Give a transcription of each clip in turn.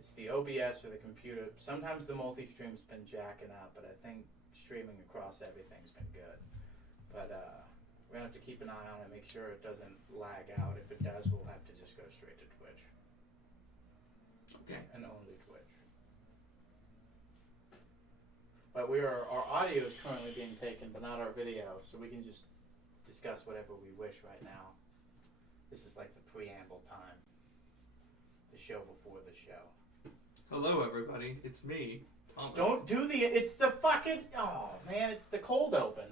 it's the OBS or the computer. Sometimes the multi-stream's been jacking up, but I think streaming across everything's been good. But we're gonna have to keep an eye on it, make sure it doesn't lag out. If it does, we'll have to just go straight to Twitch. Okay. And only Twitch. But our audio is currently being taken, but not our video, so we can just discuss whatever we wish right now. This is like the preamble time. The show before the show. Hello, everybody. It's me, Thomas. Don't do it's the fucking, oh man, it's the cold open.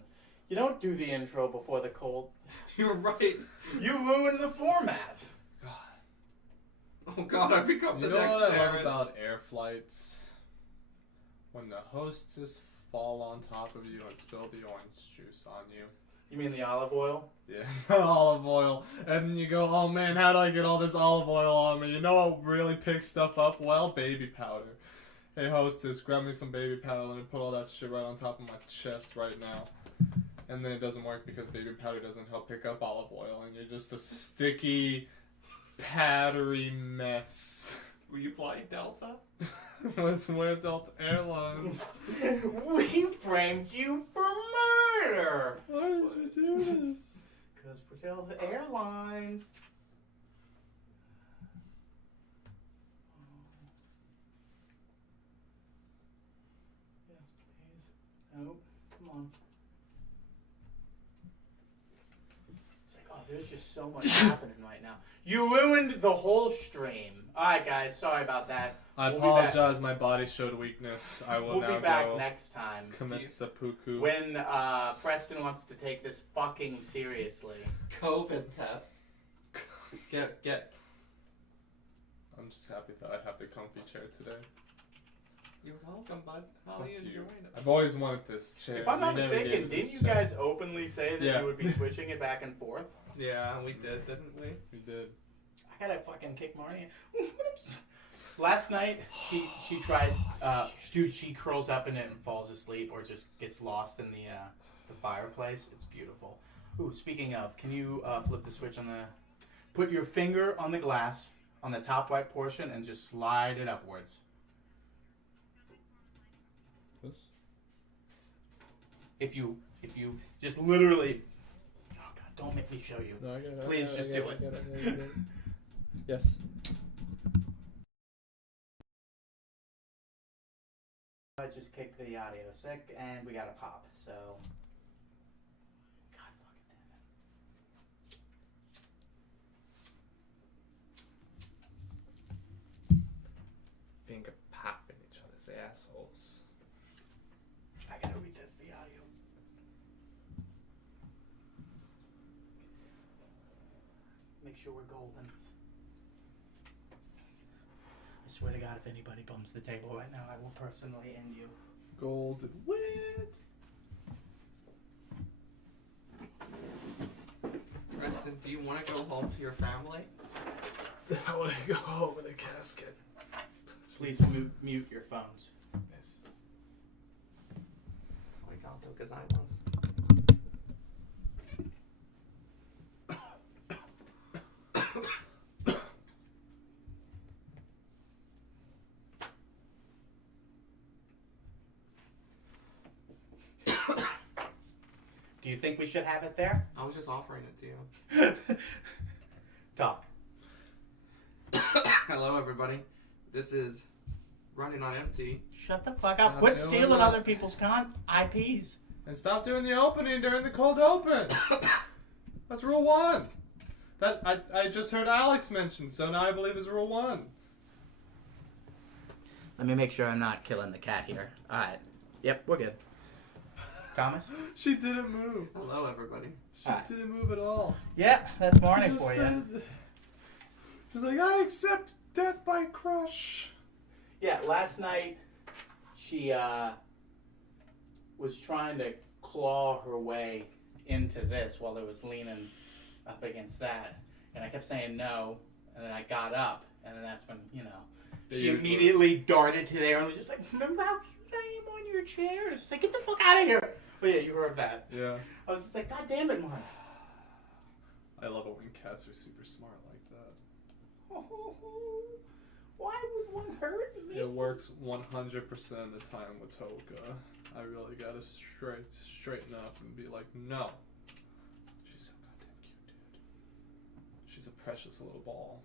You don't do the intro before the cold. You're right. You ruined the format. Oh God, I've become the You know next what I love Harris. about air flights? When the hostess fall on top of you and spill the orange juice on you. You mean the olive oil? Yeah, olive oil. And you go, oh man, how do I get all this olive oil on me? You know what really picks stuff up well? Baby powder. Hey hostess, grab me some baby powder and put all that shit right on top of my chest right now. And then it doesn't work because baby powder doesn't help pick up olive oil and you're just a sticky, powdery mess. Were you flying Delta? Was with Delta Airlines. We framed you for murder. Why did you do this? Because we're Delta Airlines. Yes, please. No, come on. It's like, oh, there's just so much happening right now. You ruined the whole stream. Alright, guys, sorry about that. I We'll be back. apologize, my body showed weakness. I will We'll now be back go next time. commit seppuku. When Preston wants to take this fucking seriously. COVID test. Get. I'm just happy that I have the comfy chair today. You're welcome, bud. How are Fuck you you. enjoying it? I've always wanted this chair. If I'm not You never gave mistaken, me didn't this you chair. guys openly say that Yeah. you would be switching it back and forth? Yeah, we did, didn't we? We did. I gotta fucking kick Marnie. Whoops. Last night, she tried, dude, she curls up in it and falls asleep or just gets lost in the fireplace. It's beautiful. Ooh, speaking of, can you flip the switch on put your finger on the glass on the top right portion and just slide it upwards. This? If you just literally, oh God, don't make me show you. No, I get it. Please just do it. I get it. Yes. I just kicked the audio sick and we got a pop, so. God fucking damn it. Finger popping each other's assholes. I gotta retest the audio. Make sure we're golden. I swear to God, if anybody bumps the table right now, I will personally end you. Golden wit. Preston, do you want to go home to your family? I want to go home in a casket. Please mute your phones. Yes. Obrigado, gozaimasu. Do you think we should have it there? I was just offering it to you. Talk. Hello, everybody. This is Running on Empty. Shut the fuck Stop up. Quit doing stealing that. other people's IPs. And stop doing the opening during the cold open. That's rule 1. That I just heard Alex mention, so now I believe is rule 1. Let me make sure I'm not killing the cat here. Alright. Yep, we're good. Thomas? She didn't move. Hello, everybody. She didn't move at all. Yeah, that's She Marnie just for you. said- She's like, I accept death by crush. Yeah, last night she was trying to claw her way into this while I was leaning up against that. And I kept saying no, and then I got up, and then that's when, she You- immediately darted to there and was just like, remember how cute I am on your chair? And it's just like, get the fuck out of here. Oh yeah, you heard that. Yeah. I was just like, God damn it, Mark. I love it when cats are super smart like that. Why would one hurt It works 100% of the time with Toka. I really gotta straighten up and be like, no. She's so goddamn cute, dude. She's a precious little ball.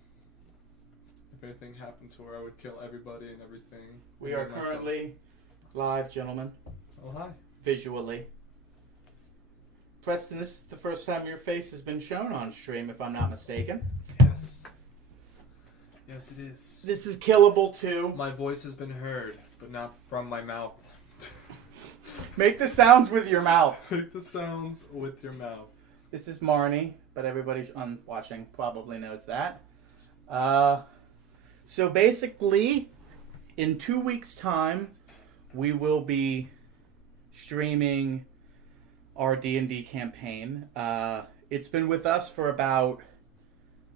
If anything happened to her, I would kill everybody and everything. We are currently live, gentlemen. Oh, hi. Visually. Preston, this is the first time your face has been shown on stream, if I'm not mistaken. Yes. Yes, it is. This is Killable 2. My voice has been heard, but not from my mouth. Make the sounds with your mouth. Make the sounds with your mouth. This is Marnie, but everybody watching probably knows that. So basically, in 2 weeks' time, we will be streaming our D&D campaign. It's been with us for about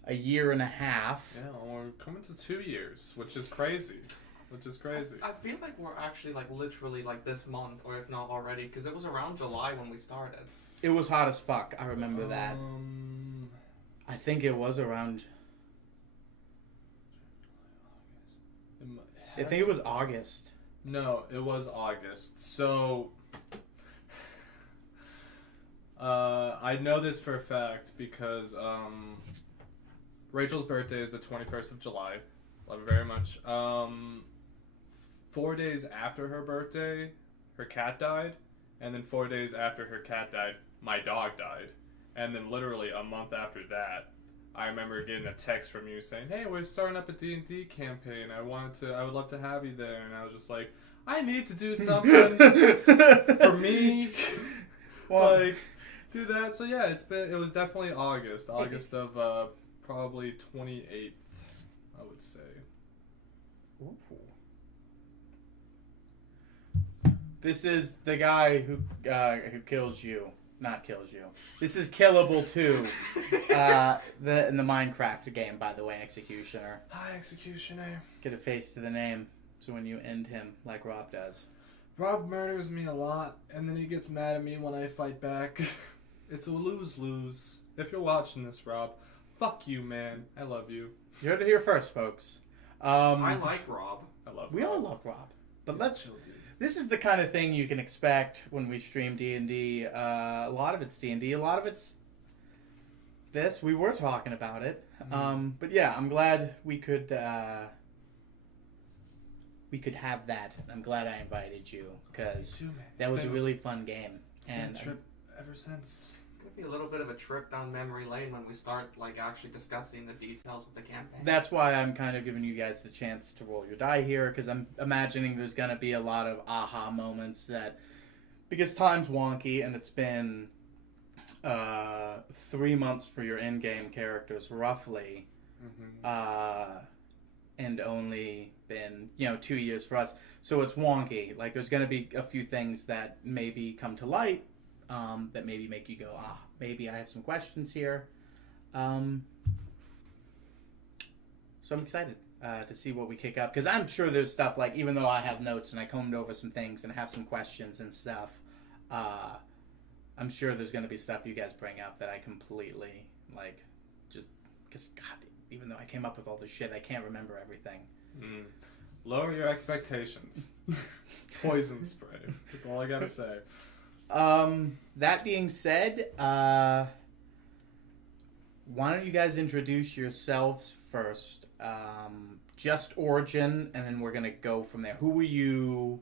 a year and a half. Yeah, we're coming to 2 years, which is crazy. I feel like we're actually like literally like this month, or if not already, because it was around July when we started. It was hot as fuck. I remember that. I think it was around. I think it was August. No, it was August. So, I know this for a fact because Rachel's birthday is the 21st of July. Love her very much. 4 days after her birthday, her cat died. And then 4 days after her cat died, my dog died. And then literally a month after that, I remember getting a text from you saying, "Hey, we're starting up a D&D campaign. I would love to have you there." And I was just like, I need to do something for me. Well, Like, do that. So yeah, it was definitely August of probably 28th, I would say. ooh. This is the guy who kills you. Not kills you. This is Killable 2. In the Minecraft game, by the way, Executioner. Hi, Executioner. Get a face to the name, so when you end him, like Rob does. Rob murders me a lot, and then he gets mad at me when I fight back. It's a lose-lose. If you're watching this, Rob, fuck you, man. I love you. You heard it here first, folks. I like Rob. I love We Rob. all love Rob. But let's... Still do. This is the kind of thing you can expect when we stream D&D. A lot of it's D&D. A lot of it's this. We were talking about it. But yeah, I'm glad we could have that. I'm glad I invited you because that was a really fun game. And been a trip ever since. It's gonna be a little bit of a trip down memory lane when we start like actually discussing the details of the campaign. that's why I'm kind of giving you guys the chance to roll your die here because I'm imagining there's going to be a lot of aha moments because time's wonky and it's been 3 months for your in-game characters roughly, and only been 2 years for us, so it's wonky. Like there's going to be a few things that maybe come to light that maybe make you go, maybe I have some questions here. So I'm excited to see what we kick up because I'm sure there's stuff like, even though I have notes and I combed over some things and have some questions and stuff, I'm sure there's going to be stuff you guys bring up that I completely just because God, even though I came up with all this shit, I can't remember everything. Lower your expectations. Poison spray. That's all I gotta say. That being said, why don't you guys introduce yourselves first? Just origin, and then we're gonna go from there. Who were you?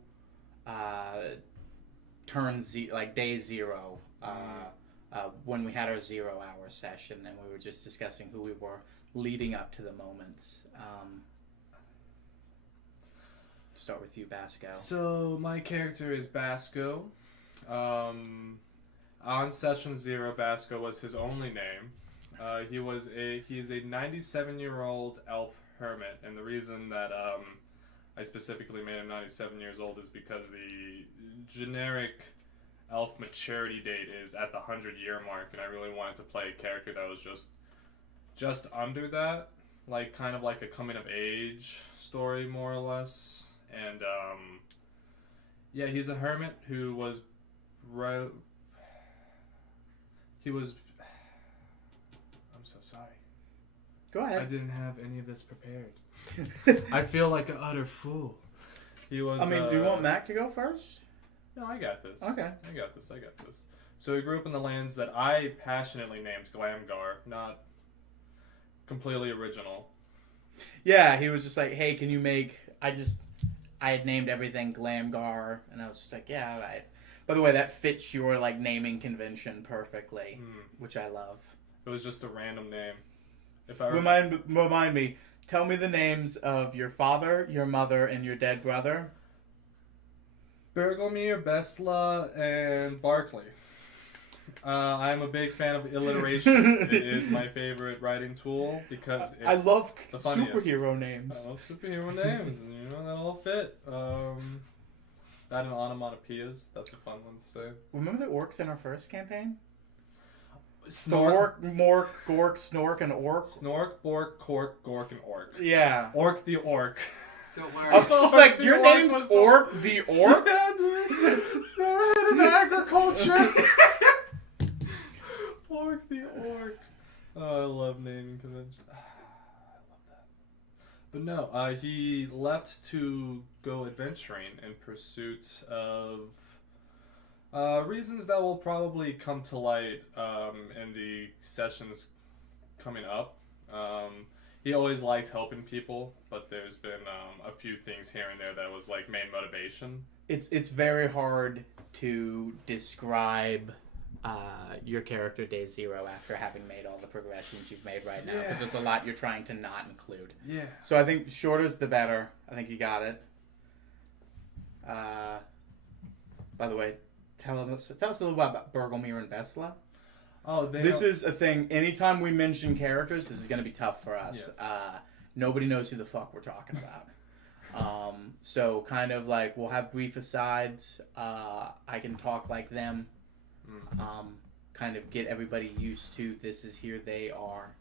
Day 0. When we had our 0 hour session, and we were just discussing who we were leading up to the moments. Start with you, Basco. So my character is Basco. On session 0, Basco was his only name. He is a 97-year-old elf hermit, and the reason that I specifically made him 97 years old is because the generic elf maturity date is at the 100-year mark, and I really wanted to play a character that was just under that, kind of like a coming of age story, more or less. And he's a hermit who was I'm so sorry. Go I ahead. didn't have any of this prepared. I feel like an utter fool. He was. I mean, do you want Mac to go first? No, I got this. Okay. I got this. So he grew up in the lands that I passionately named Glamgar, not completely original. Yeah, he was just like, hey, can you make... I had named everything Glamgar, and I was just like, yeah, all right. By the way, that fits your, like, naming convention perfectly, which I love. It was just a random name. If I Remind me, tell me the names of your father, your mother, and your dead brother. Bergelmir, Besla, and Barkley. I'm a big fan of alliteration. It is my favorite writing tool because it's I love the funniest. superhero names. I love superhero names, and you know that'll all fit. That and onomatopoeias. That's a fun one to say. Remember the orcs in our first campaign? Snork, Mork, Gork, Snork, and Orc. Snork, Bork, Cork, Gork, and Orc. Yeah. Orc the Orc. Don't worry. I was just like, your Orc name's was Orc the Orc? Yeah, dude. Never heard of agriculture. Orc the Orc. Oh, I love naming conventions. I love that. But no, he left to go adventuring in pursuit of reasons that will probably come to light in the sessions coming up. He always liked helping people, but there's been a few things here and there that was like main motivation. It's very hard to describe your character day zero after having made all the progressions you've made right now, because there's a lot you're trying to not include. Yeah. So I think shorter's the better. I think you got it. By the way, tell us a little about Bergelmir and Besla. Oh, This is a thing. Anytime we mention characters, this is going to be tough for us. Yes. Nobody knows who the fuck we're talking about. So kind of like we'll have brief asides. I can talk like them. Kind of get everybody used to this is here they are.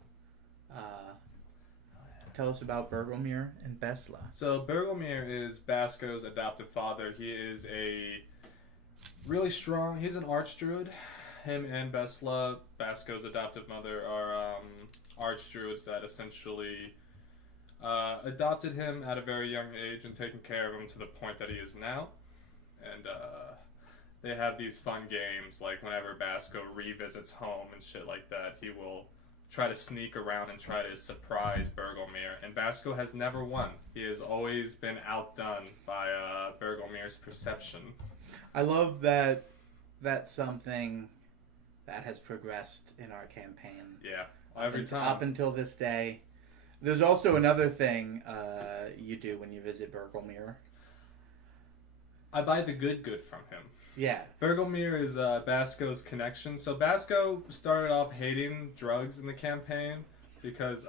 Tell us about Bergelmir and Besla. So Bergelmir is Basco's adoptive father. He is a really strong. He's an archdruid. Him and Besla, Basco's adoptive mother, are archdruids that essentially adopted him at a very young age and taken care of him to the point that he is now. And they have these fun games, like whenever Basco revisits home and shit like that, he will try to sneak around and try to surprise Bergelmir. And Basco has never won. He has always been outdone by Bergelmir's perception. I love that that's something that has progressed in our campaign. Yeah, every time. Up until this day. There's also another thing you do when you visit Bergelmir. I buy the good from him. Yeah. Bergelmir is Basco's connection. So Basco started off hating drugs in the campaign because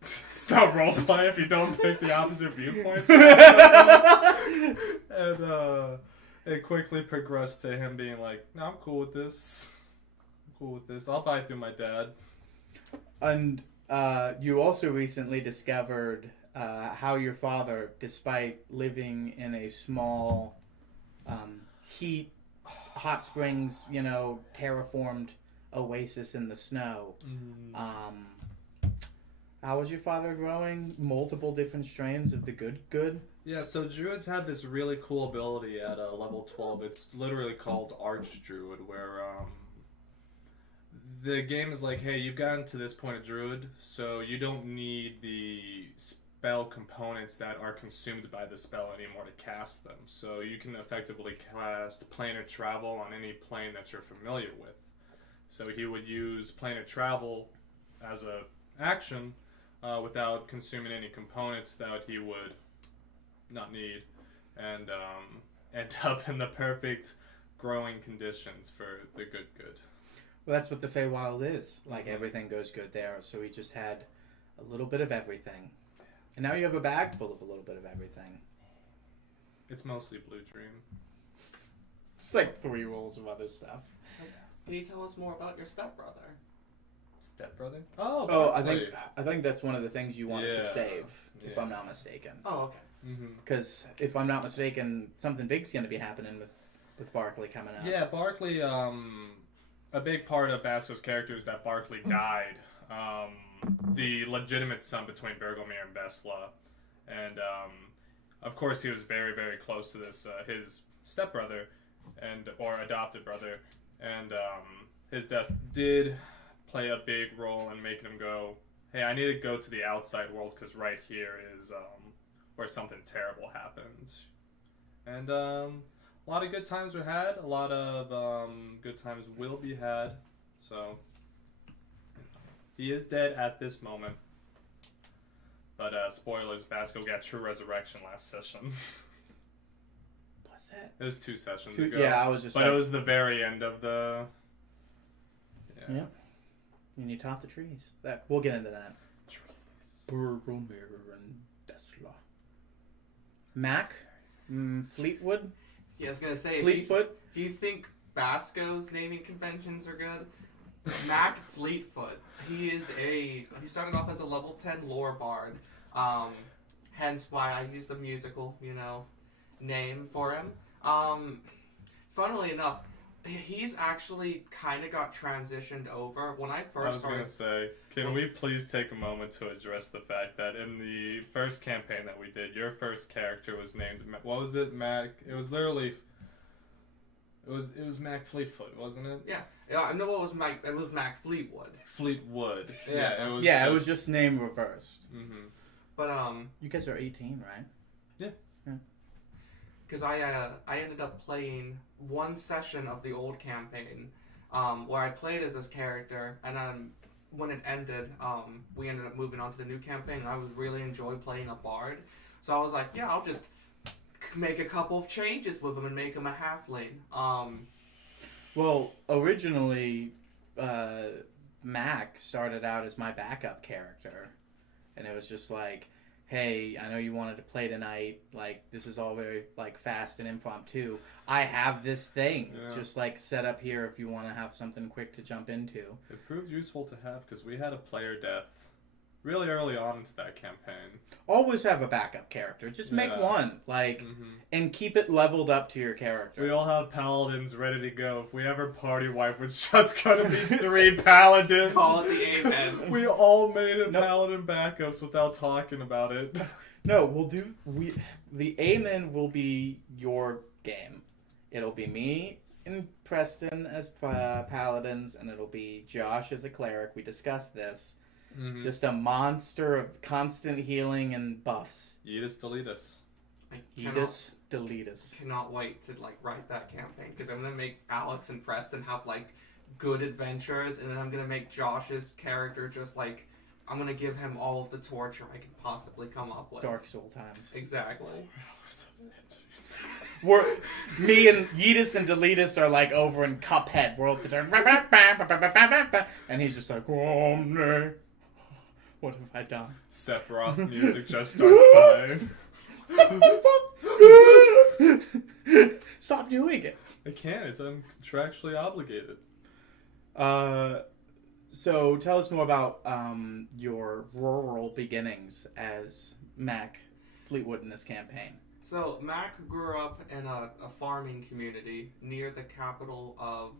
it's not roleplay if you don't pick the opposite viewpoints. And it quickly progressed to him being like, no, I'm cool with this. I'll buy it through my dad. And you also recently discovered how your father, despite living in a small hot springs, terraformed oasis in the snow. How was your father growing multiple different strains of the good? Yeah, so druids have this really cool ability at level 12. It's literally called Archdruid, where the game is like, hey, you've gotten to this point of druid, so you don't need the spell components that are consumed by the spell anymore to cast them. So you can effectively cast planar travel on any plane that you're familiar with. So he would use planar travel as a action without consuming any components that he would not need, and end up in the perfect growing conditions for the good. Well, that's what the Feywild is. Like, everything goes good there. So he just had a little bit of everything. And now you have a bag full of a little bit of everything. It's mostly Blue Dream. It's like 3 rolls of other stuff. Can you tell us more about your stepbrother? Stepbrother? Oh, I think that's one of the things you wanted to save, if I'm not mistaken. Oh, okay. Because if I'm not mistaken, something big's going to be happening with Barkley coming up. Yeah, Barkley, a big part of Basco's character is that Barkley died. The legitimate son between Bergelmir and Besla. And of course, he was very, very close to this, his stepbrother or adopted brother, and his death did play a big role in making him go, hey, I need to go to the outside world because right here is where something terrible happened. And a lot of good times were had. A lot of good times will be had. So he is dead at this moment. But spoilers, Basco got true resurrection last session. What's that? It was 2 sessions ago. Yeah, I was just. But it was the very end of the. Yeah. And you taught the trees. That we'll get into that. Trees. Boromir and Tesla. Mac, Fleetwood, Yeah, I was gonna say, Fleetfoot. if you think Basco's naming conventions are good, Mac Fleetfoot. He started off as a level 10 lore bard. Hence why I used a musical, name for him. Funnily enough, he's actually kind of got transitioned over. When I first I was going to say, can we please take a moment to address the fact that in the first campaign that we did, your first character was named, what was it, Mac? It was literally, it was Mac Fleetfoot, wasn't it? Yeah, I know it was Mac Fleetwood. Fleetwood. Yeah. It was just name reversed. Mm-hmm. But You guys are 18, right? because I ended up playing one session of the old campaign, where I played as this character, and then when it ended, we ended up moving on to the new campaign, and I was really enjoying playing a bard. So I was like, yeah, I'll just make a couple of changes with him and make him a halfling. Well, originally, Mac started out as my backup character, and it was just like, hey, I know you wanted to play tonight, like, this is all very, like, fast and impromptu. I have this thing, just, like, set up here if you want to have something quick to jump into. It proved useful to have because we had a player death really early on into that campaign. Always have a backup character. Just make one, like, and keep it leveled up to your character. We all have paladins ready to go. If we ever party wipe, it's just gonna be 3 paladins. Call it the Amen. We all made a paladin backups without talking about it. No, the Amen will be your game. It'll be me and Preston as paladins, and it'll be Josh as a cleric. We discussed this. Mm-hmm. Just a monster of constant healing and buffs. Eat us, delete us. Eat us, delete us. Cannot wait to write that campaign, because I'm gonna make Alex and Preston have good adventures, and then I'm gonna make Josh's character just I'm gonna give him all of the torture I can possibly come up with. Dark Soul times. Exactly. Me and Yeetus and Deletus are over in Cuphead. We're at the turn, and he's just like, oh no, what have I done? Sephiroth music just starts playing. Stop doing it. I can't. It's contractually obligated. So tell us more about your rural beginnings as Mac Fleetwood in this campaign. So Mac grew up in a farming community near the capital of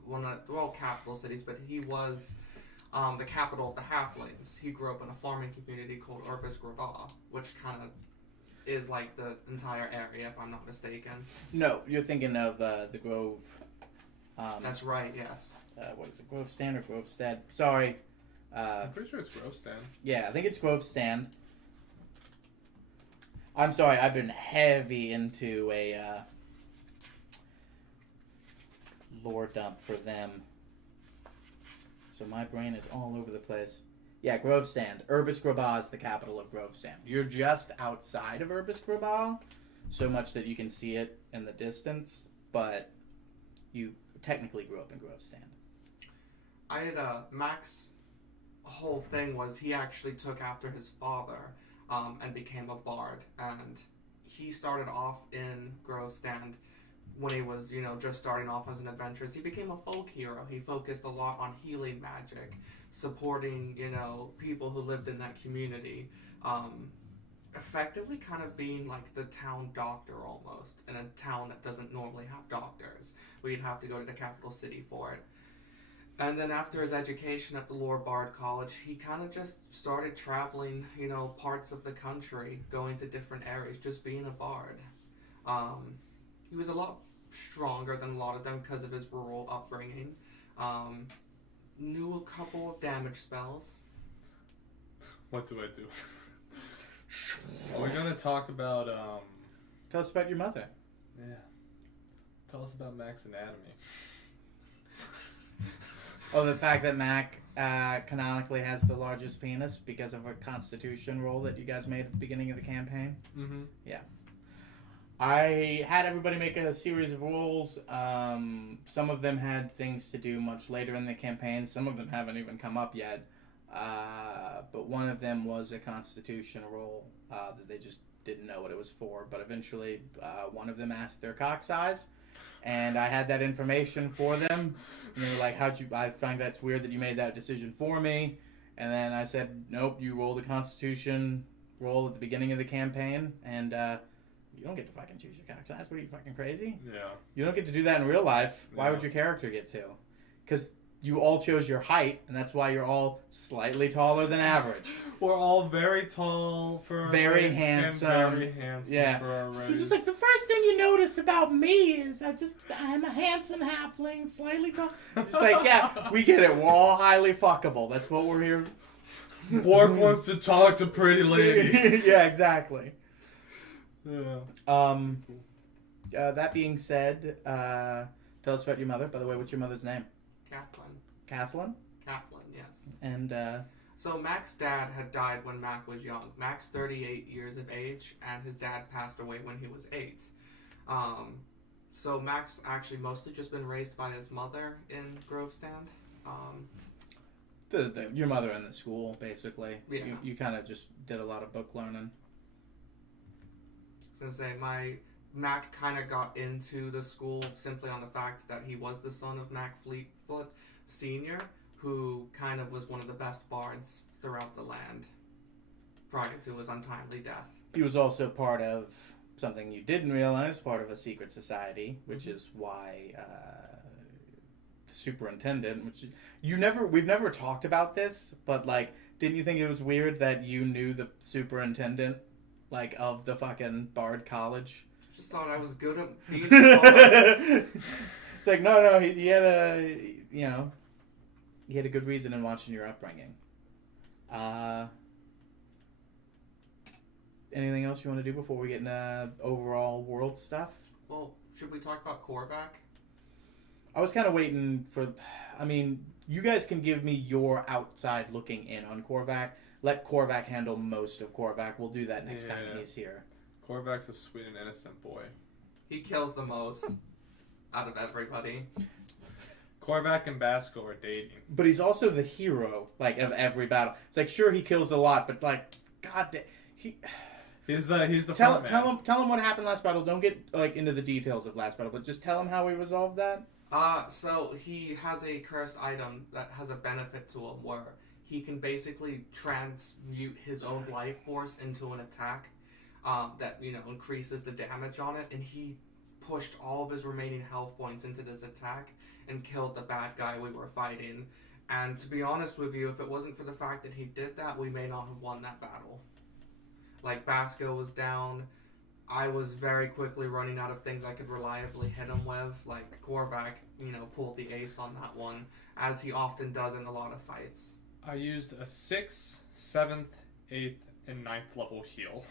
capital cities, but he was the capital of the Halflings. He grew up in a farming community called Urbis Grava, which kind of is the entire area, if I'm not mistaken. No, you're thinking of the Grove. That's right. Yes. What is it? Grove Stand or Grove Stead? Sorry. I'm pretty sure it's Grove Stand. Yeah, I think it's Grove Stand. I'm sorry, I've been heavy into a lore dump for them. So my brain is all over the place. Yeah, Grove Stand. Urbis Graba is the capital of Grove Stand. You're just outside of Urbis Graba, so much that you can see it in the distance, but you technically grew up in Grove Stand. I had Mac's whole thing was he actually took after his father. And became a bard, and he started off in Grove Stand when he was, just starting off as an adventurous. He became a folk hero. He focused a lot on healing magic, supporting, people who lived in that community, effectively kind of being the town doctor almost, in a town that doesn't normally have doctors, where you'd have to go to the capital city for it. And then after his education at the Lord Bard College, he kind of just started traveling, parts of the country, going to different areas, just being a bard. He was a lot stronger than a lot of them because of his rural upbringing. Knew a couple of damage spells. What do I do? We're gonna talk about Tell us about your mother. yeah. Tell us about Mac's anatomy. Oh, the fact that Mac canonically has the largest penis because of a constitution roll that you guys made at the beginning of the campaign. Mm-hmm. I had everybody make a series of rolls. Some of them had things to do much later in the campaign. Some of them haven't even come up yet. But one of them was a constitution roll that they just didn't know what it was for. But eventually, one of them asked their cock size. And I had that information for them. And they were like, I find that's weird that you made that decision for me. And then I said, nope, you roll the Constitution roll at the beginning of the campaign. And you don't get to fucking choose your cock size. What are you, fucking crazy? Yeah. You don't get to do that in real life. Why Yeah. would your character get to? Because you all chose your height, and that's why you're all slightly taller than average. We're all very tall for our Very race handsome. and very handsome Yeah. for our race. It's just like the first thing you notice about me is I'm a handsome halfling, slightly tall. It's just like, yeah, we get it. We're all highly fuckable. That's what we're here. Bork wants to talk to pretty lady. Yeah, exactly. Yeah. That being said, tell us about your mother. By the way, what's your mother's name? Kathleen, Kathleen. yes. And So Mac's dad had died when Mac was young. Mac's 38 years of age, and his dad passed away when he was 8. So Mac's actually mostly just been raised by his mother in Grove Stand. your mother in the school, basically. Yeah. You kind of just did a lot of book learning. I was gonna say Mac kind of got into the school simply on the fact that he was the son of Mac Fleetfoot Sr., who kind of was one of the best bards throughout the land prior to his untimely death. He was also part of something you didn't realize, part of a secret society, which is why the superintendent, which is we've never talked about this, but like, didn't you think it was weird that you knew the superintendent, like, of the fucking Bard College? Just thought I was good at being a bard. It's like, no, he had a good reason in watching your upbringing. Anything else you want to do before we get into overall world stuff? Well, should we talk about Korvac? I was kind of waiting for... I mean, you guys can give me your outside looking in on Korvac. Let Korvac handle most of Korvac. We'll do that next time he's here. Korvac's a sweet and innocent boy. He kills the most out of everybody. Korvac and Basco are dating. But he's also the hero, like, of every battle. It's like, sure, he kills a lot, but, like, god damn... He's the tell front man. him what happened last battle. Don't get, like, into the details of last battle, but just tell him how we resolved that. So he has a cursed item that has a benefit to him where he can basically transmute his own life force into an attack that, increases the damage on it, and he pushed all of his remaining health points into this attack and killed the bad guy we were fighting. And to be honest with you, if it wasn't for the fact that he did that, we may not have won that battle. Like, Basco was down. I was very quickly running out of things I could reliably hit him with. Like, Korvac, pulled the ace on that one, as he often does in a lot of fights. I used a 6th, 7th, 8th, and 9th level heal.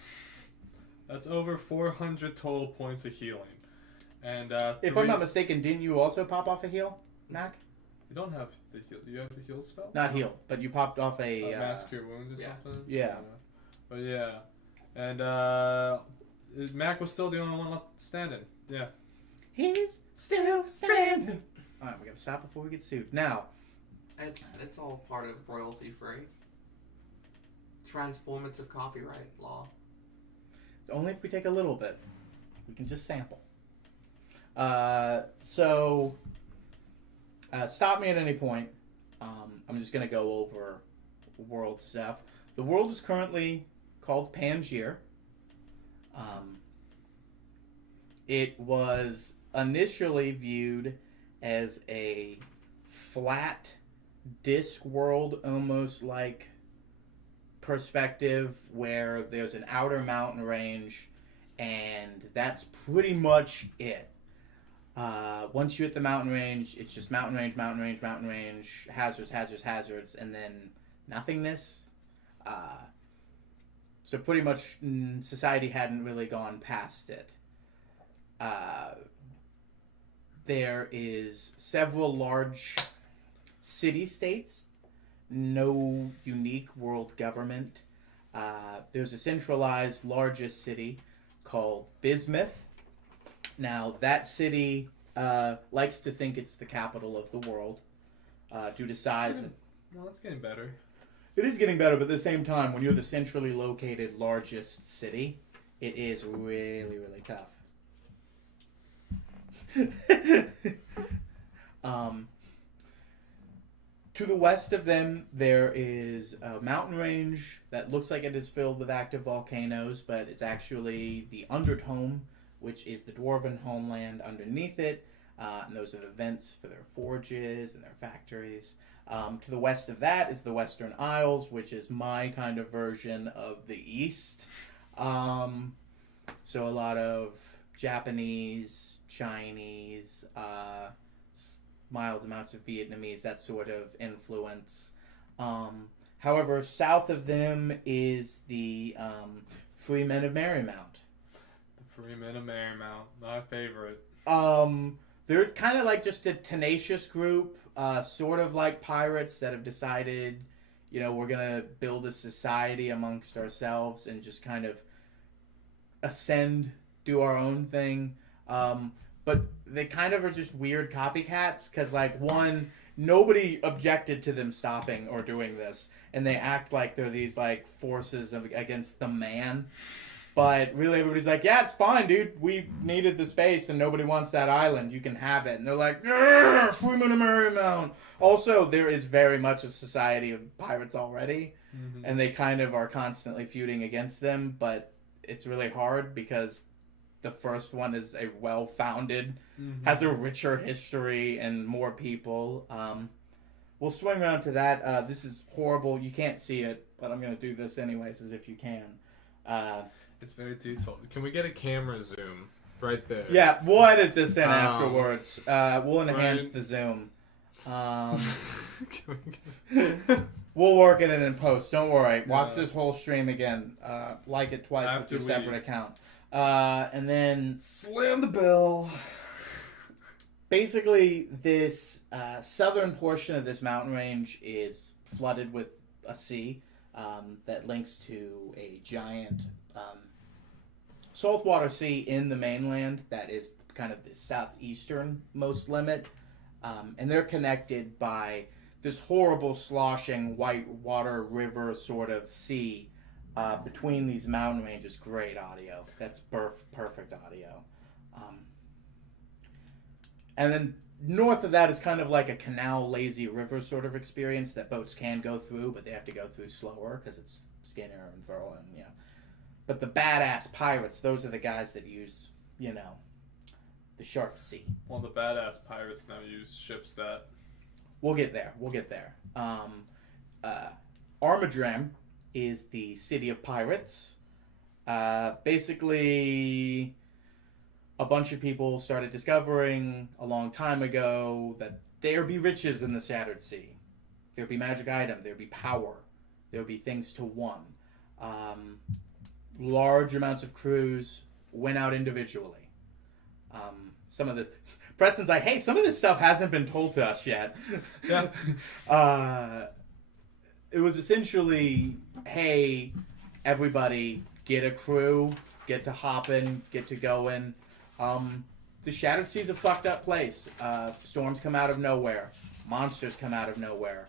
That's over 400 total points of healing. And If I'm not mistaken, didn't you also pop off a heal, Mac? You don't have the heal. You have the heal spell? Not heal, but you popped off a... Mask Cure Wounds or yeah. something? Yeah. But yeah. And Mac was still the only one left standing. Yeah. He's still standing. Alright, we gotta stop before we get sued. Now... It's all part of royalty-free. Transformative copyright law. Only if we take a little bit. We can just sample. So... stop me at any point. I'm just gonna go over world stuff. The world is currently called Pangier. It was initially viewed as a flat disc world, almost like perspective, where there's an outer mountain range, and that's pretty much it. Once you hit the mountain range, it's just mountain range, mountain range, mountain range, hazards, and then nothingness. So pretty much society hadn't really gone past it. There is several large city-states, no unique world government. There's a centralized largest city called Bismuth. Now, that city likes to think it's the capital of the world due to size. No, it's getting better. It is getting better, but at the same time, when you're the centrally located largest city, it is really, really tough. To the west of them, there is a mountain range that looks like it is filled with active volcanoes, but it's actually the Undertone, which is the dwarven homeland underneath it, and those are the vents for their forges and their factories. To the west of that is the Western Isles, which is my kind of version of the East. So a lot of Japanese, Chinese, mild amounts of Vietnamese, that sort of influence. However, south of them is the Free Men of Marymount. The Free Men of Marymount, my favorite. They're kind of like just a tenacious group, sort of like pirates that have decided, we're going to build a society amongst ourselves and just kind of ascend, do our own thing. But they kind of are just weird copycats because, one, nobody objected to them stopping or doing this, and they act like they're these, forces against the man. But really, everybody's like, yeah, it's fine, dude. We needed the space, and nobody wants that island. You can have it. And they're like, yeah, Free Men of Marymount. Also, there is very much a society of pirates already, and they kind of are constantly feuding against them, but it's really hard because the first one is a well-founded, has a richer history and more people. We'll swing around to that. This is horrible. You can't see it, but I'm going to do this anyways as if you can. It's very detailed. Can we get a camera zoom right there? Yeah, we'll edit this in afterwards. We'll enhance the zoom. We'll work it in post. Don't worry. Watch this whole stream again. Like it twice with your separate account. And then slam the bell. Basically, this southern portion of this mountain range is flooded with a sea that links to a giant saltwater sea in the mainland that is kind of the southeasternmost limit. And they're connected by this horrible sloshing white water river sort of sea between these mountain ranges. Great audio. That's perfect audio. And then north of that is kind of like a canal, lazy river sort of experience that boats can go through, but they have to go through slower because it's Skinner and Verlin, yeah. But the badass pirates, those are the guys that use, the Sharp Sea. Well, the badass pirates now use ships that... We'll get there. Armadram is the city of pirates. Basically, a bunch of people started discovering a long time ago that there be riches in the Shattered Sea. There be magic item. There be power. There be things to won. Large amounts of crews went out individually. Some of the... Preston's like, hey, some of this stuff hasn't been told to us yet. Yeah. It was essentially, hey, everybody, get a crew, get to hopping, get to going. The Shattered Sea's a fucked up place. Storms come out of nowhere. Monsters come out of nowhere.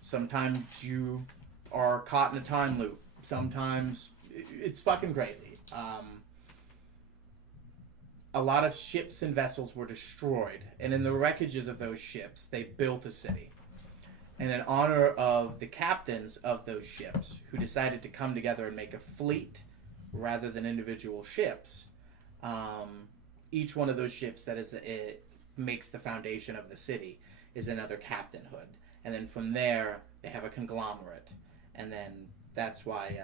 Sometimes you are caught in a time loop. Sometimes it's fucking crazy. A lot of ships and vessels were destroyed, and in the wreckages of those ships, they built a city. And in honor of the captains of those ships, who decided to come together and make a fleet rather than individual ships, each one of those ships it makes the foundation of the city is another captainhood. And then from there, they have a conglomerate. And then that's why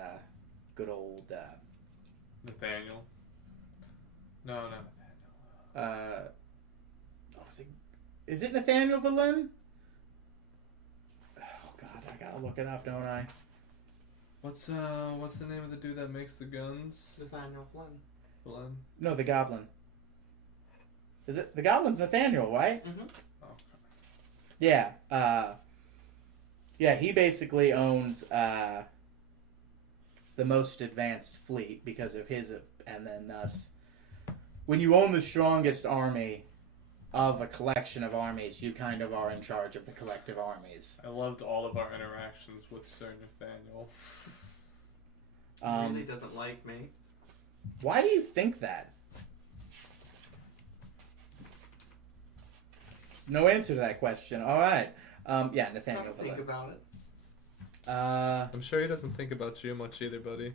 good old... Nathaniel. No, not Nathaniel. Is it Nathaniel Valen? Oh God, I gotta look it up, don't I? What's the name of the dude that makes the guns? Nathaniel Flynn. Glenn? No, the Goblin. Is it the Goblin's Nathaniel, right? Mm-hmm. Oh. Yeah. Yeah, he basically owns the most advanced fleet because of his, and then thus, when you own the strongest army of a collection of armies, you kind of are in charge of the collective armies. I loved all of our interactions with Sir Nathaniel. He really doesn't like me. Why do you think that? No answer to that question. All right. Yeah, Nathaniel. Think about it. I'm sure he doesn't think about you much either, buddy.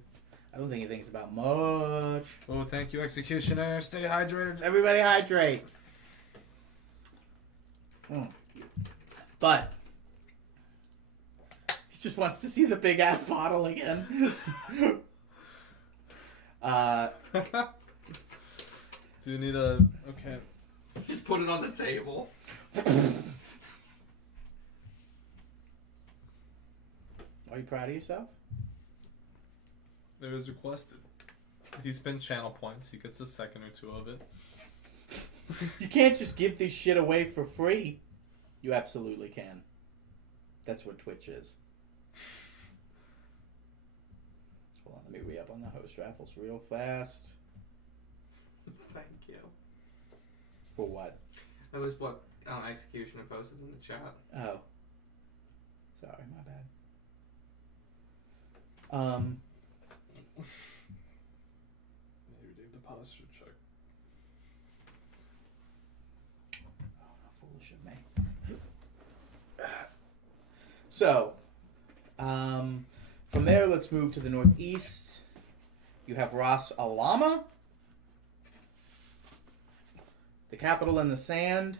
I don't think he thinks about much. Oh, thank you, Executioner. Stay hydrated. Everybody hydrate. But he just wants to see the big ass bottle again. Do you need a... Okay. Just put it on the table. Are you proud of yourself? It was requested. He spent channel points. He gets a second or two of it. You can't just give this shit away for free. You absolutely can. That's what Twitch is. Hold on, let me re-up on the host raffles real fast. Thank you. For what? That was what Executioner posted in the chat. Oh. Sorry, my bad. Maybe do the posture check. Oh, how foolish of me. So, from there, let's move to the northeast. You have Ras Alama, the capital in the sand.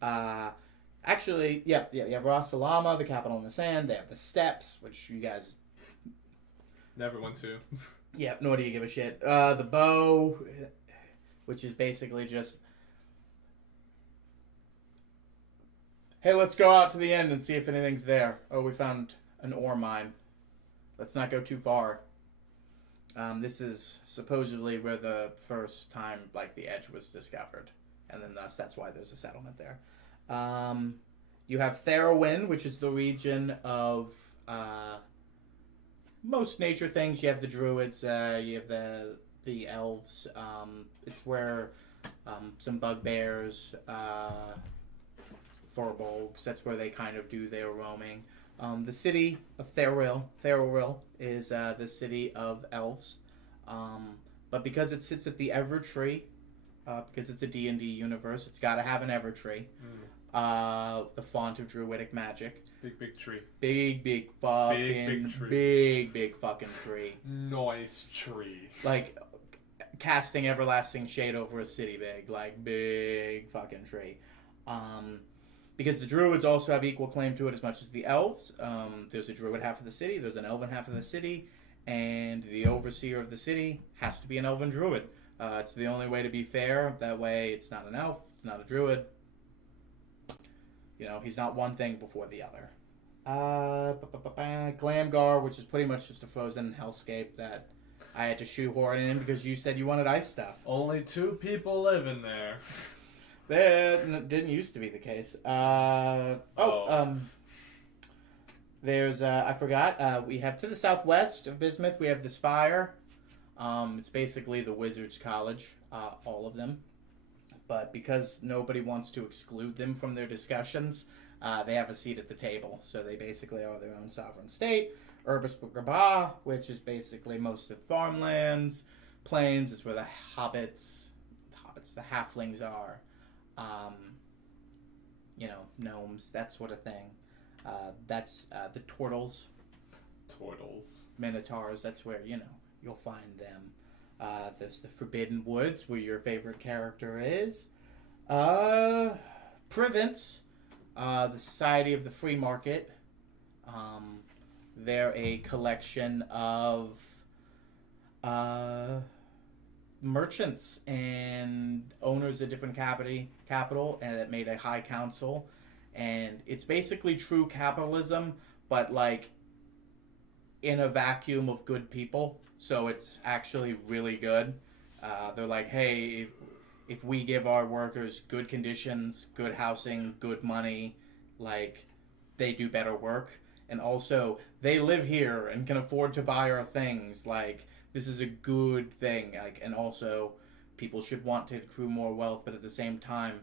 Actually, you have Ras Alama, the capital in the sand. They have the steppes, which you guys... Never went to. Yeah, nor do you give a shit. The bow, which is basically just... Hey, let's go out to the end and see if anything's there. Oh, we found an ore mine. Let's not go too far. This is supposedly where the first time, the edge was discovered. And then thus, that's why there's a settlement there. You have Therowen, which is the region of most nature things. You have the druids, you have the elves. It's where some bugbears, Thorbolgs, that's where they kind of do their roaming. The city of Therowyl is the city of elves. But because it sits at the Evertree, because it's a D&D universe, it's got to have an Evertree. The font of druidic magic. Big tree. Big fucking big fucking tree. Nice tree. Like casting everlasting shade over a city big. Like big fucking tree. Because the druids also have equal claim to it as much as the elves. There's a druid half of the city, there's an elven half of the city, and the overseer of the city has to be an elven druid. It's the only way to be fair. That way it's not an elf, it's not a druid. You know, he's not one thing before the other. Glamgar, which is pretty much just a frozen hellscape that I had to shoehorn in because you said you wanted ice stuff. Only 2 people live in there. That didn't used to be the case. There's, I forgot, we have to the southwest of Bismuth, we have the Spire. It's basically the Wizards College, all of them. But because nobody wants to exclude them from their discussions, they have a seat at the table. So they basically are their own sovereign state. Urbis Graba, which is basically most of farmlands. Plains is where the hobbits, the halflings are. Gnomes, that sort of thing. That's the turtles. Minotaurs, that's where, you'll find them. There's the Forbidden Woods, where your favorite character is. Privence, The Society of the Free Market. They're a collection of merchants and owners of different capital, and that made a high council. And it's basically true capitalism, but like in a vacuum of good people. So it's actually really good. They're like, hey, if we give our workers good conditions, good housing, good money, like they do better work. And also, they live here and can afford to buy our things. Like, this is a good thing. Like, and also, people should want to accrue more wealth, but at the same time,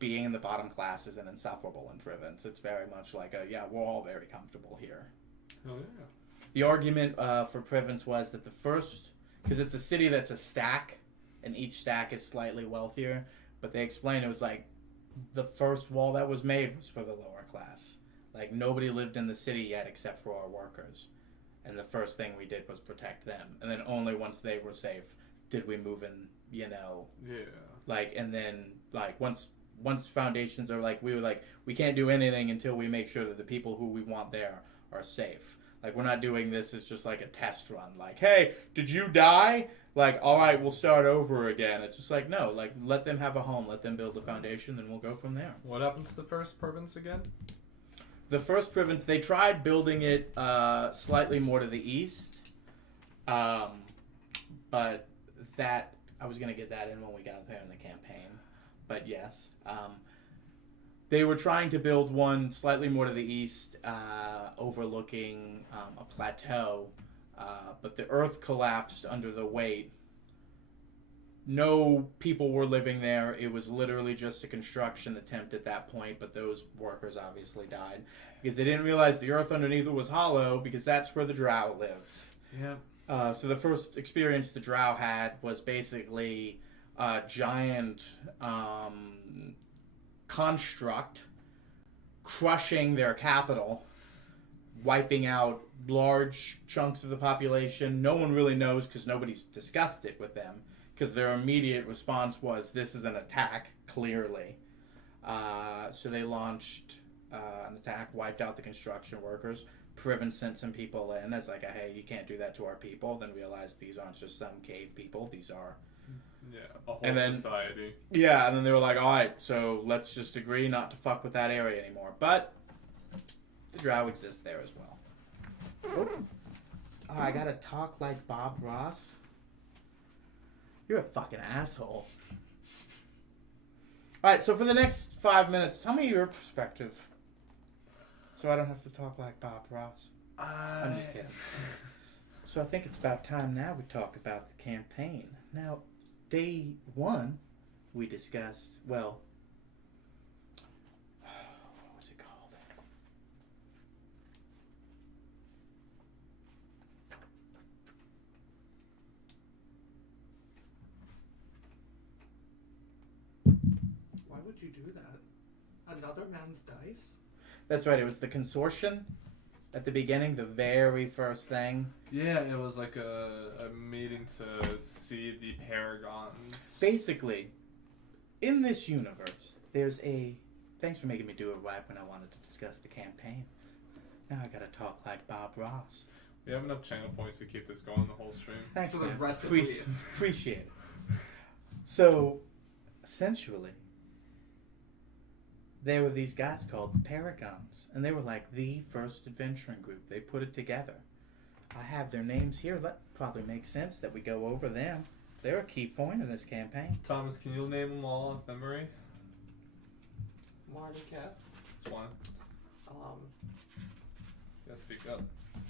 being in the bottom class isn't insufferable in Privence. It's very much like we're all very comfortable here. Oh yeah. The argument for Privence was that the first, because it's a city that's a stack, and each stack is slightly wealthier, but they explained it was like the first wall that was made was for the lower class. Like, nobody lived in the city yet except for our workers. And the first thing we did was protect them. And then only once they were safe did we move in, Yeah. Like, and then, like, once foundations are like, we were like, we can't do anything until we make sure that the people who we want there are safe. Like, we're not doing this as just like a test run. Like, hey, did you die? Like, all right, we'll start over again. It's just like, no, like, let them have a home. Let them build a foundation, then we'll go from there. What happened to the first province again? The first province, they tried building it slightly more to the east. But that, I was going to get that in when we got there in the campaign. But yes. They were trying to build one slightly more to the east, overlooking a plateau. But the earth collapsed under the weight. No people were living there. It was literally just a construction attempt at that point, but those workers obviously died because they didn't realize the earth underneath it was hollow, because that's where the drow lived. Yeah. So the first experience the drow had was basically a giant construct crushing their capital, wiping out large chunks of the population. No one really knows because nobody's discussed it with them, because their immediate response was, this is an attack, clearly. So they launched an attack, wiped out the construction workers. Priven sent some people in as like, hey, you can't do that to our people. Then realized these aren't just some cave people. These are... Yeah, a whole society. Yeah, and then they were like, all right, so let's just agree not to fuck with that area anymore. But the drow exists there as well. Oh, I gotta talk like Bob Ross? You're a fucking asshole. Alright, so for the next 5 minutes, tell me your perspective. So I don't have to talk like Bob Ross. I'm just kidding. So I think it's about time now we talk about the campaign. Now, day one, we discussed, well, what was it called? Why would you do that? Another man's dice? That's right, it was the consortium at the beginning, the very first thing. Yeah, it was like a meeting to see the Paragons. Basically, in this universe, there's a... Thanks for making me do it right when I wanted to discuss the campaign. Now I gotta talk like Bob Ross. We have enough channel points to keep this going the whole stream. Thanks For the man. rest of the... Appreciate it. So, essentially, there were these guys called the Paragons, and they were like the first adventuring group. They put it together. I have their names here. That probably makes sense that we go over them. They're a key point in this campaign. Thomas, can you name them all off memory? Marty Kev. It's one. Yeah, speak up.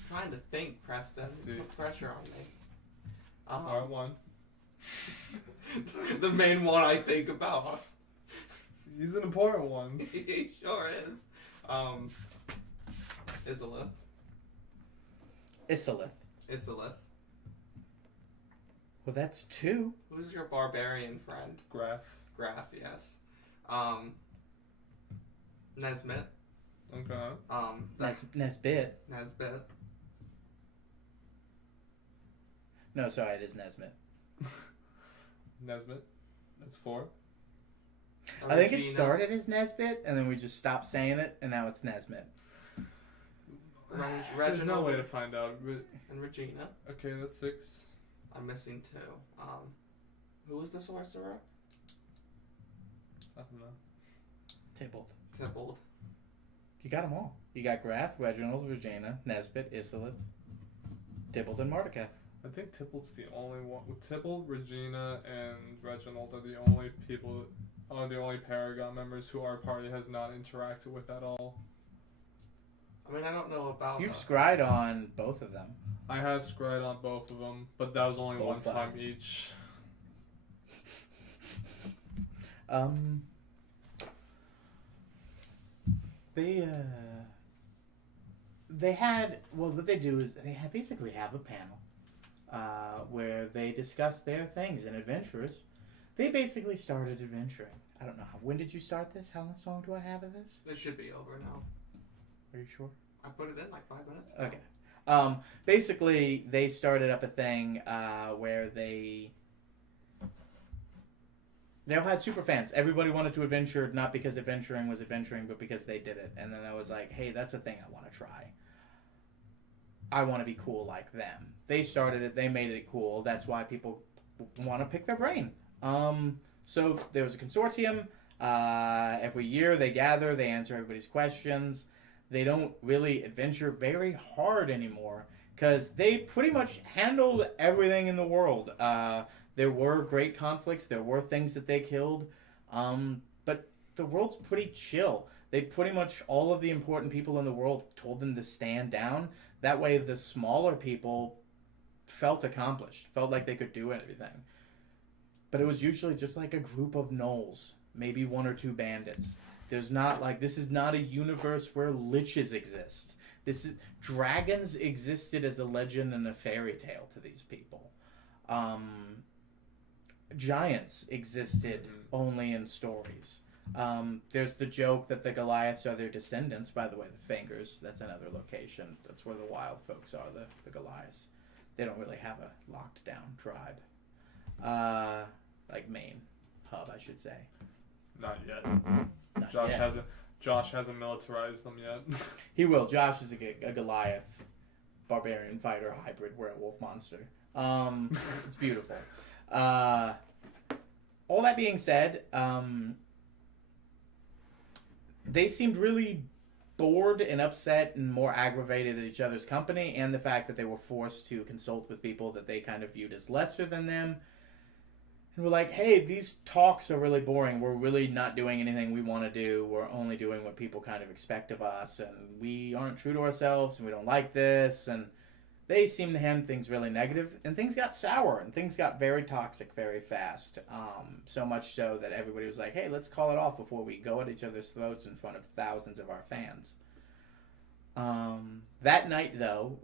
Trying to think, Preston. See. Put pressure on me. Alright, one. The main one I think about. He's an important one. He sure is. Isilith. Isilith. Well, that's two. Who's your barbarian friend? Graph. Graph, yes. Nesmith. Okay. Nesbit. Nesbit. No, sorry, it is Nesmit. Nesmith. That's four. I think it Regina, started as Nesbit, and then we just stopped saying it, and now it's Nesmit. There's no Reginald way to find out. and Regina. Okay, that's 6. I'm missing 2. Who was the sorcerer? I don't know. Tybalt. Tybalt. You got them all. You got Graf, Reginald, Regina, Nesbit, Isilith, Tybalt, and Mordecai. I think Tybalt's the only one. Tybalt, Regina, and Reginald are the only people, are the only Paragon members who our party has not interacted with at all. I mean, I don't know about. You've scryed on both of them. I have scryed on both of them, but that was only Both one time of them. each. They had, well, what they do is basically have a panel where they discuss their things, and adventurers, they basically started adventuring. I don't know, when did you start this? How long do I have of this? It should be over now. Are you sure? I put it in like 5 minutes ago. Okay. Basically, they started up a thing where they all had super fans. Everybody wanted to adventure, not because adventuring was adventuring, but because they did it. And then I was like, hey, that's a thing I want to try. I want to be cool like them. They started it. They made it cool. That's why people want to pick their brain. So there was a consortium. Every year they gather. They answer everybody's questions. They don't really adventure very hard anymore because they pretty much handled everything in the world. There were great conflicts. There were things that they killed. But the world's pretty chill. They pretty much, all of the important people in the world told them to stand down. That way the smaller people felt accomplished, felt like they could do everything. But it was usually just like a group of gnolls, maybe 1 or 2 bandits. There's not like, this is not a universe where liches exist. Dragons existed as a legend and a fairy tale to these people. Giants existed only in stories. There's the joke that the Goliaths are their descendants. By the way, the Fingers, that's another location. That's where the wild folks are, the Goliaths. They don't really have a locked down tribe. Like main hub, I should say. Not yet. Not Josh yet. hasn't militarized them yet. He will. Josh is a Goliath barbarian fighter hybrid werewolf monster. It's beautiful. All that being said, they seemed really bored and upset and more aggravated at each other's company and the fact that they were forced to consult with people that they kind of viewed as lesser than them. And we're like, hey, these talks are really boring. We're really not doing anything we want to do. We're only doing what people kind of expect of us. And we aren't true to ourselves and we don't like this. And they seemed to hand things really negative. And things got sour and things got very toxic very fast. So much so that everybody was like, hey, let's call it off before we go at each other's throats in front of thousands of our fans. That night, though,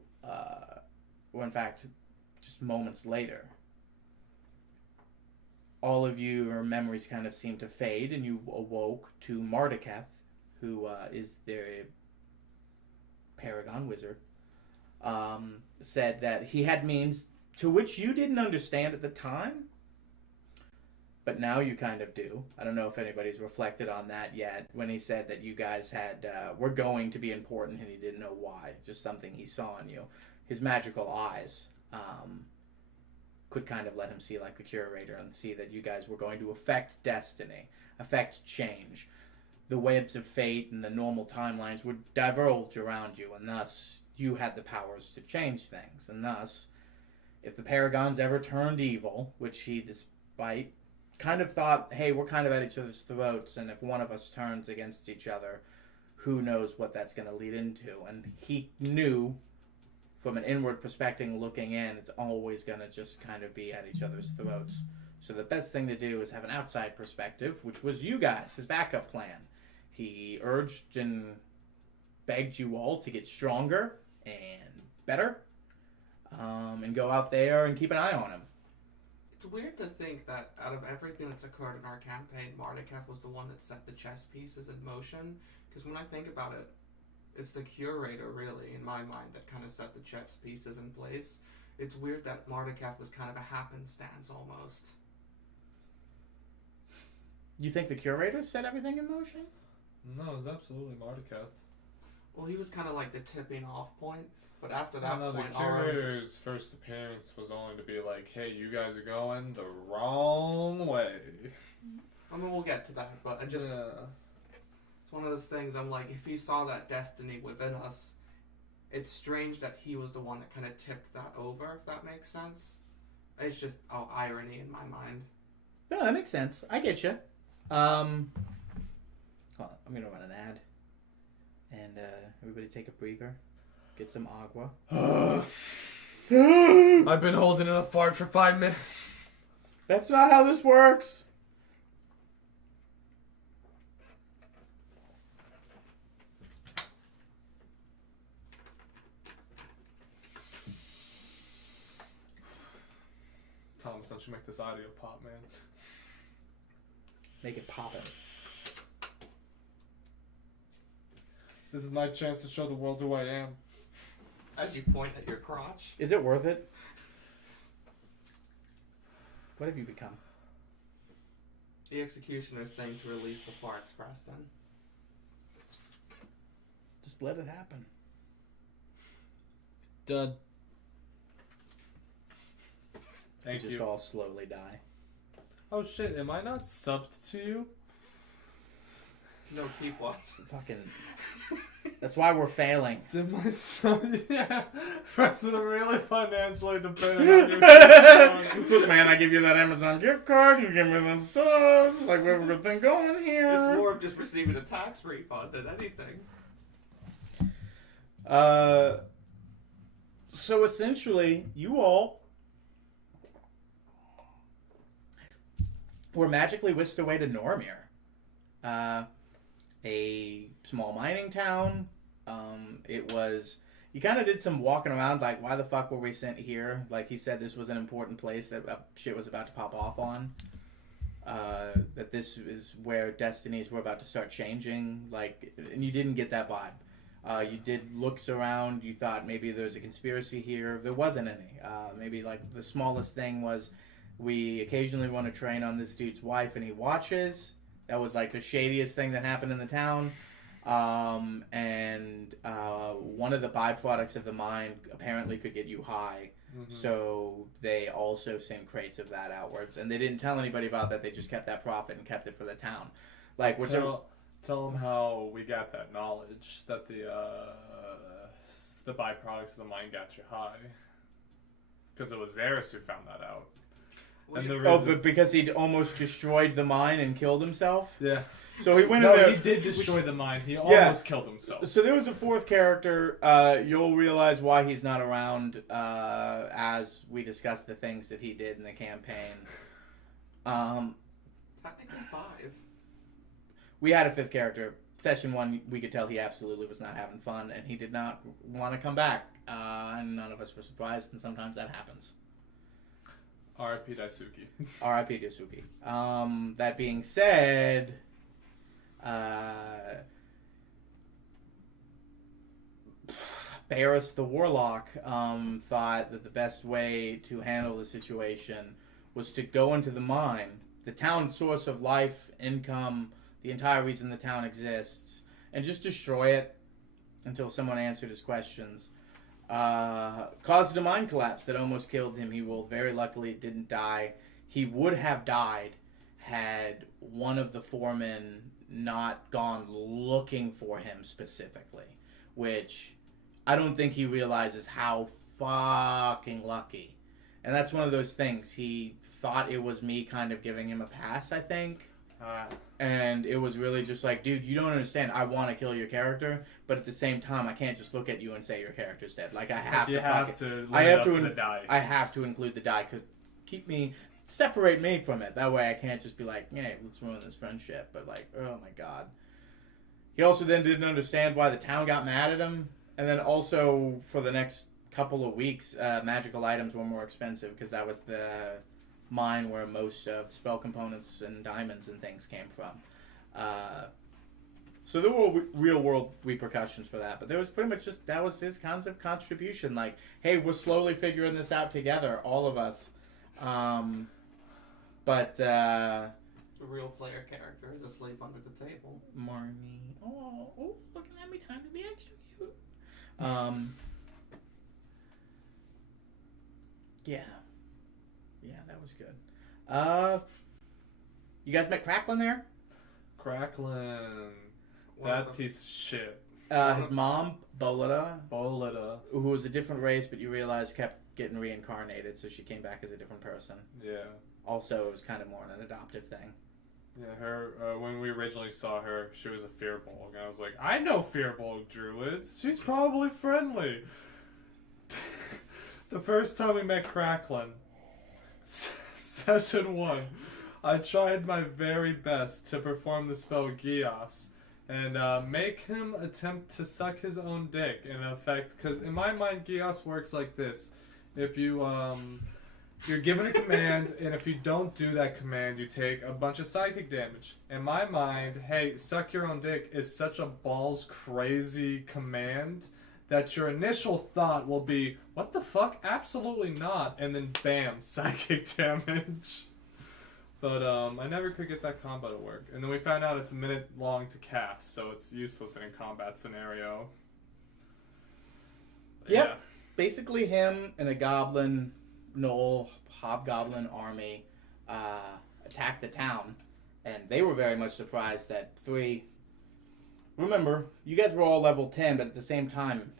or in fact, just moments later, all of your memories kind of seemed to fade, and you awoke to Mardeketh, who is their Paragon wizard, said that he had means to which you didn't understand at the time, but now you kind of do. I don't know if anybody's reflected on that yet, when he said that you guys were going to be important and he didn't know why. Just something he saw in you. His magical eyes could kind of let him see like the curator and see that you guys were going to affect destiny, affect change. The webs of fate and the normal timelines would divulge around you, and thus you had the powers to change things. And thus, if the Paragons ever turned evil, which he, despite, kind of thought, hey, we're kind of at each other's throats, and if one of us turns against each other, who knows what that's going to lead into. And he knew, from an inward perspective looking in, it's always going to just kind of be at each other's throats. So the best thing to do is have an outside perspective, which was you guys, his backup plan. He urged and begged you all to get stronger and better, and go out there and keep an eye on him. It's weird to think that out of everything that's occurred in our campaign, Mardeketh was the one that set the chess pieces in motion. Because when I think about it, it's the curator, really, in my mind, that kind of set the chess pieces in place. It's weird that Mardeketh was kind of a happenstance, almost. You think the curator set everything in motion? No, it was absolutely Marduketh. Well, he was kind of like the tipping off point, but after that No, the point, curator's first appearance was only to be like, hey, you guys are going the wrong way. I mean, we'll get to that, but I just, Yeah. it's one of those things, I'm like, if he saw that destiny within us, it's strange that he was the one that kind of tipped that over, if that makes sense. It's just, irony in my mind. No, that makes sense. I get you. Hold on, I'm gonna run an ad, and everybody take a breather, get some agua. I've been holding in a fart for 5 minutes. That's not how this works. Thomas, don't you make this audio pop, man. Make it poppin'. This is my chance to show the world who I am. As you point at your crotch. Is it worth it? What have you become? The executioner is saying to release the farts, Preston. Just let it happen. Done. Thank You you. just all slowly die. Oh shit, am I not subbed to you? No, keep watching. Fucking. That's why we're failing. Did my son? Yeah. President really financially dependent on you. Look, man, I give you that Amazon gift card. You give me them subs. Like, we have a good thing going here. It's more of just receiving a tax refund than anything. So essentially, you all were magically whisked away to Normir. A small mining town. It was... You kind of did some walking around, like, why the fuck were we sent here? Like, he said this was an important place that shit was about to pop off on. That this is where destinies were about to start changing. Like, and you didn't get that vibe. You did looks around. You thought maybe there's a conspiracy here. There wasn't any. Maybe, like, the smallest thing was we occasionally run a train on this dude's wife and he watches. That was, like, the shadiest thing that happened in the town. And one of the byproducts of the mine apparently could get you high. Mm-hmm. So they also sent crates of that outwards. And they didn't tell anybody about that. They just kept that profit and kept it for the town. Like, Tell them how we got that knowledge that the byproducts of the mine got you high. Because it was Zaris who found that out. But because he'd almost destroyed the mine and killed himself? Yeah. So he went in there. He did destroy the mine. He almost killed himself. So there was a fourth character. You'll realize why he's not around as we discuss the things that he did in the campaign. Technically 5. We had a fifth character. Session 1, we could tell he absolutely was not having fun, and he did not want to come back. And none of us were surprised, and sometimes that happens. R.I.P. Daisuke. R.I.P. Daisuke. That being said, Barris the Warlock thought that the best way to handle the situation was to go into the mine, the town's source of life, income, the entire reason the town exists, and just destroy it until someone answered his questions. Caused a mine collapse that almost killed him. He very luckily didn't die. He would have died had one of the foremen not gone looking for him specifically, which I don't think he realizes how fucking lucky. And that's one of those things. He thought it was me kind of giving him a pass, I think. And it was really just like, dude, you don't understand. I want to kill your character, but at the same time, I can't just look at you and say your character's dead. Like, I have to. I have to the dice. I have to include the die because separate me from it. That way, I can't just be like, hey, let's ruin this friendship. But like, oh my god. He also then didn't understand why the town got mad at him, and then also for the next couple of weeks, magical items were more expensive because that was the mine where most of spell components and diamonds and things came from. So there were real world repercussions for that, but there was pretty much just, that was his concept contribution. Like, hey, we're slowly figuring this out together, all of us. But The real player character is asleep under the table. Marnie. Oh, looking at me, time to be extra cute. Yeah. Yeah, that was good. You guys met Cracklin there? Cracklin. One of That the- piece of shit. His mom, Bolita, Bolita. who was a different race, but you realize kept getting reincarnated, so she came back as a different person. Yeah. Also, it was kind of more an adoptive thing. Yeah, her, when we originally saw her, she was a Fearbolg, and I was like, I know Fearbolg druids. She's probably friendly. The first time we met Cracklin, session 1, I tried my very best to perform the spell Gios and make him attempt to suck his own dick, in effect, because in my mind, Gios works like this. If you, you're given a command, and if you don't do that command, you take a bunch of psychic damage. In my mind, hey, suck your own dick is such a balls crazy command that your initial thought will be, what the fuck? Absolutely not. And then bam, psychic damage. But I never could get that combo to work. And then we found out it's a minute long to cast, so it's useless in a combat scenario. Yep. Yeah. Basically, him and a goblin, Knoll, hobgoblin army attacked the town, and they were very much surprised that 3. Remember, you guys were all level 10, but at the same time,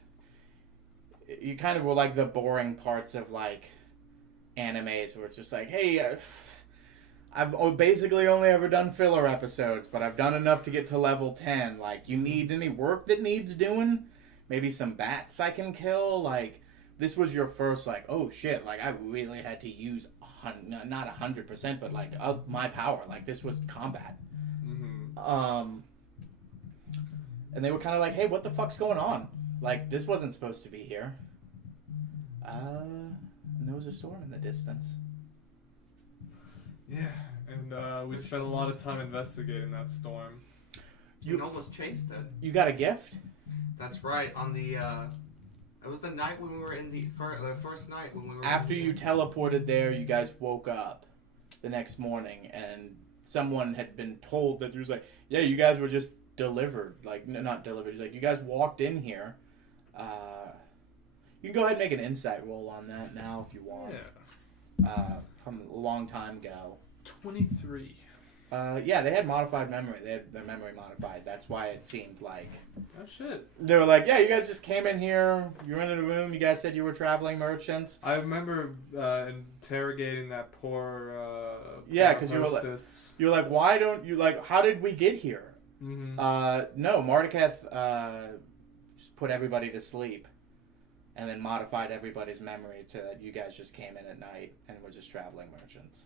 you kind of were like the boring parts of like animes where it's just like, hey, I've basically only ever done filler episodes, but I've done enough to get to level 10. Like, you need any work that needs doing? Maybe some bats I can kill? Like, this was your first, like, oh shit, like, I really had to use, not 100%, but like, of my power. Like, this was combat. Mm-hmm. And they were kind of like, hey, what the fuck's going on? Like, this wasn't supposed to be here. And there was a storm in the distance. Yeah, and we spent a lot of time investigating that storm. You almost chased it. You got a gift? That's right. On the it was the night when we were in the first night when we were. After you teleported there, you guys woke up the next morning, and someone had been told that you was like, yeah, you guys were just delivered. Like, not delivered. He's like, you guys walked in here. You can go ahead and make an insight roll on that now if you want. Yeah. From a long time ago. 23. Yeah, they had modified memory. They had their memory modified. That's why it seemed like... Oh, shit. They were like, yeah, you guys just came in here. You were in a room. You guys said you were traveling merchants. I remember interrogating that poor Yeah, poor 'cause you were like- hostess. You're like, why don't you... Like, how did we get here? Mm-hmm. No, Marduketh just put everybody to sleep. And then modified everybody's memory to that you guys just came in at night and were just traveling merchants.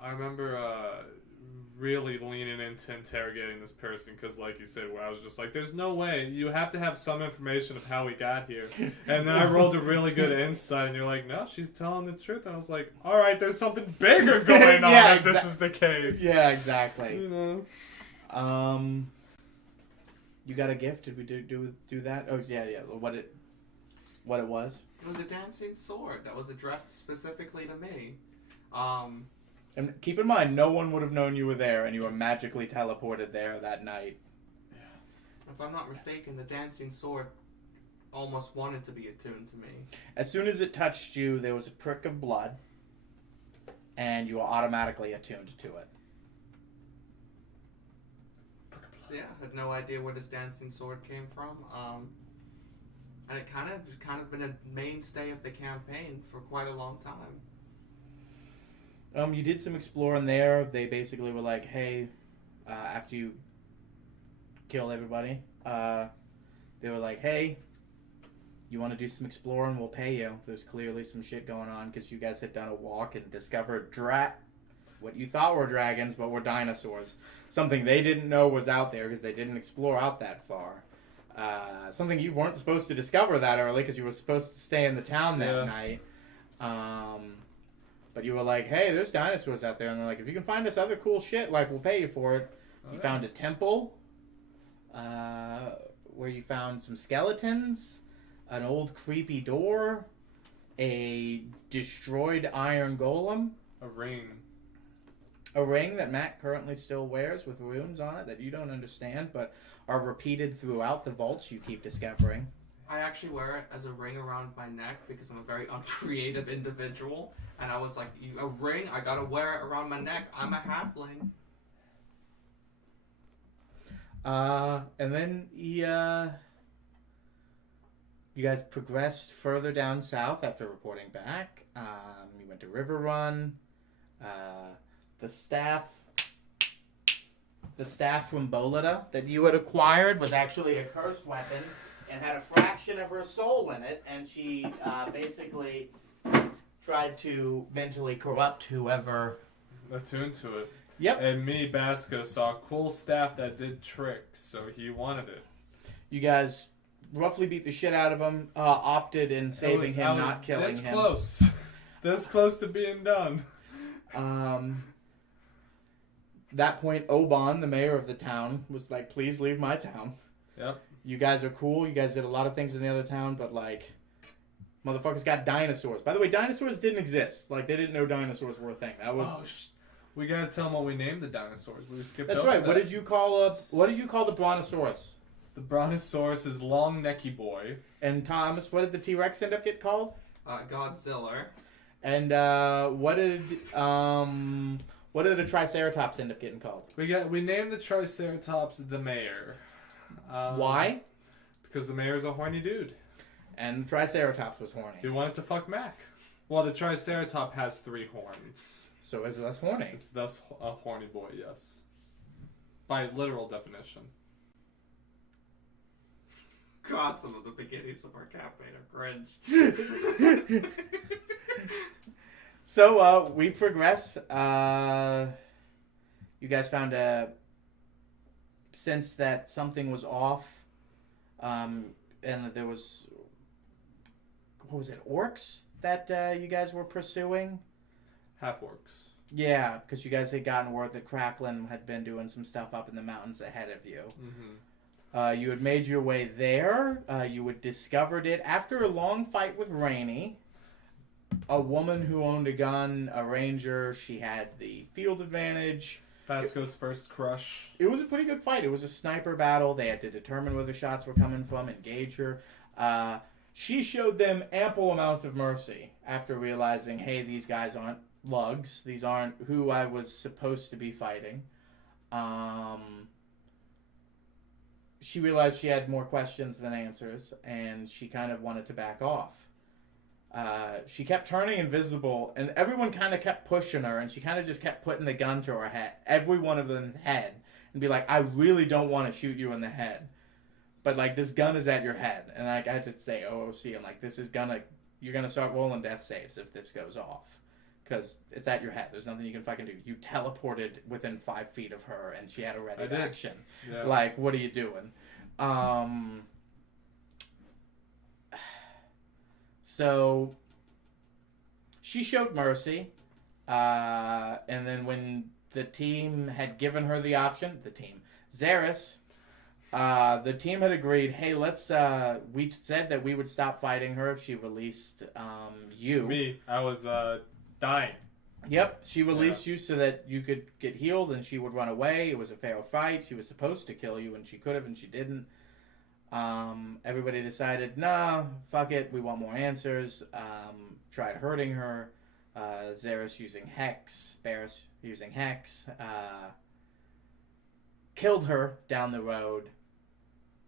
I remember really leaning into interrogating this person because, like you said, where I was just like, there's no way. You have to have some information of how we got here. And then I rolled a really good insight, and you're like, no, she's telling the truth. And I was like, all right, there's something bigger going on Yeah, if this is the case. Yeah, exactly. You know? You got a gift? Did we do that? Oh, yeah. What it was? It was a dancing sword that was addressed specifically to me. And keep in mind, no one would have known you were there, and you were magically teleported there that night. If I'm not mistaken, the dancing sword almost wanted to be attuned to me. As soon as it touched you, there was a prick of blood, and you were automatically attuned to it. So yeah, I had no idea where this dancing sword came from. And it kind of been a mainstay of the campaign for quite a long time. You did some exploring there. They basically were like, hey, after you killed everybody, they were like, hey, you want to do some exploring? We'll pay you. There's clearly some shit going on because you guys had done a walk and discovered what you thought were dragons, but were dinosaurs. Something they didn't know was out there because they didn't explore out that far. Something you weren't supposed to discover that early because you were supposed to stay in the town that night. But you were like, hey, there's dinosaurs out there. And they're like, if you can find us other cool shit, like, we'll pay you for it. You found a temple where you found some skeletons, an old creepy door, a destroyed iron golem. A ring. A ring that Matt currently still wears with runes on it that you don't understand, but are repeated throughout the vaults you keep discovering. I actually wear it as a ring around my neck because I'm a very uncreative individual. And I was like, a ring? I gotta wear it around my neck. I'm a halfling. And then you guys progressed further down south after reporting back. You went to River Run. The staff from Bolida that you had acquired was actually a cursed weapon and had a fraction of her soul in it, and she basically tried to mentally corrupt whoever attuned to it. Yep. And me, Basco, saw a cool staff that did tricks, so he wanted it. You guys roughly beat the shit out of him, opted in saving him, not killing this him. Close. This close to being done. That point, Oban, the mayor of the town, was like, please leave my town. Yep. You guys are cool. You guys did a lot of things in the other town, but, like, motherfuckers got dinosaurs. By the way, dinosaurs didn't exist. Like, they didn't know dinosaurs were a thing. That was... We gotta tell them what we named the dinosaurs. We skipped That's over right. that. What did you call the Brontosaurus? The Brontosaurus is Long Necky Boy. And Thomas, what did the T-Rex end up get called? Godzilla. And what did the Triceratops end up getting called? We named the Triceratops the Mayor. Why? Because the Mayor's a horny dude. And the Triceratops was horny. He wanted to fuck Mac. Well, the Triceratop has 3 horns. So is less horny. It's thus a horny boy, yes. By literal definition. God, some of the beginnings of our campaign are cringe. So, we progress. You guys found a sense that something was off, and that there was, what was it, orcs that you guys were pursuing? Half-orcs. Yeah, because you guys had gotten word that Cracklin had been doing some stuff up in the mountains ahead of you. Mm-hmm. You had made your way there. You had discovered it after a long fight with Rainey. A woman who owned a gun, a ranger. She had the field advantage. Basco's first crush. It was a pretty good fight. It was a sniper battle. They had to determine where the shots were coming from, engage her. She showed them ample amounts of mercy after realizing, hey, these guys aren't lugs. These aren't who I was supposed to be fighting. She realized she had more questions than answers, and she kind of wanted to back off. She kept turning invisible, and everyone kind of kept pushing her, and she kind of just kept putting the gun to her head, every one of them's head, and be like, I really don't want to shoot you in the head, but, like, this gun is at your head. And like, I had to say, OOC, I'm like, you're gonna start rolling death saves if this goes off. Because it's at your head. There's nothing you can fucking do. You teleported within 5 feet of her, and she had a ready action. Yeah. Like, what are you doing? So, she showed mercy. And then when the team had given her the option, Xeris, the team had agreed, hey, we said that we would stop fighting her if she released you. Me, I was dying. Yep, she released you so that you could get healed and she would run away. It was a fair fight. She was supposed to kill you and she could have and she didn't. Everybody decided, nah, fuck it, we want more answers. Tried hurting her. Xeris using Hex, Barris using Hex. Killed her down the road.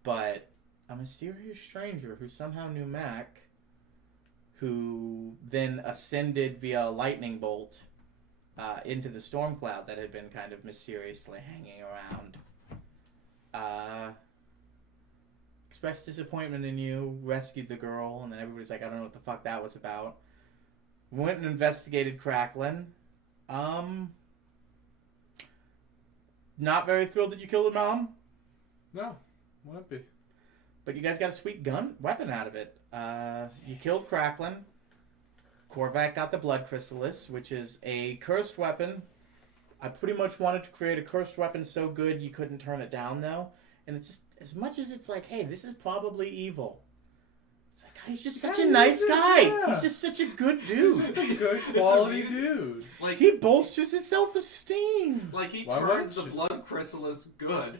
But a mysterious stranger who somehow knew Mac, who then ascended via a lightning bolt into the storm cloud that had been kind of mysteriously hanging around. Expressed disappointment in you, rescued the girl, and then everybody's like, I don't know what the fuck that was about. Went and investigated Cracklin. Not very thrilled that you killed her mom. No, wouldn't be. But you guys got a sweet weapon out of it. You killed Cracklin. Korvac got the Blood Chrysalis, which is a cursed weapon. I pretty much wanted to create a cursed weapon so good you couldn't turn it down, though. And it's just, as much as it's like, hey, this is probably evil. It's like, He's just such a nice guy. Yeah. He's just such a good He's dude. just a good quality amusing. dude. Like He bolsters his self-esteem. like he Why turns the wouldn't you? blood chrysalis good.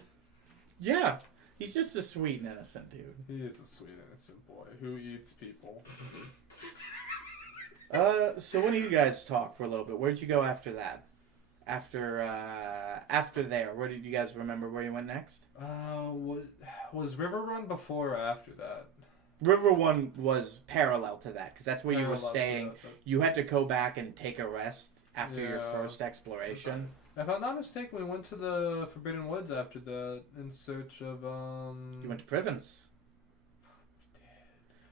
Yeah. He's just a sweet and innocent dude. He is a sweet innocent boy who eats people. So when do you guys talk for a little bit? Where'd you go after that? After there, where did you guys remember where you went next? Was River Run before or after that? River One was parallel to that because that's where you were Parallel to staying. that, but- You had to go back and take a rest after your Yeah. first exploration. If I'm not mistaken, we went to the Forbidden Woods after that in search of You went to Privence.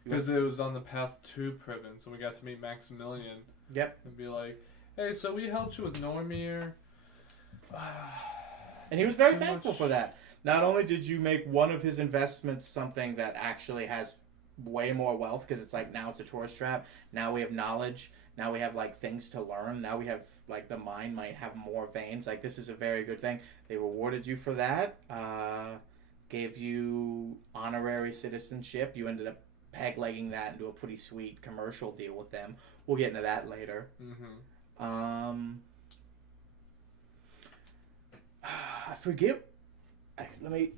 because it was on the path to Privence, and we got to meet Maximilian. Yep. And be like, "Hey, so we helped you with Normir." And he was very Too thankful much- for that. Not only did you make one of his investments something that actually has way more wealth, because it's like now it's a tourist trap. Now we have knowledge. Now we have like things to learn. Now we have like the mine might have more veins. Like this is a very good thing. They rewarded you for that. Gave you honorary citizenship. You ended up peg-legging that into a pretty sweet commercial deal with them. We'll get into that later. Mm-hmm. I forget. I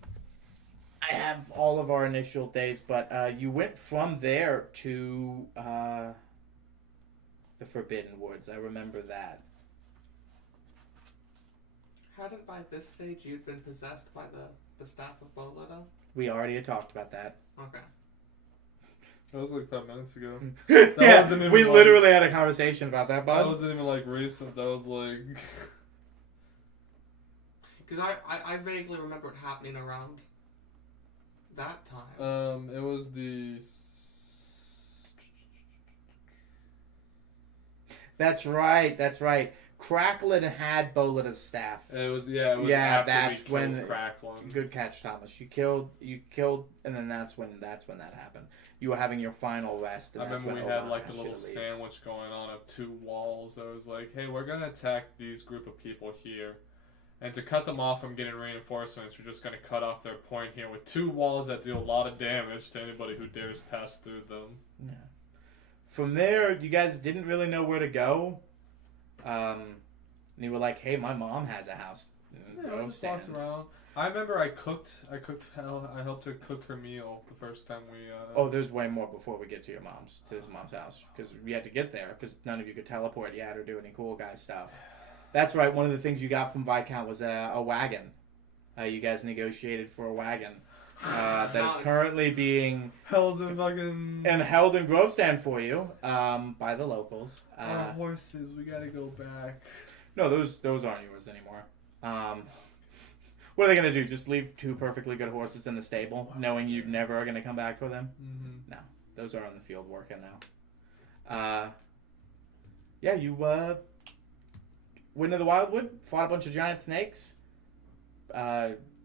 have all of our initial days, but you went from there to the Forbidden Woods. I remember that. Hadn't by this stage you'd been possessed by the staff of Bolida? We already had talked about that. Okay. That was like 5 minutes ago. Yeah, wasn't even we like- literally had a conversation about that, That bud. wasn't even like recent. That was like. Because I vaguely remember it happening around that time. It was the. That's right. That's right. Cracklin had Bolita's staff. It was after that's we killed when- Cracklin. Good catch, Thomas. You killed, and then that's when that happened. You were having your final rest. And I that's remember we when had Oban like a asked you little to leave. sandwich going on of 2 walls that was like, hey, we're gonna attack these group of people here, and to cut them off from getting reinforcements, we're just gonna cut off their point here with 2 walls that deal a lot of damage to anybody who dares pass through them. Yeah. From there, you guys didn't really know where to go. And you were like, "Hey, my mom has a house." Yeah, we just walked around. I remember I helped her cook her meal the first time we. Oh, there's way more before we get to his mom's house, because we had to get there because none of you could teleport yet or do any cool guy stuff. That's right. One of the things you got from Viscount was a wagon. You guys negotiated for a wagon that is currently being held in fucking. held in Grovestand for you by the locals. Our horses, we gotta go back. No, those aren't yours anymore. What are they gonna do? Just leave 2 perfectly good horses in the stable, knowing you never are gonna come back for them? Mm-hmm. No, those are on the field working now. Yeah, you went into the Wildwood, fought a bunch of giant snakes.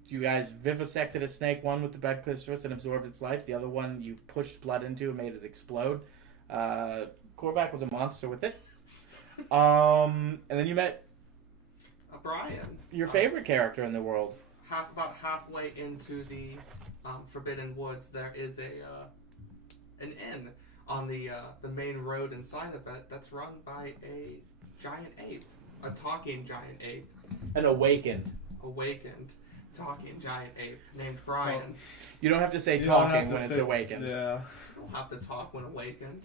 You guys vivisected a snake, one with the Bedclistrus and absorbed its life. The other one you pushed blood into and made it explode. Korvac was a monster with it. And then you met Brian. your favorite character in the world. About halfway into the Forbidden Woods, there is an inn on the main road inside of it that's run by a giant ape, a talking giant ape, An awakened. awakened talking giant ape named Brian. You don't have to say You don't talking have to when it's say- awakened. Yeah. You'll have to talk when awakened.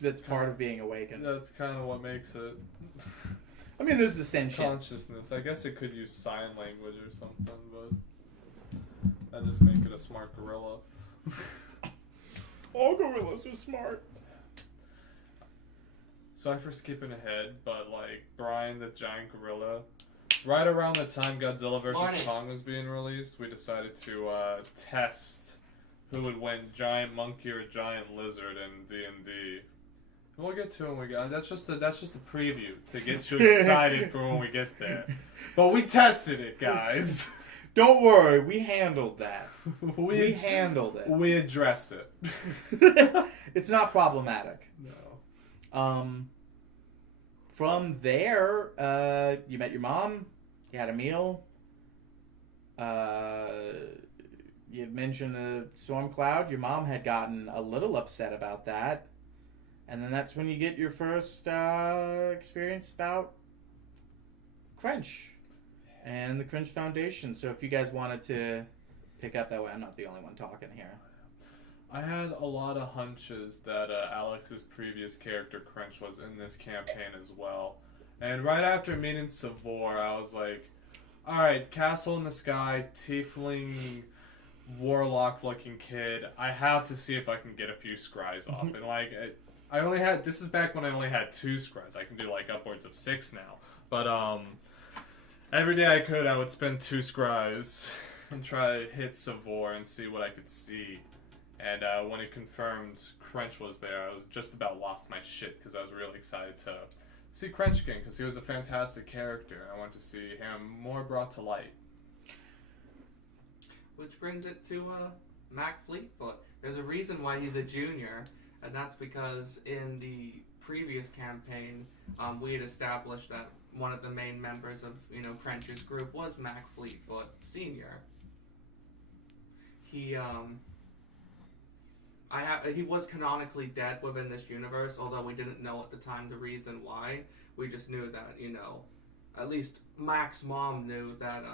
That's part of being awakened. That's kind of what makes it I mean, there's the sentience. consciousness. I guess it could use sign language or something, but that just make it a smart gorilla. All gorillas are smart. Sorry for skipping ahead, but like Brian the giant gorilla, right around the time Godzilla vs. Barney. Kong was being released, we decided to test who would win, giant monkey or giant lizard in D&D. We'll get to it when we get. That's just a preview to get you excited for when we get there. But we tested it, guys. Don't worry, we handled that. we handled it. We address it. It's not problematic. No. From there, you met your mom. You had a meal. you mentioned the storm cloud. Your mom had gotten a little upset about that. And then that's when you get your first experience about Crench and the Crench Foundation. So if you guys wanted to pick up that way, I'm not the only one talking here. I had a lot of hunches that Alex's previous character, Crench, was in this campaign as well. And right after meeting Savor, I was like, alright, Castle in the Sky, tiefling, warlock-looking kid. I have to see if I can get a few scries off. And like, I only had, this is back when I only had 2 scries. I can do like upwards of 6 now. But every day I could, I would spend 2 scries and try to hit Savor and see what I could see. And when it confirmed Crench was there, I was just about lost my shit because I was really excited to see Crench again because he was a fantastic character. I want to see him more brought to light. Which brings it to Mac Fleetfoot. There's a reason why he's a junior, and that's because in the previous campaign, we had established that one of the main members of Crench's group was Mac Fleetfoot Senior. He was canonically dead within this universe, although we didn't know at the time the reason why. We just knew that, at least Mac's mom knew that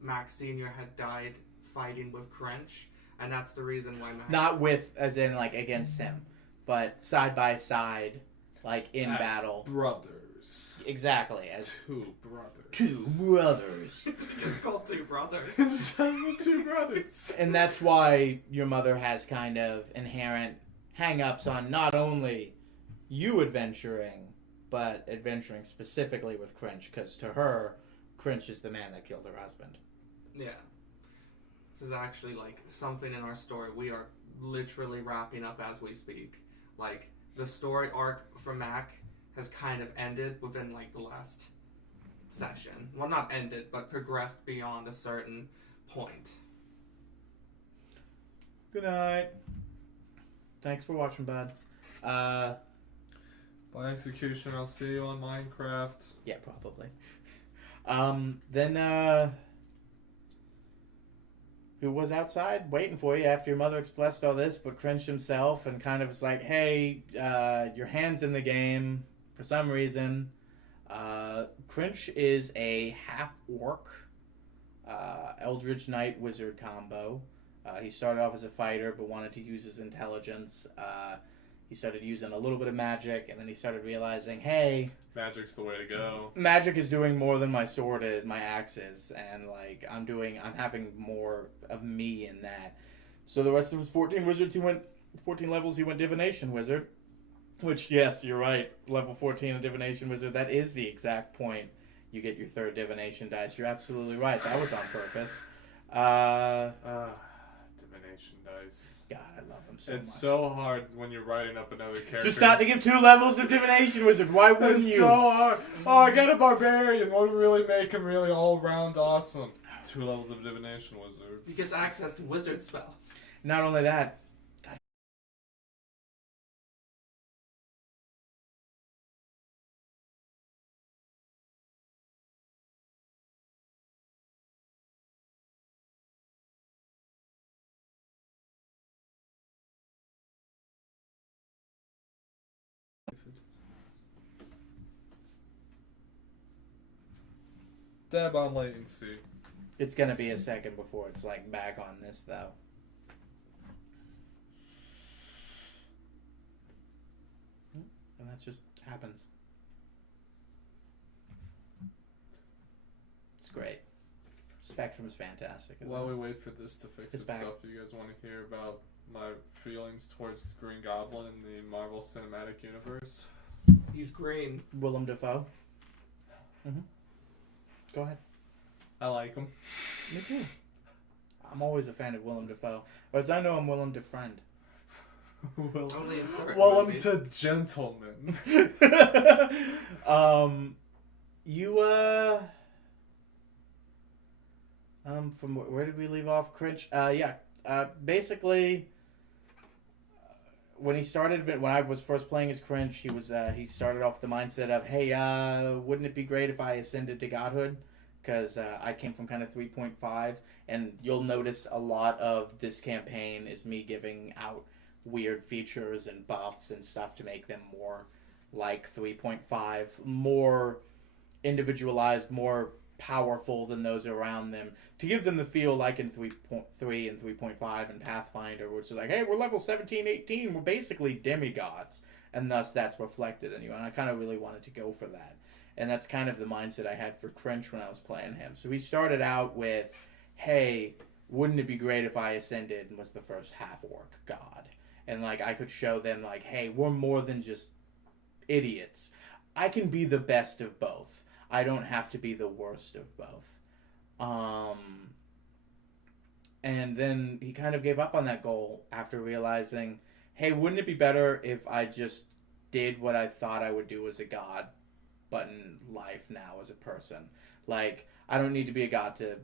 Mac Senior had died fighting with Crench, and that's the reason why Mac... Not with, as in, like, against him, but side by side, like, in As battle. brothers. Exactly, as 2 brothers. 2 brothers. It's called 2 brothers. 2 brothers. And that's why your mother has kind of inherent hang-ups on not only you adventuring, but adventuring specifically with Crench, because to her, Crench is the man that killed her husband. Yeah. This is actually, like, something in our story we are literally wrapping up as we speak. Like, the story arc for Mac has kind of ended within, like, the last session. Well, not ended, but progressed beyond a certain point. Good night. Thanks for watching, bud. By execution, I'll see you on Minecraft. Yeah, probably. Then, who was outside waiting for you after your mother expressed all this, but Crench himself and kind of was like, hey, your hand's in the game for some reason. Crench is a half-orc Eldritch Knight Wizard combo. He started off as a fighter, but wanted to use his intelligence. He started using a little bit of magic, and then he started realizing, hey, Magic's the way to go. magic is doing more than my sword is, my axe is, and like I'm having more of me in that. So the rest of his 14 levels, he went Divination Wizard, which, yes, you're right, level 14 of Divination Wizard, that is the exact point you get your 3rd Divination dice. You're absolutely right, that was on purpose. Divination dice. God, I love him so much. It's so hard when you're writing up another character. Just not to give 2 levels of Divination Wizard, why wouldn't It's you? so hard. Oh, I got a barbarian. What would really make him really all round awesome? 2 levels of Divination Wizard. He gets access to wizard spells. Not only that, Dab on latency. it's gonna be a second before it's like back on this though. And that just happens. It's great. Spectrum is fantastic. While we wait for this to fix It's itself, do you guys want to hear about my feelings towards Green Goblin in the Marvel Cinematic Universe? He's green. Willem Dafoe. Go ahead. I like him. Me too. I'm always a fan of Willem Dafoe. But as I know, I'm Willem to friend. Only in certain Welcome movies. to Gentleman. From where did we leave off? Crench. Basically, when I was first playing as Crench, he started off with the mindset of, hey, wouldn't it be great if I ascended to godhood? because I came from kind of 3.5, and you'll notice a lot of this campaign is me giving out weird features and buffs and stuff to make them more like 3.5, more individualized, more powerful than those around them, to give them the feel like in 3.3 and 3.5 and Pathfinder, which is like, hey, we're level 17, 18, we're basically demigods, and thus that's reflected in you. And I kind of really wanted to go for that. And that's kind of the mindset I had for Crinch when I was playing him. So we started out with, hey, wouldn't it be great if I ascended and was the first half-orc god? And, like, I could show them, like, hey, we're more than just idiots. I can be the best of both. I don't have to be the worst of both. And then he kind of gave up on that goal after realizing, hey, wouldn't it be better if I just did what I thought I would do as a god, but in life now as a person? Like, I don't need to be a god to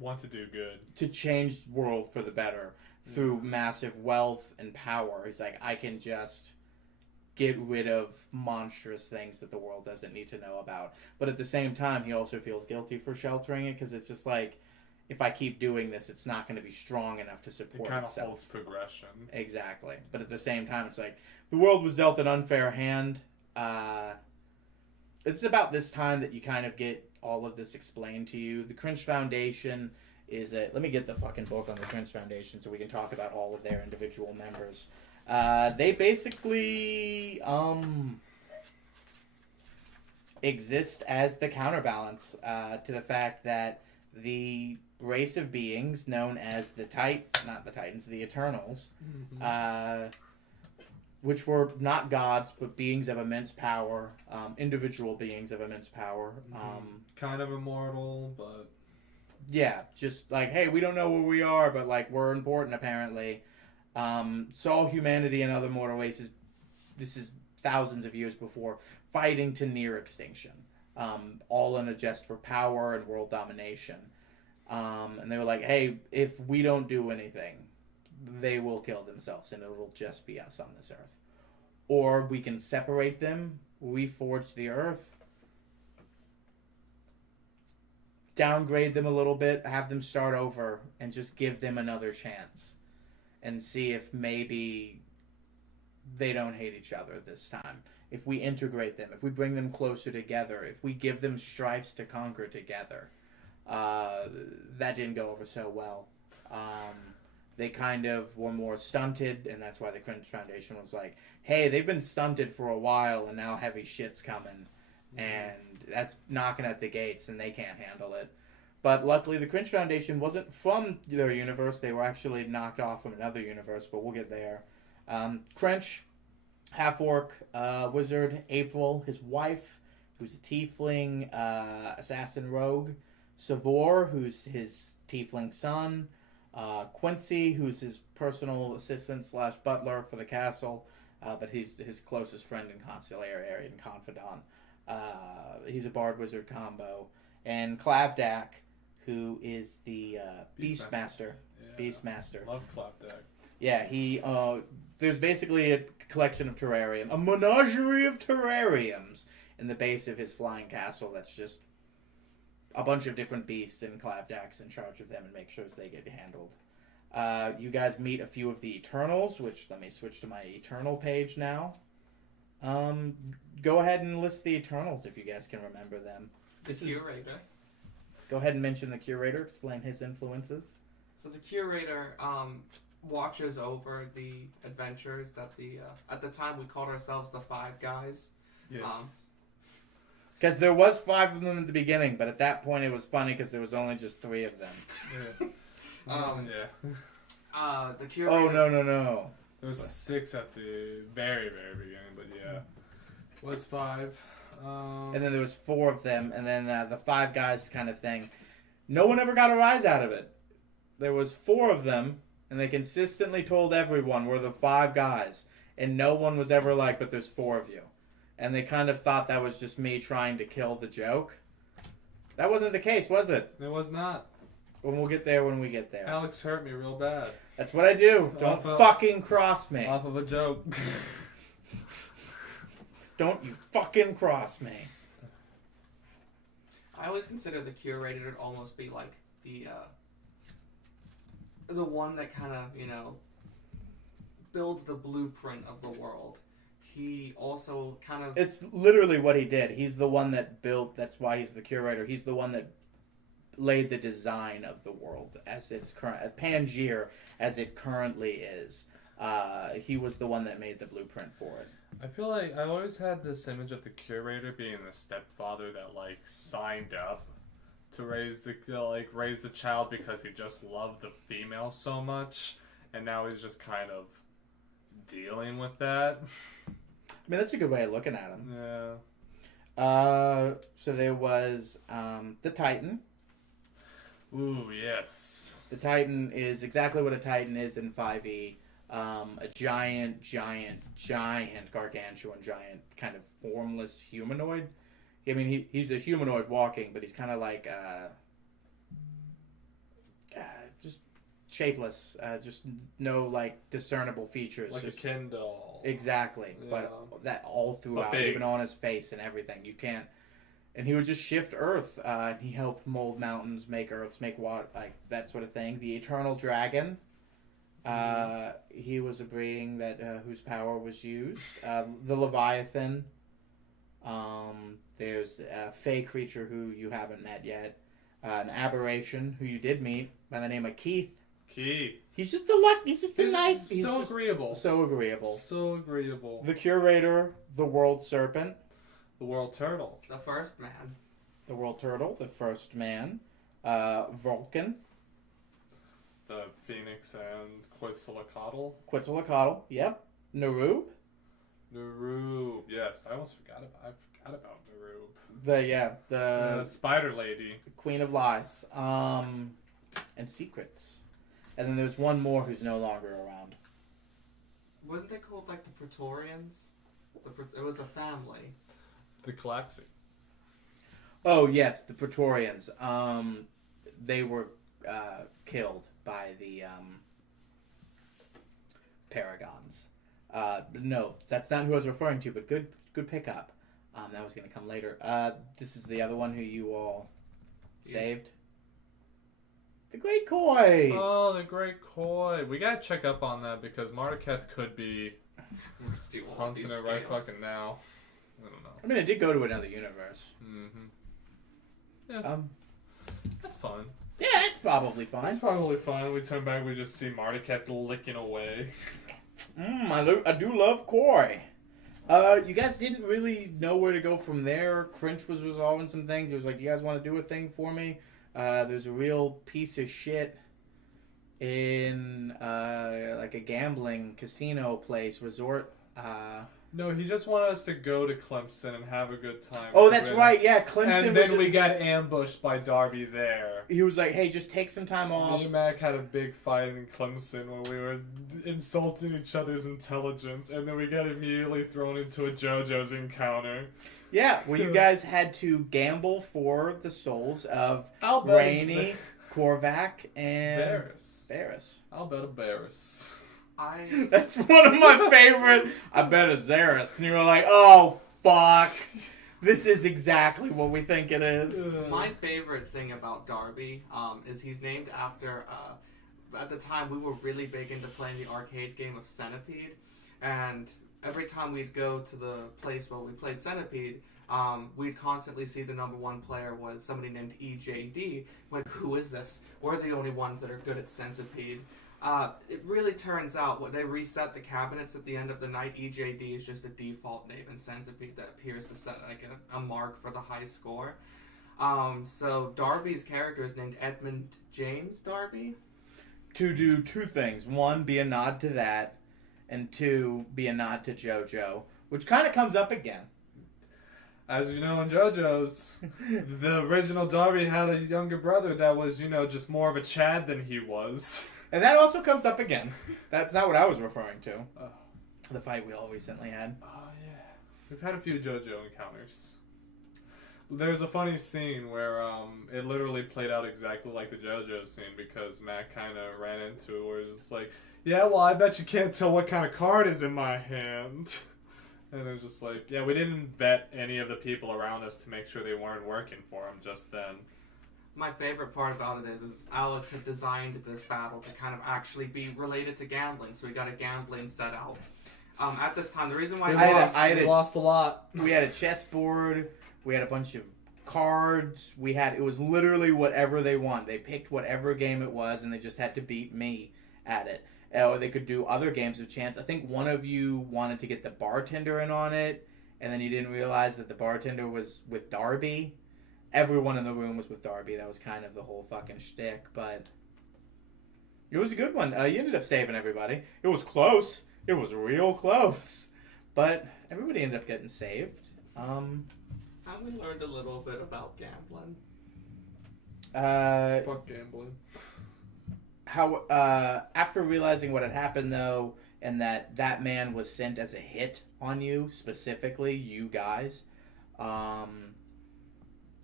Want to do good. to change the world for the better through massive wealth and power. He's like, I can just get rid of monstrous things that the world doesn't need to know about. But at the same time, he also feels guilty for sheltering it, because it's just like, if I keep doing this, it's not going to be strong enough to It support kind of itself. holds progression. Exactly. But at the same time, it's like, the world was dealt an unfair hand. It's about this time that you kind of get all of this explained to you. The Cringe Foundation is a... Let me get the fucking book on the Cringe Foundation so we can talk about all of their individual members. They basically exist as the counterbalance to the fact that the race of beings known as the the Eternals, which were not gods but beings of immense power, individual beings of immense power. Kind of immortal, but Yeah, just like, hey, we don't know where we are, but like we're important apparently. Saw humanity and other mortal races, this is thousands of years before, fighting to near extinction. All in a jest for power and world domination. And they were like, hey, if we don't do anything, they will kill themselves and it'll just be us on this earth. Or we can separate them, reforge the earth, downgrade them a little bit, have them start over, and just give them another chance. And see if maybe they don't hate each other this time. If we integrate them, if we bring them closer together, if we give them strifes to conquer together. That didn't go over so well. They kind of were more stunted, and that's why the Cringe Foundation was like, hey, they've been stunted for a while, and now heavy shit's coming. And that's knocking at the gates, and they can't handle it. But luckily, the Cringe Foundation wasn't from their universe. They were actually knocked off from another universe, but we'll get there. Cringe, half-orc, wizard, April, his wife, who's a tiefling, assassin rogue, Savor, who's his tiefling son, Quincy, who's his personal assistant / butler for the castle, but he's his closest friend and consigliere and confidant. He's a bard wizard combo, and Clavdak, who is the Beastmaster. yeah. Beastmaster. Love Clapdeck. Yeah, he. There's basically a collection of terrarium, a menagerie of terrariums in the base of his flying castle. That's just a bunch of different beasts, and Clavdak's in charge of them and make sure they get handled. You guys meet a few of the Eternals, which let me switch to my Eternal page now. Go ahead and list the Eternals if you guys can remember them. This is Curator. Go ahead and mention the Curator. Explain his influences. So the Curator watches over the adventures that at the time we called ourselves the Five Guys. Yes. Because there was 5 of them at the beginning, but at that point it was funny because there was only just 3 of them. yeah. Yeah. The Curator. Oh, no. There was 6 at the very, very beginning, but yeah. Was 5. And then there was 4 of them, and then the 5 guys kind of thing. No one ever got a rise out of it. There was 4 of them, and they consistently told everyone we're the 5 guys. And no one was ever like, but there's 4 of you. And they kind of thought that was just me trying to kill the joke. That wasn't the case, was it? It was not. When we'll get there when we get there. Alex hurt me real bad. That's what I do. Don't fucking cross me. Off of a joke. Don't you fucking cross me. I always consider the curator to almost be like the one that kind of, builds the blueprint of the world. He also kind of... It's literally what he did. He's the one that built, that's why he's the curator. He's the one that laid the design of the world as it's current, Pangaea as it currently is. He was the one that made the blueprint for it. I feel like I always had this image of the curator being the stepfather that like signed up to raise the child because he just loved the female so much, and now he's just kind of dealing with that. I mean, that's a good way of looking at him. Yeah. So there was the Titan. Ooh, yes. The Titan is exactly what a Titan is in 5e. A giant, gargantuan, giant, kind of formless humanoid. I mean, he's a humanoid walking, but he's kind of like just shapeless, just no like discernible features. Like just, a Ken doll. Exactly, Yeah. but that all throughout, even on his face and everything. You can't. And he would just shift Earth. He helped mold mountains, make Earths, make water, like that sort of thing. The Eternal Dragon. He was a being that whose power was used. The Leviathan. There's a Fey creature who you haven't met yet. An Aberration who you did meet by the name of Keith. He's just nice. He's so just agreeable. So agreeable. So agreeable. The Curator, the World Serpent. The World Turtle. The first man. The World Turtle, the first man. Vulcan. The Phoenix and Quetzalcoatl. Quetzalcoatl, yep. Narub. Narub. Yes, I almost forgot about Narub. The Spider Lady. Queen of Lies. And Secrets. And then there's one more who's no longer around. Weren't they called like the Praetorians? It was a family. The Calaxy. Oh yes, the Praetorians. They were killed by the Paragons. No, that's not who I was referring to, but good pickup. That was going to come later. This is the other one who you all saved. The Great Koi! Oh, the Great Koi. We gotta check up on that because Marduketh could be hunting it right fucking now. I don't know. I mean, it did go to another universe. Mm-hmm. Yeah. That's fun. Yeah, it's probably fine. It's probably fine. We turn back, we just see Marduketh licking away. I do love Koi. You guys didn't really know where to go from there. Crinch was resolving some things. He was like, you guys want to do a thing for me? There's a real piece of shit in like a gambling casino place, resort. No, he just wanted us to go to Clemson and have a good time. Oh, that's right. Yeah, Clemson. And then we got ambushed by Darby there. He was like, hey, just take some time off. Me and Mac had a big fight in Clemson where we were insulting each other's intelligence, and then we got immediately thrown into a JoJo's encounter. Yeah, where you guys had to gamble for the souls of I'll Rainy, Korvac, and Barris. I'll bet a Barris. That's one of my favorite. I bet a Zaris. And you were like, oh, fuck. This is exactly what we think it is. My favorite thing about Darby is he's named after... at the time, we were really big into playing the arcade game of Centipede. And every time we'd go to the place where we played Centipede, we'd constantly see the number one player was somebody named EJD. Like, who is this? We're the only ones that are good at Centipede. It really turns out when they reset the cabinets at the end of the night, EJD is just a default name in Centipede that appears to set like a mark for the high score. So Darby's character is named Edmund James Darby. To do two things. One, be a nod to that. And two, be a nod to JoJo. Which kind of comes up again. As you know, in JoJo's, the original Darby had a younger brother that was, just more of a Chad than he was. And that also comes up again. That's not what I was referring to. Oh. The fight we all recently had. Oh, yeah. We've had a few JoJo encounters. There's a funny scene where it literally played out exactly like the JoJo scene because Matt kind of ran into it where it's just like, yeah, well, I bet you can't tell what kind of card is in my hand. And it was just like, yeah, we didn't vet any of the people around us to make sure they weren't working for him just then. My favorite part about it is Alex had designed this battle to kind of actually be related to gambling, so we got a gambling set out. At this time, the reason why We lost a lot. We had a chessboard. We had a bunch of cards. It was literally whatever they want. They picked whatever game it was, and they just had to beat me at it. Or they could do other games of chance. I think one of you wanted to get the bartender in on it, and then you didn't realize that the bartender was with Darby. Everyone in the room was with Darby. That was kind of the whole fucking shtick, but it was a good one. You ended up saving everybody. It was close. It was real close, but everybody ended up getting saved. And we learned a little bit about gambling. Fuck gambling. After realizing what had happened though, and that man was sent as a hit on you, specifically you guys,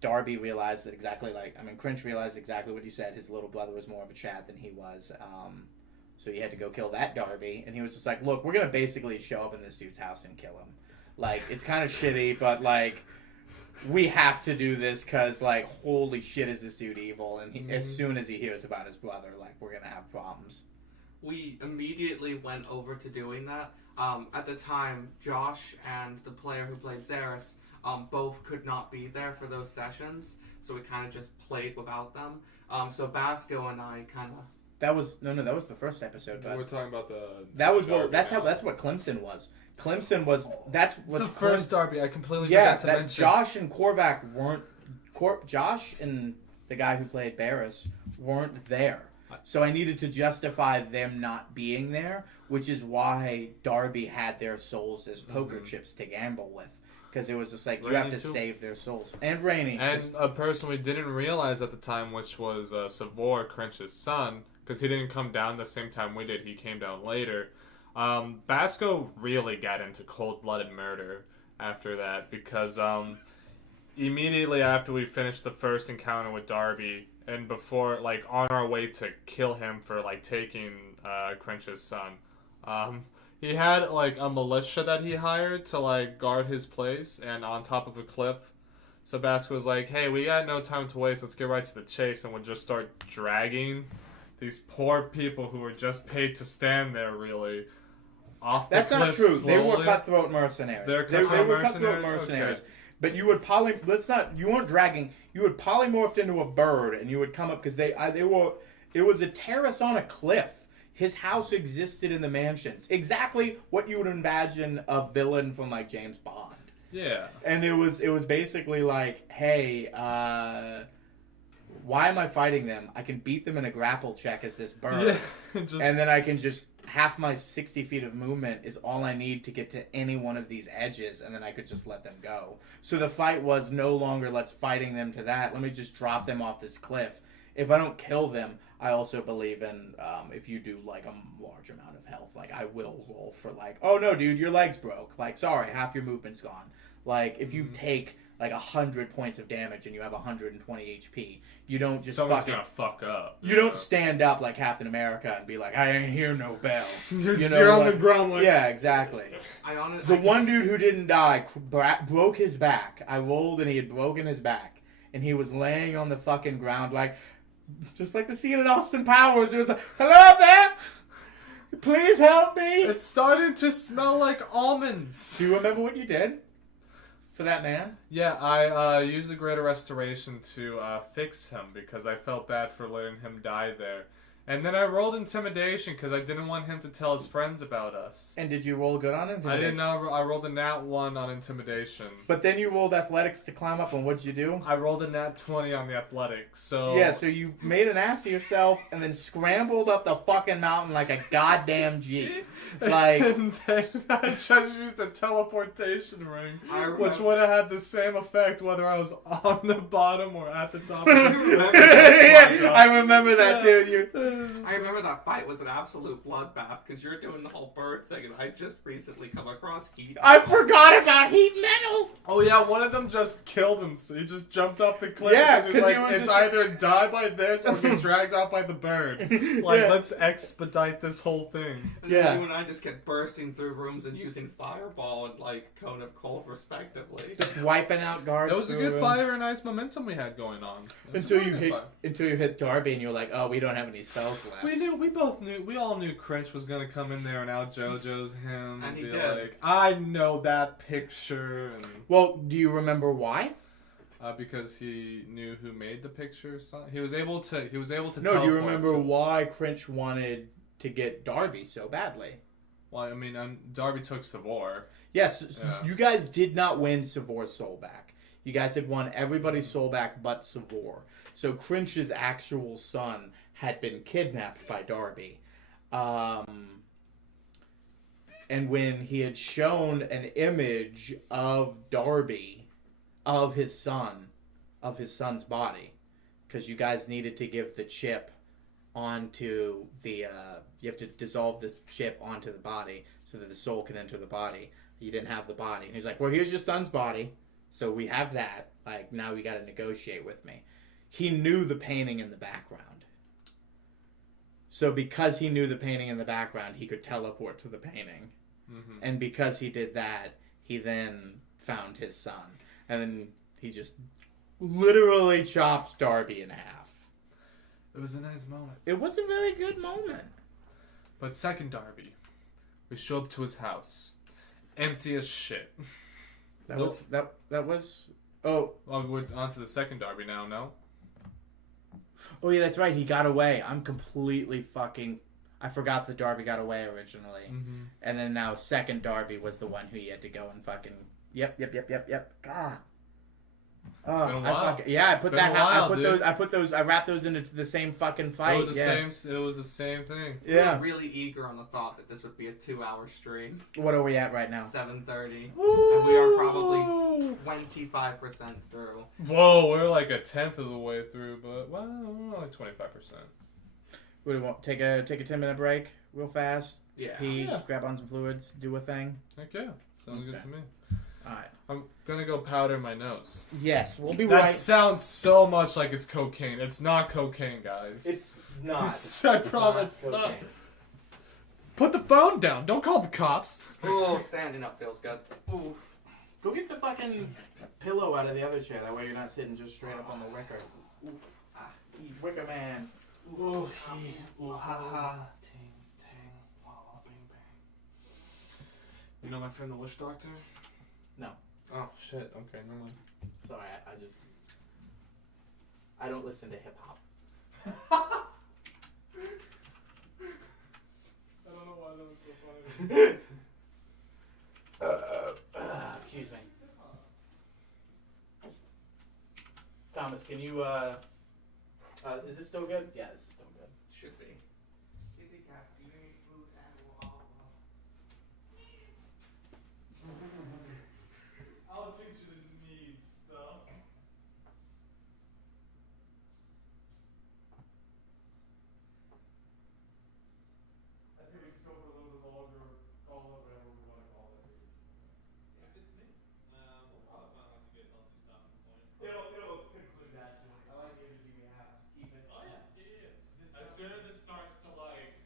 Darby realized that Cringe realized exactly what you said. His little brother was more of a Chad than he was. So he had to go kill that Darby, and he was just like, look, we're gonna basically show up in this dude's house and kill him. Like, it's kind of shitty, but like, we have to do this because, like, holy shit, is this dude evil? And as soon as he hears about his brother, like, we're gonna have problems. We immediately went over to doing that. At the time, Josh and the player who played Zaris both could not be there for those sessions, so we kind of just played without them. So Basco and I kind of... That was the first episode. But We're talking about that's what Clemson was. Clemson was the first Darby. I completely forgot to that mention. Josh and Korvac weren't. Josh and the guy who played Barris weren't there, so I needed to justify them not being there, which is why Darby had their souls as poker chips to gamble with. Because it was just like, you have to save their souls. And Rainey. And a person we didn't realize at the time, which was Savor, Crinch's son, because he didn't come down the same time we did. He came down later. Basco really got into cold-blooded murder after that, because immediately after we finished the first encounter with Darby, and before, like, on our way to kill him for, like, taking Crinch's son, he had, like, a militia that he hired to, like, guard his place and on top of a cliff. So Basco was like, hey, we got no time to waste. Let's get right to the chase. And we'll just start dragging these poor people who were just paid to stand there, really, off the cliff. That's not true. Slowly. They were cutthroat mercenaries. They were cutthroat mercenaries. Okay. But you would you weren't dragging. You would polymorphed into a bird, and you would come up because it was a terrace on a cliff. His house existed in the mansions. Exactly what you would imagine a villain from, like, James Bond. Yeah. And it was basically like, hey, why am I fighting them? I can beat them in a grapple check as this bird. Yeah, and then I can just, half my 60 feet of movement is all I need to get to any one of these edges, and then I could just let them go. So the fight was no longer let's fighting them to that. Let me just drop them off this cliff. If I don't kill them, I also believe in, if you do, like, a large amount of health, like, I will roll for, like, oh, no, dude, your leg's broke. Like, sorry, half your movement's gone. Like, if you take, like, 100 points of damage and you have 120 HP, you don't just someone's gonna fuck up. You don't stand up like Captain America and be like, I ain't hear no bell. You're on the ground like... Yeah, exactly. The one dude who didn't die broke his back. I rolled and he had broken his back. And he was laying on the fucking ground like... Just like the scene in Austin Powers. It was like, hello there! Please help me! It's starting to smell like almonds. Do you remember what you did for that man? Yeah, I used the Greater Restoration to fix him because I felt bad for letting him die there. And then I rolled Intimidation because I didn't want him to tell his friends about us. And did you roll good on Intimidation? I didn't know. I rolled a nat 1 on Intimidation. But then you rolled Athletics to climb up, and what'd you do? I rolled a nat 20 on the Athletics, so... Yeah, so you made an ass of yourself and then scrambled up the fucking mountain like a goddamn G. Like... And then I just used a teleportation ring, which would have had the same effect whether I was on the bottom or at the top of the cliff. Yeah, I remember that too. I remember that fight was an absolute bloodbath because you're doing the whole bird thing, and I just recently come across Heat. I forgot about heat metal. Oh yeah, one of them just killed him. So he just jumped off the cliff. Yeah, because 'cause like, he was it's just- either die by this or get dragged out by the bird. Like, Yeah. let's expedite this whole thing. And Yeah. then you and I just get bursting through rooms and using Fireball and like Cone of Cold, respectively. Just wiping out guards. It was a through good room. fire and ice momentum we had going on. It was Until a you good hit fight. Darby and you're like, oh, we don't have any spells left. We all knew Cringe was gonna come in there and out JoJo's him And he be did. like, I know that picture, and Well, do you remember why? because he knew who made the picture. So he was able to. He was able to. No, do you teleport. remember why Crinch wanted to get Darby so badly? Well, I mean, Darby took Savor. Yes, Yeah. you guys did not win Savor's soul back. You guys had won everybody's soul back but Savor. So Crinch's actual son had been kidnapped by Darby. And when he had shown an image of Darby, of his son's body, because you guys needed to give the chip onto the, you have to dissolve this chip onto the body so that the soul can enter the body. You didn't have the body. And he's like, well, here's your son's body. So we have that. Like, now we got to negotiate with me. He knew the painting in the background. So because he knew the painting in the background, he could teleport to the painting. Mm-hmm. And because he did that, he then found his son. And then he just literally chopped Darby in half. It was a nice moment. It was a very good moment. But second Darby, we show up to his house, empty as shit. That was oh Well, we're on to the second Darby now. No. oh yeah, that's right. He got away. I'm completely fucking. I forgot that Darby got away originally, Mm-hmm. and then now second Darby was the one who he had to go and fucking. Yep. God. Oh, been a while. I put been that. a while, I put those. I wrapped those into the same fucking fight. It was the yeah. same. It was the same thing. We Yeah. were really eager on the thought that this would be a 2-hour stream. What are we at right now? 7:30. And we are probably 25% through. Whoa, we're like a tenth of the way through, but well, we're like 25%. We want take a 10-minute break, real fast. Yeah. Pee, Yeah. grab on some fluids, do a thing. Heck yeah, sounds good Okay. to me. All right. I'm gonna go powder my nose. Yes, we'll be That right. sounds so much like it's cocaine. It's not cocaine, guys. It's not. I promise. Not cocaine. Put the phone down. Don't call the cops. Oh, standing up feels good. Ooh. Go get the fucking pillow out of the other chair. That way you're not sitting just straight up on the wicker. Ooh, wicker man. Ooh, ooh, ha ha. Ting, ting, wah, bing, bang. You know my friend the witch doctor? No. Oh shit. Okay, never mind. Sorry, I don't listen to hip hop. I don't know why that was so funny. Excuse me. Thomas, can you is this still good? Yeah, this is still good. Should be. Kitty cat, do you need food and I'll teach you to need stuff. I think we should go for a little bit longer, call it whatever we want to call it. Sounds good to me. We'll probably find like a good healthy stopping point. It'll conclude naturally. I like the energy we have. Just keep it. Oh yeah. As soon as it starts to like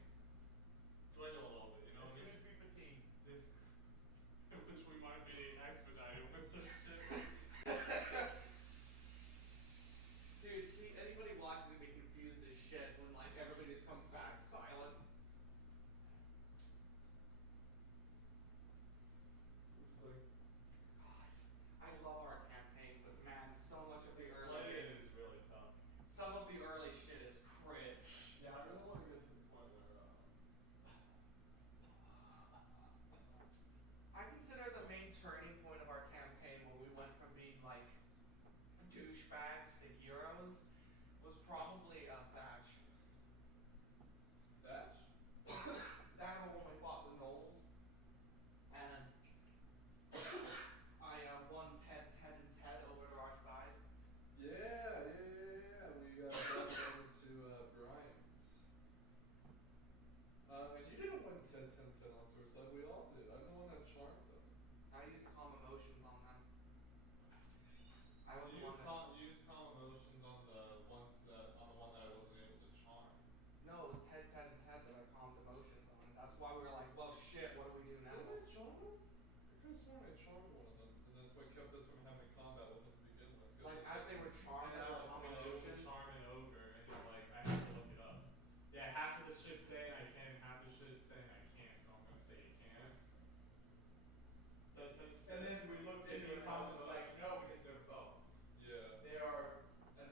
And then we looked into the comments like, no, because they're both. Yeah. They are a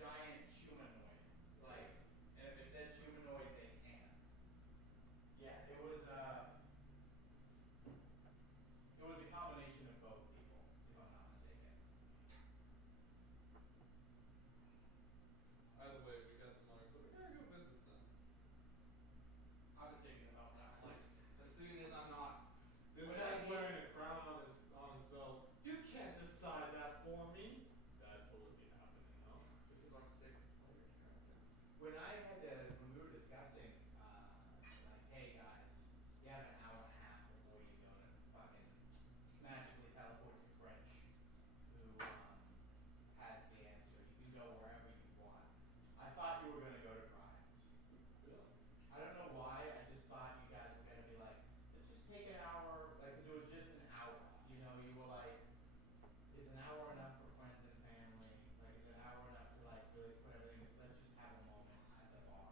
giant humanoid. Like, and if it says humanoid, they can. Yeah, it was a combination of both people, if I'm not mistaken. Either way, we got the money, so we gotta go visit them. I've been thinking about that. Like, as soon as I'm not. This When guy's I- wearing a crown on his belt. You can't decide that for me. That's what would be happening, no? This is our 6th player character. When when we were discussing, like, hey guys, you have an hour and a half before you go to fucking magically teleport to Trench, who has the answer. You can go wherever you want. I thought you were gonna go to Brian's. Yeah. I don't know why. I just thought you guys were gonna be like, let's just take an hour, like, 'cause it was just an hour. You know, you were like, is an hour enough for friends and family? Like, is an hour enough to like really put everything? Let's just have a moment at the bar,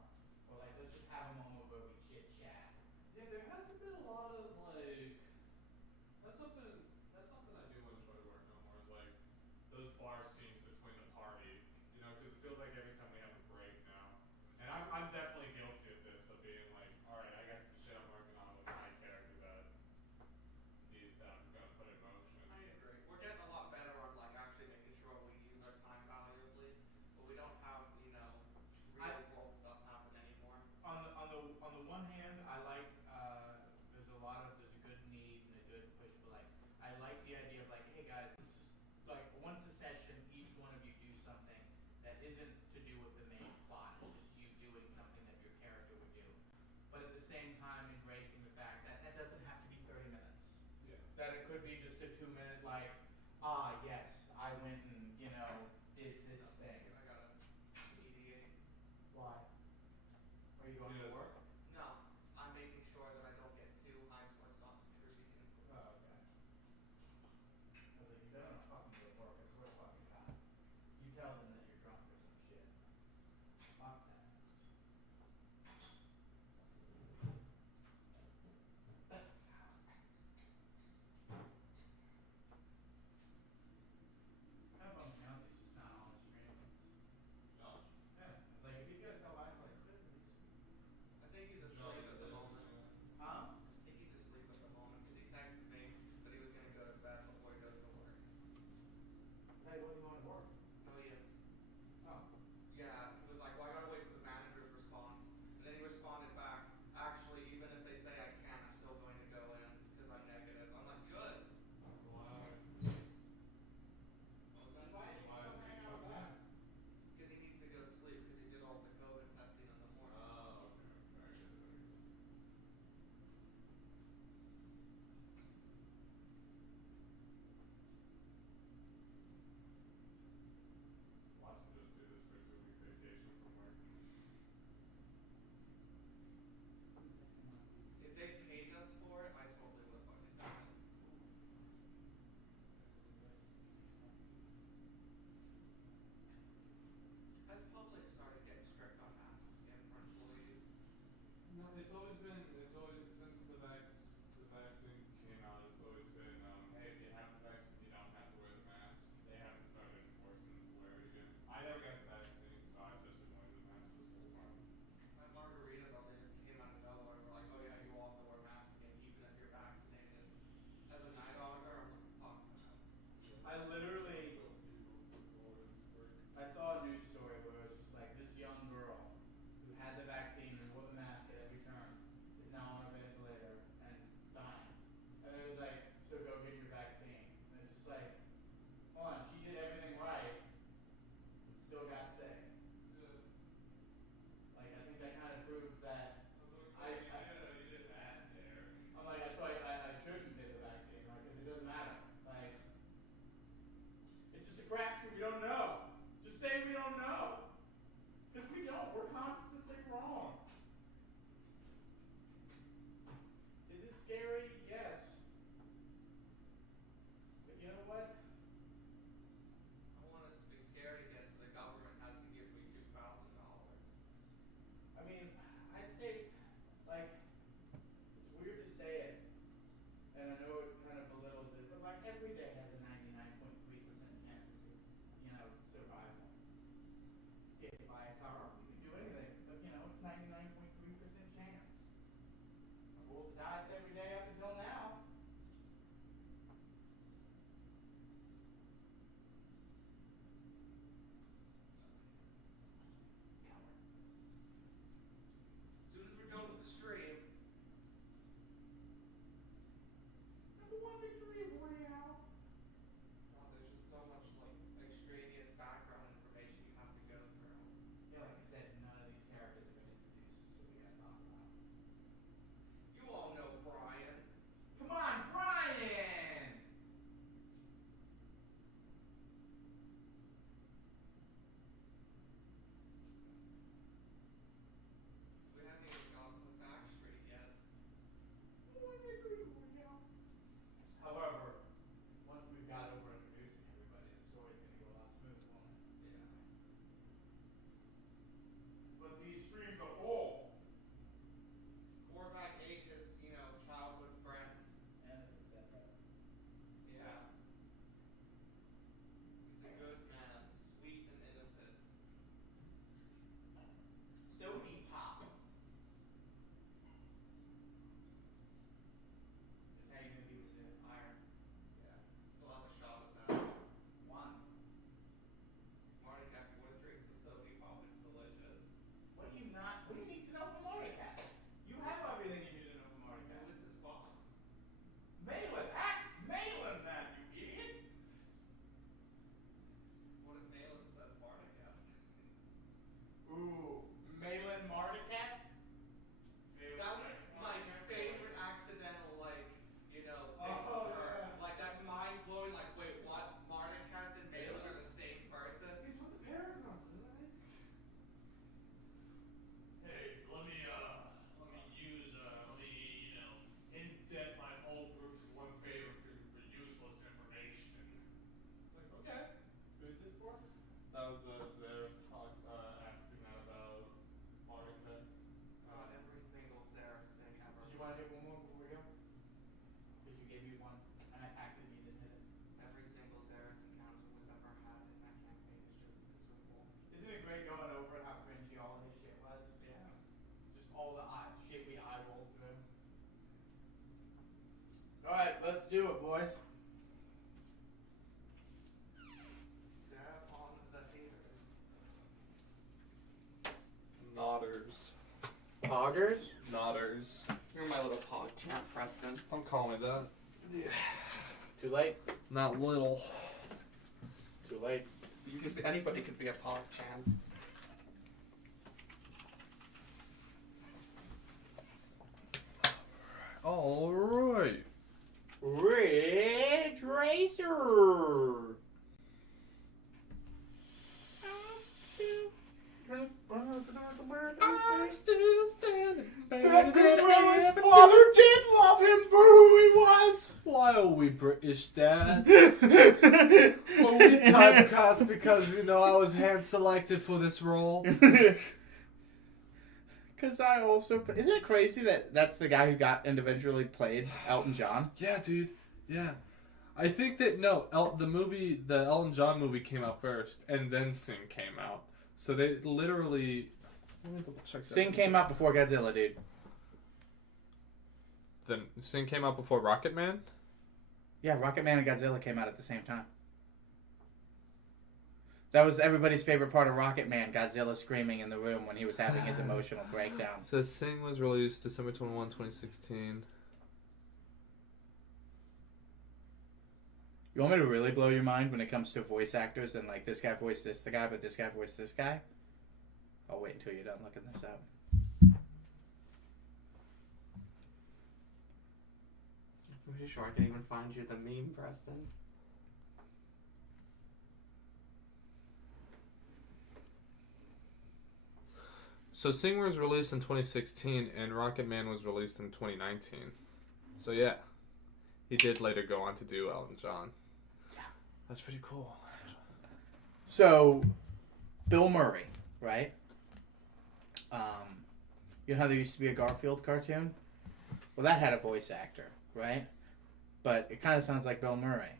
or like, let's just have a moment where we chit chat. Yeah, there hasn't been a lot of like. That's something I do enjoy working on more. Is like those bar scenes between the party. You know, because it feels like every time we have a break now, and I'm definitely guilty of this, of being like, all right, I got some shit I'm working on with my character that I'm gonna put in motion. I agree. We're getting a lot better on like actually making sure we use our time valuably, but we don't have, you know, real world stuff happen anymore. On the one hand, I like there's a good need and a good push for like I like the idea of like, hey guys, it's just like once a session, each one of you do something that isn't to do with the main plot. It's just you doing something that your character would do. But at the same time, embracing the fact that that doesn't have to be 30 minutes. Yeah. That it could be just a 2-minute like, yes, I went and did this thing. I gotta mediate. Why? Are you going to Yeah. work? No, I'm making sure that I don't get too high so it stops intruding in. Oh, okay. I was like, you better not fucking go to work, I swear to fucking God. You tell them that you're drunk or some shit. Fuck that. Kind of bums me out that he's just not on the stream. Josh? Yeah, it's like if he's gonna sell ice, like, put it in these. I think he's asleep at the moment. Huh? I think he's asleep at the moment because he texted me that he was gonna go to bed before he goes to work. Hey, wasn't going to work. No, he is. Oh. Yeah, he was like, well, I gotta wait for the manager's response. And then he responded back, actually, even if they say I can, I'm still going to go in because I'm negative. I'm like, good. Why? Why hang out with us? Because he needs to go to sleep because he did all the COVID testing in the morning. Oh, okay. Very good. Very good. Watch him just do this for a 2-week vacation from work. If they paid us for it, I totally would have fucking done it. Has public started getting strict on masks again for employees? No, it's always since the vaccines came out. It's always been, hey, if you have the vaccine, you don't have to wear the mask. They haven't started enforcing them to wear it again. I never got the vaccine, so I've just been wearing the mask this whole time. At Margarita, though, they just came out of nowhere and were like, oh yeah, you all have to wear masks again, even if you're vaccinated. As a night auditor, I'm like, fuck that. I literally, I saw a news story where it was just like this young girl who had the vaccine and wore the mask at every turn is now on a medical do it, boys. They're on the theaters. Nodders. Poggers? Nodders. You're my little pog champ, Preston. Don't call me that. Too late. Not little. Too late. Anybody could be a pog champ. All right. Ridge Racer. I'm still standing. That gorilla's father did love him for who he was. Why are we British, Dad? Well, we typecast because, you know, I was hand selected for this role. Because I also... Isn't it crazy that that's the guy who got individually played Elton John? Yeah, dude. Yeah. I think that, no, the Elton John movie came out first, and then Sing came out. So they literally... Let me double check that. Sing came out before Godzilla, dude. Then Sing came out before Rocket Man? Yeah, Rocket Man and Godzilla came out at the same time. That was everybody's favorite part of Rocket Man, Godzilla screaming in the room when he was having his emotional breakdown. So Sing was released December 21, 2016. You want me to really blow your mind when it comes to voice actors and like this guy voiced this guy, but this guy voiced this guy? I'll wait until you're done looking this up. I'm pretty sure I can even find you the meme, Preston. So Sing was released in 2016, and Rocket Man was released in 2019. So yeah, he did later go on to do Elton John. Yeah. That's pretty cool. So, Bill Murray, right? You know how there used to be a Garfield cartoon? Well, that had a voice actor, right? But it kind of sounds like Bill Murray.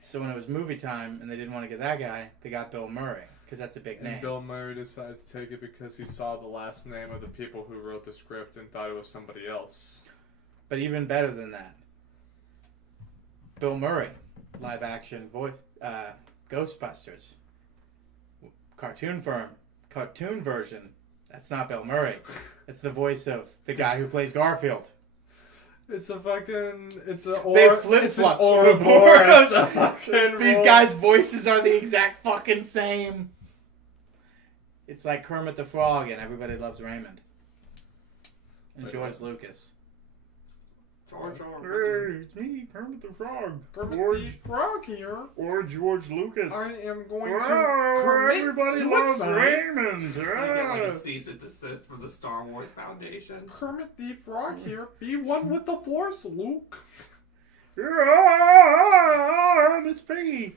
So when it was movie time and they didn't want to get that guy, they got Bill Murray, because that's a big name. And Bill Murray decided to take it because he saw the last name of the people who wrote the script and thought it was somebody else. But even better than that, Bill Murray, live action voice, Ghostbusters, cartoon version. That's not Bill Murray. It's the voice of the guy who plays Garfield. It's a fucking... It's They an flip-flop. Ouroboros. A fucking These role. guys' voices are the exact fucking same. It's like Kermit the Frog and Everybody Loves Raymond. And Wait, George what? Lucas. George it's me, Kermit the Frog. Kermit the Frog here. Or George Lucas. I am going Oh, to commit everybody loves suicide. Raymond. I get like a cease and desist from the Star Wars Foundation. Kermit the Frog here. Be one with the Force, Luke. Yeah, Miss Piggy.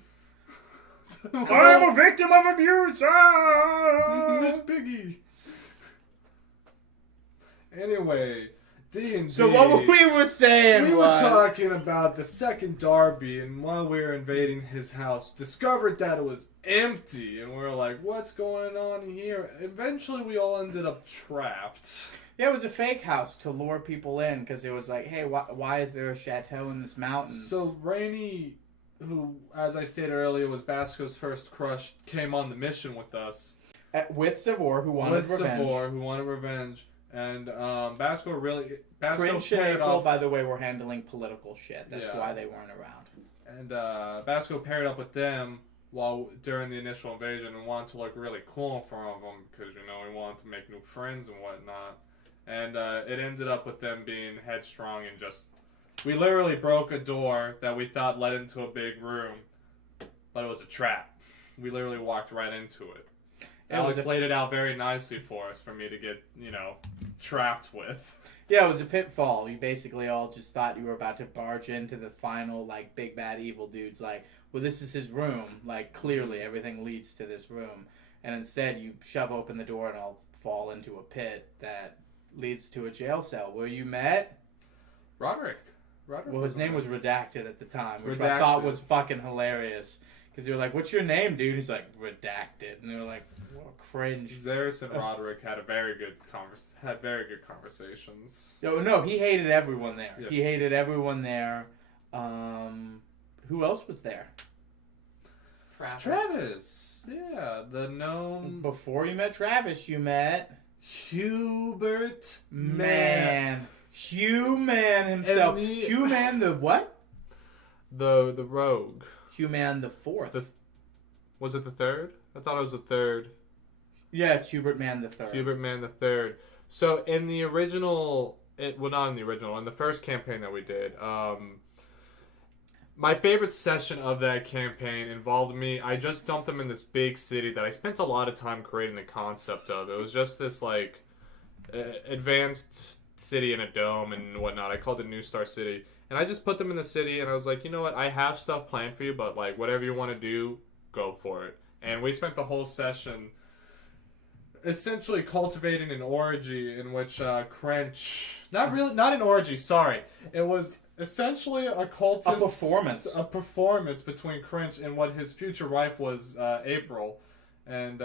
I'm a victim of abuse. Miss Piggy. Anyway, D&D. So what we were saying We were was... talking about the second Darby, and while we were invading his house, discovered that it was empty, and we were like, what's going on here? Eventually, we all ended up trapped. Yeah, it was a fake house to lure people in, because it was like, hey, why is there a chateau in this mountain? So Rainey, who, as I stated earlier, was Basco's first crush, came on the mission with us. With Savor, who wanted with revenge. Savor, who wanted revenge. And Basco Prince and paired April, off, by the way, were handling political shit. That's Yeah. why they weren't around. and Basco paired up with them during the initial invasion and wanted to look really cool in front of them because, you know, he wanted to make new friends and whatnot. And it ended up with them being headstrong and just... We literally broke a door that we thought led into a big room, but it was a trap. We literally walked right into it. Alex laid it out very nicely for us for me to get, you know, trapped with. Yeah, it was a pitfall. You basically all just thought you were about to barge into the final, like, big bad evil dude's like, well, this is his room. Like, clearly everything leads to this room. And instead you shove open the door and all fall into a pit that leads to a jail cell where you met... Roderick. Well, his name was Redacted at the time, which I Redacted. thought was fucking hilarious. Because they were like, what's your name, dude? He's like, Redacted. And they were like, what cringe. Zeus and Roderick had very good conversations. No, he hated everyone there. Yes. He hated everyone there. Who else was there? Travis. Yeah, the gnome. Before you met Travis, you met Hubert Man. Hugh Man himself. And Hugh Man the what? The rogue. Hugh Man the fourth. Was it the third? I thought it was the third. Yeah, it's Hubert Man the third. Hubert Man the third. So in the original, not in the original, in the first campaign that we did, my favorite session of that campaign involved me. I just dumped them in this big city that I spent a lot of time creating the concept of. It was just this like advanced city in a dome and whatnot. I called it New Star City, and I just put them in the city. And I was like, you know what? I have stuff planned for you, but like whatever you want to do, go for it. And we spent the whole session essentially cultivating an orgy in which Crench, not an orgy. Sorry, it was essentially a cultist performance between Crench and what his future wife was, April, and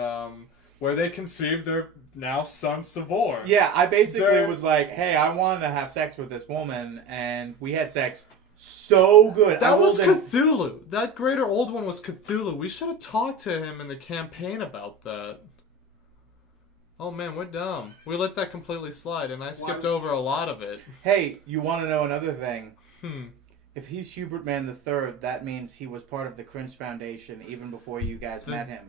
where they conceived their now son Savor. Yeah, I basically was like, hey, I wanted to have sex with this woman, and we had sex so good. That was Cthulhu. That greater old one was Cthulhu. We should have talked to him in the campaign about that. Oh man, we're dumb. We let that completely slide, and I skipped over a lot of it. Hey, you want to know another thing? Hmm. If he's Hubert Man the third, that means he was part of the Cringe Foundation even before you guys met him.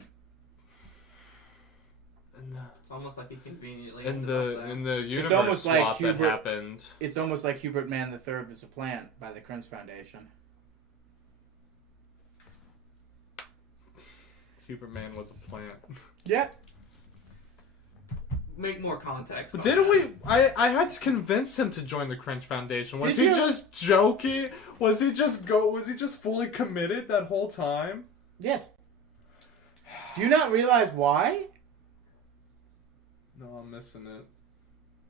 It's almost like he conveniently In the universe almost swap like that happened. It's almost like Hubert Man the third was a plant by the Cringe Foundation. Hubert Man was a plant. Yeah. Make more context. But didn't we? I had to convince him to join the Cringe Foundation. Was he just joking? Was he just fully committed that whole time? Yes. Do you not realize why? No, I'm missing it.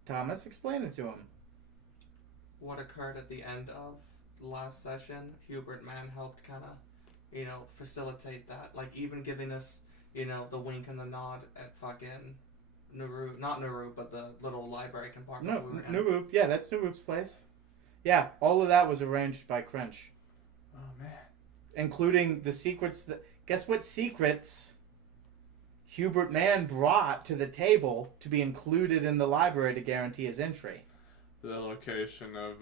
Thomas, explain it to him. What occurred at the end of the last session, Hubert Man helped kind of, facilitate that. Like, even giving us, the wink and the nod at fucking Naru. Not Naru, but the little library compartment. No, Naru. Yeah, that's Naru's place. Yeah, all of that was arranged by Cringe. Oh, man. Including the secrets. Guess what secrets Hubert Man brought to the table to be included in the library to guarantee his entry. The location of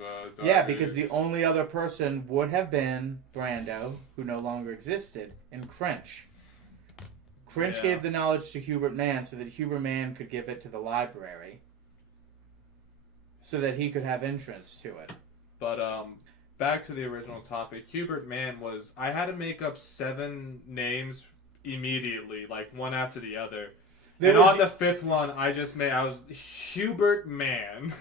Yeah, because the only other person would have been Brando, who no longer existed, and Cringe. Cringe gave the knowledge to Hubert Man so that Hubert Man could give it to the library so that he could have entrance to it. But back to the original topic, Hubert Man was... I had to make up 7 names immediately, like one after the other. And on the 5th one, I was Hubert Man.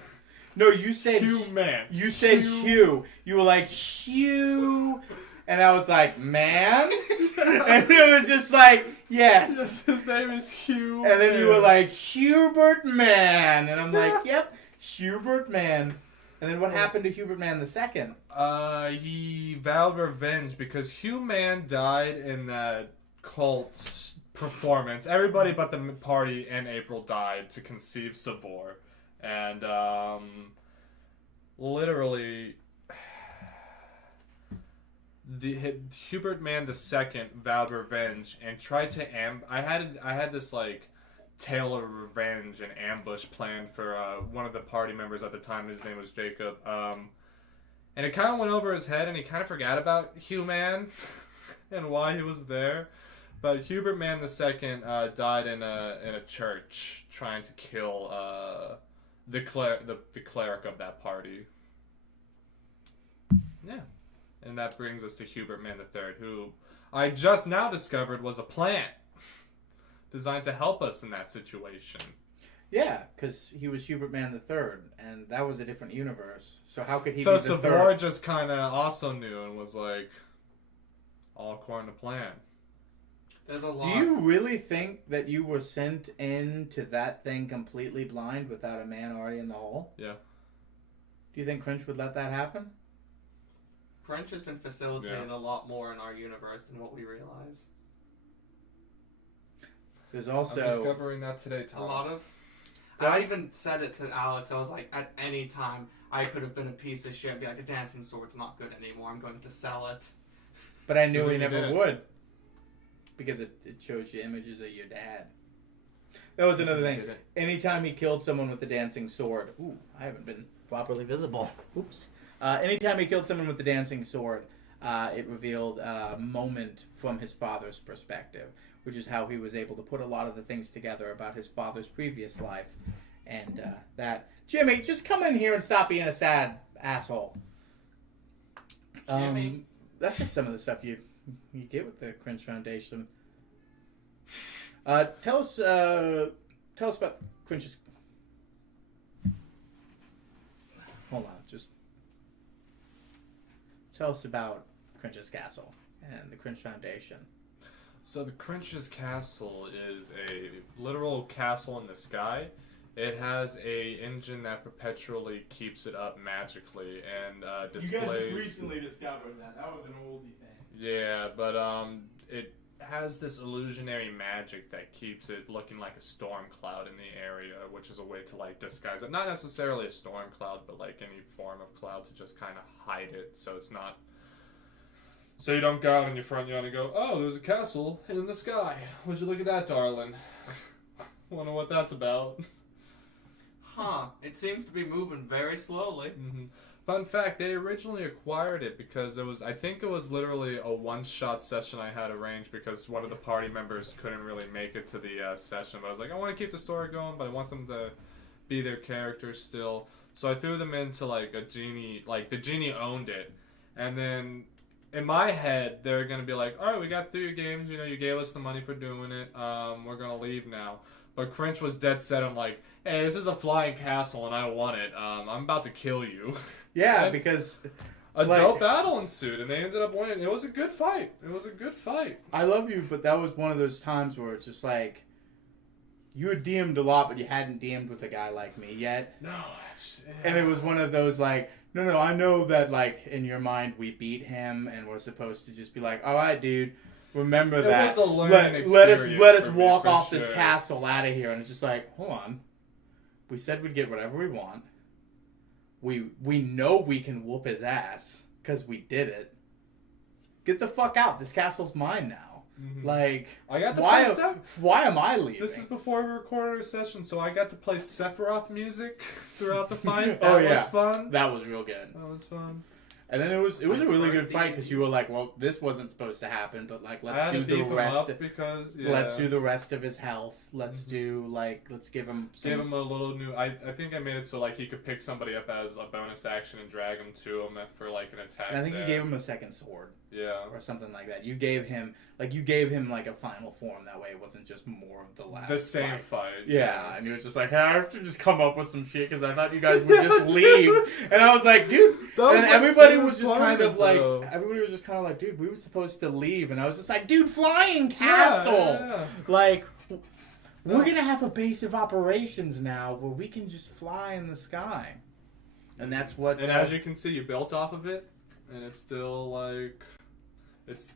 No, you said Hugh Man. You said Hugh. You were like Hugh, and I was like Man, and it was just like yes. His name is Hugh. And then you were like Hubert Man, and I'm like, yep, Hubert Man. And then what happened to Hubert Man the second? He vowed revenge because Hugh Man died in that cult performance. Everybody but the party and April died to conceive Savor. And, literally, Hubert Man II vowed revenge and tried to I had this, like, tale of revenge and ambush planned for, one of the party members at the time. His name was Jacob. And it kind of went over his head and he kind of forgot about Hugh Man and why he was there. But Hubert Man II, died in a church trying to kill, the cleric of that party. Yeah. And that brings us to Hubert Man III, who I just now discovered was a plant designed to help us in that situation. Yeah, because he was Hubert Man III, and that was a different universe. So how could he be So the Savor third? just kind of also knew and was like, all according to plan. There's a lot. Do you really think that you were sent into that thing completely blind without a man already in the hole? Yeah. Do you think Cringe would let that happen? Cringe has been facilitating a lot more in our universe than what we realize. There's also I'm discovering that today, Thomas. A lot of... I even said it to Alex. I was like, at any time, I could have been a piece of shit and be like, the dancing sword's not good anymore, I'm going to sell it. But I knew But he then you never did. would. Because it shows you images of your dad. That was another thing. Did it. Anytime he killed someone with the dancing sword. Ooh, I haven't been properly visible. Oops. Anytime he killed someone with the dancing sword, it revealed a moment from his father's perspective, which is how he was able to put a lot of the things together about his father's previous life. And that. Jimmy, just come in here and stop being a sad asshole. Jimmy. That's just some of the stuff you get with the Cringe Foundation. Tell us about Cringe's. Hold on, just tell us about Cringe's Castle and the Cringe Foundation. So the Cringe's Castle is a literal castle in the sky. It has a engine that perpetually keeps it up magically and displays. discovered that. That was an oldie thing. Yeah, but it has this illusionary magic that keeps it looking like a storm cloud in the area, which is a way to like disguise it. Not necessarily a storm cloud, but like any form of cloud to just kind of hide it, so it's not. So you don't go out in your front yard and go, "Oh, there's a castle in the sky. Would you look at that, darling?" Wonder what that's about. Huh, it seems to be moving very slowly. Mm-hmm. Fun fact, they originally acquired it because I think it was literally a one-shot session I had arranged because one of the party members couldn't really make it to the session. But I was like, I want to keep the story going, but I want them to be their characters still. So I threw them into like a genie, like the genie owned it. And then in my head, they're going to be like, all right, we got through your games, you gave us the money for doing it, we're going to leave now. But Cringe was dead set on like, hey, this is a flying castle and I want it. I'm about to kill you. Yeah, And because a like, dope battle ensued and they ended up winning. It was a good fight. I love you, but that was one of those times where it's just like you had DM'd a lot, but you hadn't DM'd with a guy like me yet. No, it's... And it was one of those like, no, I know that like in your mind we beat him and we're supposed to just be like, all right, dude, remember It that. was a learning let us experience for me, walk for off this sure. castle out of here. And it's just like, hold on, we said we'd get whatever we want. We know we can whoop his ass because we did it. Get the fuck out. This castle's mine now. Mhm. Like, I got to why? play Seph- Why am I leaving? This is before we recorded our session, so I got to play Sephiroth music throughout the fight. Oh, That yeah. was fun. That was real good. That was fun. And then it was a My really first good fight because D&D. you were like, well, this wasn't supposed to happen, but like, I let's had do to the beef him rest. up because Let's do the rest of his health. Let's Mhm. do like, let's give him. Gave him a little new. I think I made it so like he could pick somebody up as a bonus action and drag him to him for like an attack. And I think you there. gave him a second sword Yeah. or something like that. You gave him like a final form. That way, it wasn't just more of the last. The same fight. fight. Yeah, and he was just like, hey, I have to just come up with some shit because I thought you guys would just leave. And I was like, dude. That was And my everybody favorite was just part kind of like, though. everybody was just kind of like, dude, we were supposed to leave. And I was just like, dude, flying Yeah, castle. yeah. Like, we're No. going to have a base of operations now where we can just fly in the sky. And that's what. And as you can see, you built off of it, and it's still like, it's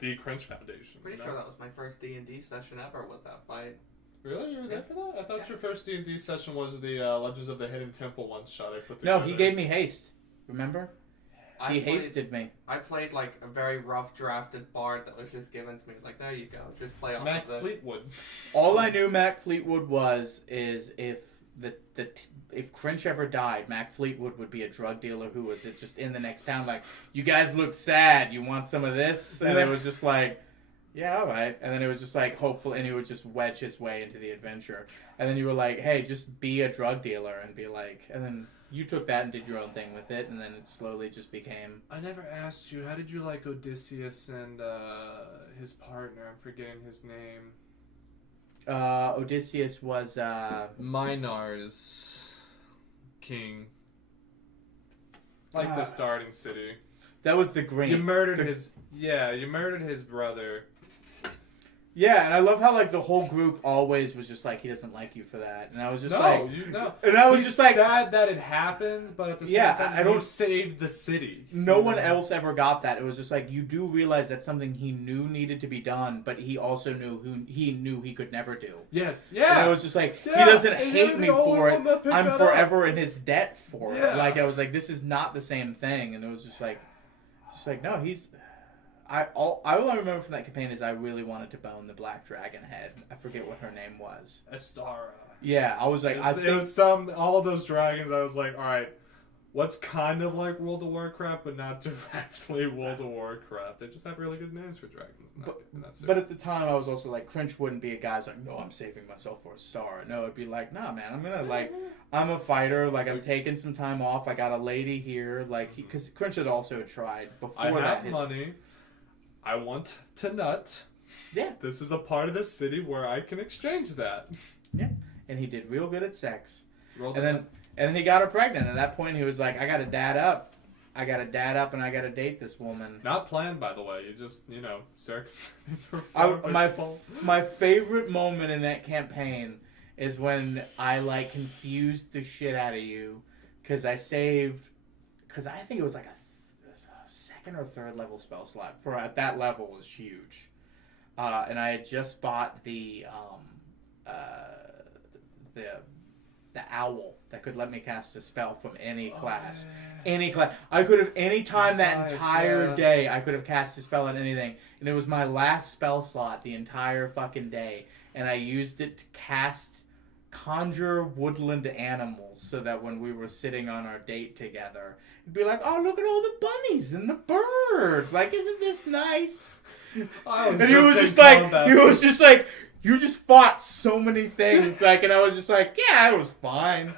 the Cringe Foundation. Pretty sure that was my first D&D session ever, was that fight. Really, you were there Yeah. for that? I thought Yeah. your first D&D session was the Legends of the Hidden Temple one shot I put No, together. he gave me haste. Remember? I He played- hasted me. I played like a very rough drafted bard that was just given to me. It's like, there you go, just play off Mac of this. Fleetwood. All I knew Mac Fleetwood is if if Cringe ever died, Mac Fleetwood would be a drug dealer who was just in the next town. Like, you guys look sad. You want some of this? And it was just like, yeah, all right. And then it was just like hopeful, and he would just wedge his way into the adventure. And then you were like, hey, just be a drug dealer and be like, and then you took that and did your own thing with it, and then it slowly just became. I never asked you, how did you like Odysseus and his partner? I'm forgetting his name. Odysseus was Minar's king. Like the Uh, starting city. that was the green. You murdered the- his... Yeah, you murdered his brother. Yeah, and I love how like the whole group always was just like he doesn't like you for that, and I was just No, like, you know. and I was He's just like, sad that it happened, but at the same Yeah, time, I don't- you saved the city. no one else ever got that. It was just like you do realize that's something he knew needed to be done, but he also knew he could never do. Yes, And yeah. I was just like, Yeah, he doesn't and hate you're me the only for it. one that picked I'm that forever in his debt for Yeah. it. Like I was like, this is not the same thing, and it was just like no, he's. All I remember from that campaign is I really wanted to bone the Black Dragon head. I forget what her name was. Astara. Yeah, I was like, It was all of those dragons. I was like, all right, what's kind of like World of Warcraft, but not directly World of Warcraft. They just have really good names for dragons. But at the time, I was also like, Cringe wouldn't be a guy's like, no, I'm saving myself for a star. No, it'd be like, nah, man, I'm a fighter. Like, I'm taking some time off. I got a lady here. Like, because Cringe had also tried before I that. have money. I want to nut. Yeah. This is a part of the city where I can exchange that. Yeah. And he did real good at sex. Roll And then he got her pregnant. At that point, he was like, I got to dad up. And I got to date this woman. Not planned, by the way. You just, My favorite moment in that campaign is when I like confused the shit out of you because I think it was like a second or third level spell slot for at that level was huge, and I had just bought the owl that could let me cast a spell from any class. Any class. I could have, any time that entire day, I could have cast a spell on anything. And it was my last spell slot the entire fucking day. And I used it to conjure woodland animals so that when we were sitting on our date together, it'd be like, oh, look at all the bunnies and the birds. Like, isn't this nice? And he was just like, you just fought so many things, like, and I was just like, yeah, it was fine.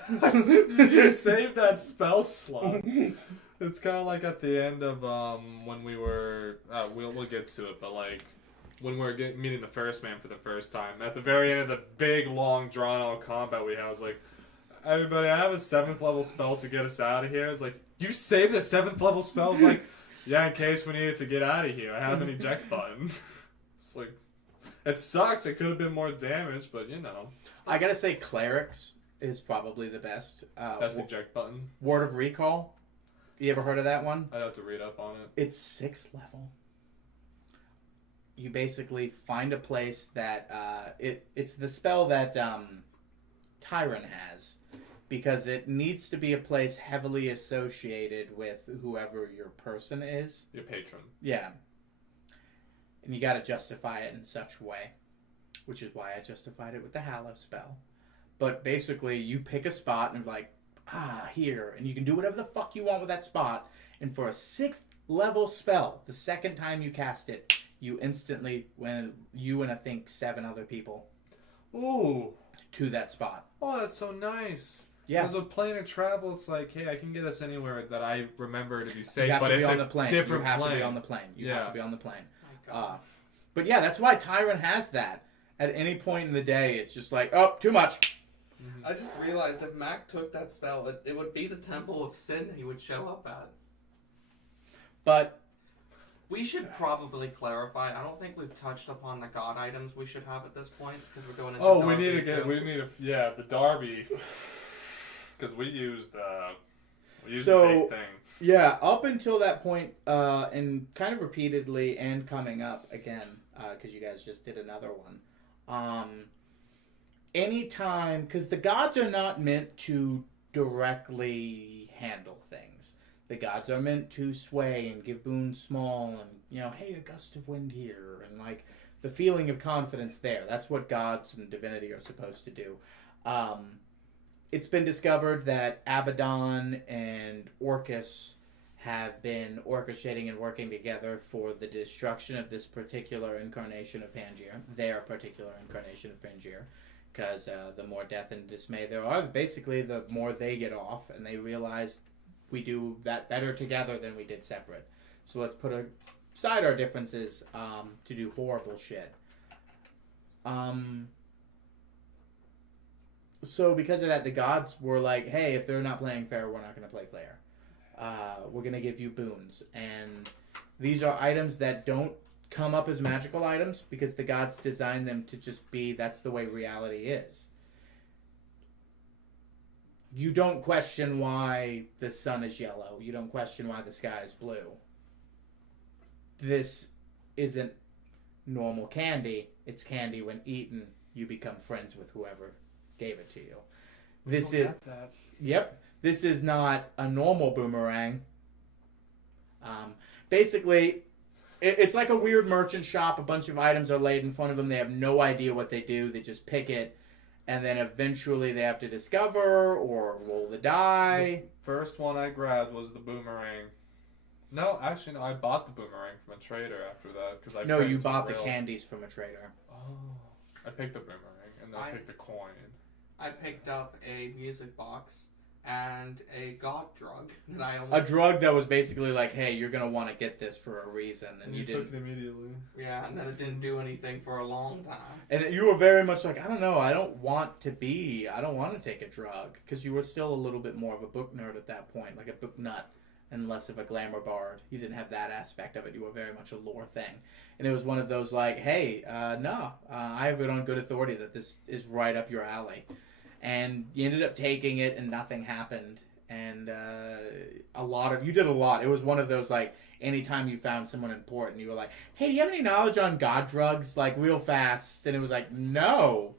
You saved that spell slot. It's kind of like at the end of when we were we'll get to it, but like when we're meeting the first man for the first time, at the very end of the big long drawn out combat we had, I was like, everybody, I have a 7th level spell to get us out of here. It's like, you saved a 7th level spell? I was like, yeah, in case we needed to get out of here, I have an eject button. It's like, it sucks. It could have been more damage, but I gotta say, clerics is probably the best. Best eject button. Ward of Recall. You ever heard of that one? I'd have to read up on it. It's 6th level. You basically find a place that it's the spell that Tyrant has, because it needs to be a place heavily associated with whoever your person is. Your patron. Yeah. And you got to justify it in such a way, which is why I justified it with the Hallow spell. But basically, you pick a spot and like, here, and you can do whatever the fuck you want with that spot. And for a 6th level spell, the second time you cast it, you instantly, when you and I think 7 other people, to that spot. Oh, that's so nice. Yeah. Because with plane of travel, it's like, hey, I can get us anywhere that I remember to be safe. You have but to be it's on a the plane. different You have plane. to be on the plane. You have to be on the plane. God. But yeah, that's why Tyrant has that. At any point in the day, it's just like, oh, too much. I just realized if Mac took that spell, it would be the Temple of Sin he would show up at. But We should probably clarify. I don't think we've touched upon the god items we should have at this point because we're going into. Oh, Darby the Darby. Because we used the big thing. yeah, up until that point, and kind of repeatedly and coming up again, because you guys just did another one. Anytime, because the gods are not meant to directly handle things. The gods are meant to sway and give boons small and, hey, a gust of wind here. And, like, the feeling of confidence there. That's what gods and divinity are supposed to do. It's been discovered that Abaddon and Orcus have been orchestrating and working together for the destruction of this particular incarnation of Pangaea. Their particular incarnation of Pangaea. Because the more death and dismay there are, basically the more they get off, and they realize we do that better together than we did separate. So let's put aside our differences to do horrible shit. So because of that, the gods were like, hey, if they're not playing fair, we're not going to play fair. We're going to give you boons. And these are items that don't come up as magical items because the gods designed them to just be, that's the way reality is. You don't question why the sun is yellow. You don't question why the sky is blue. This isn't normal candy. It's candy when eaten, you become friends with whoever gave it to you. This is that. Yep. This is not a normal boomerang. Basically, it's like a weird merchant shop. A bunch of items are laid in front of them. They have no idea what they do. They just pick it. And then eventually they have to discover or roll the die. The first one I grabbed was the boomerang. No, actually, no. I bought the boomerang from a trader after that. No, you bought the candies from a trader. Oh. I picked the boomerang, and then I picked the coin. I picked up a music box and a god drug that I A drug that was basically like, hey, you're going to want to get this for a reason. And you took didn't. it immediately. Yeah, and then it didn't do anything for a long time. And you were very much like, I don't know, I don't want to take a drug. Because you were still a little bit more of a book nerd at that point, like a book nut, and less of a glamour bard. You didn't have that aspect of it. You were very much a lore thing. And it was one of those like, hey, I have it on good authority that this is right up your alley. And you ended up taking it and nothing happened. And you did a lot. It was one of those like, anytime you found someone important, you were like, hey, do you have any knowledge on god drugs? Like real fast. And it was like, no.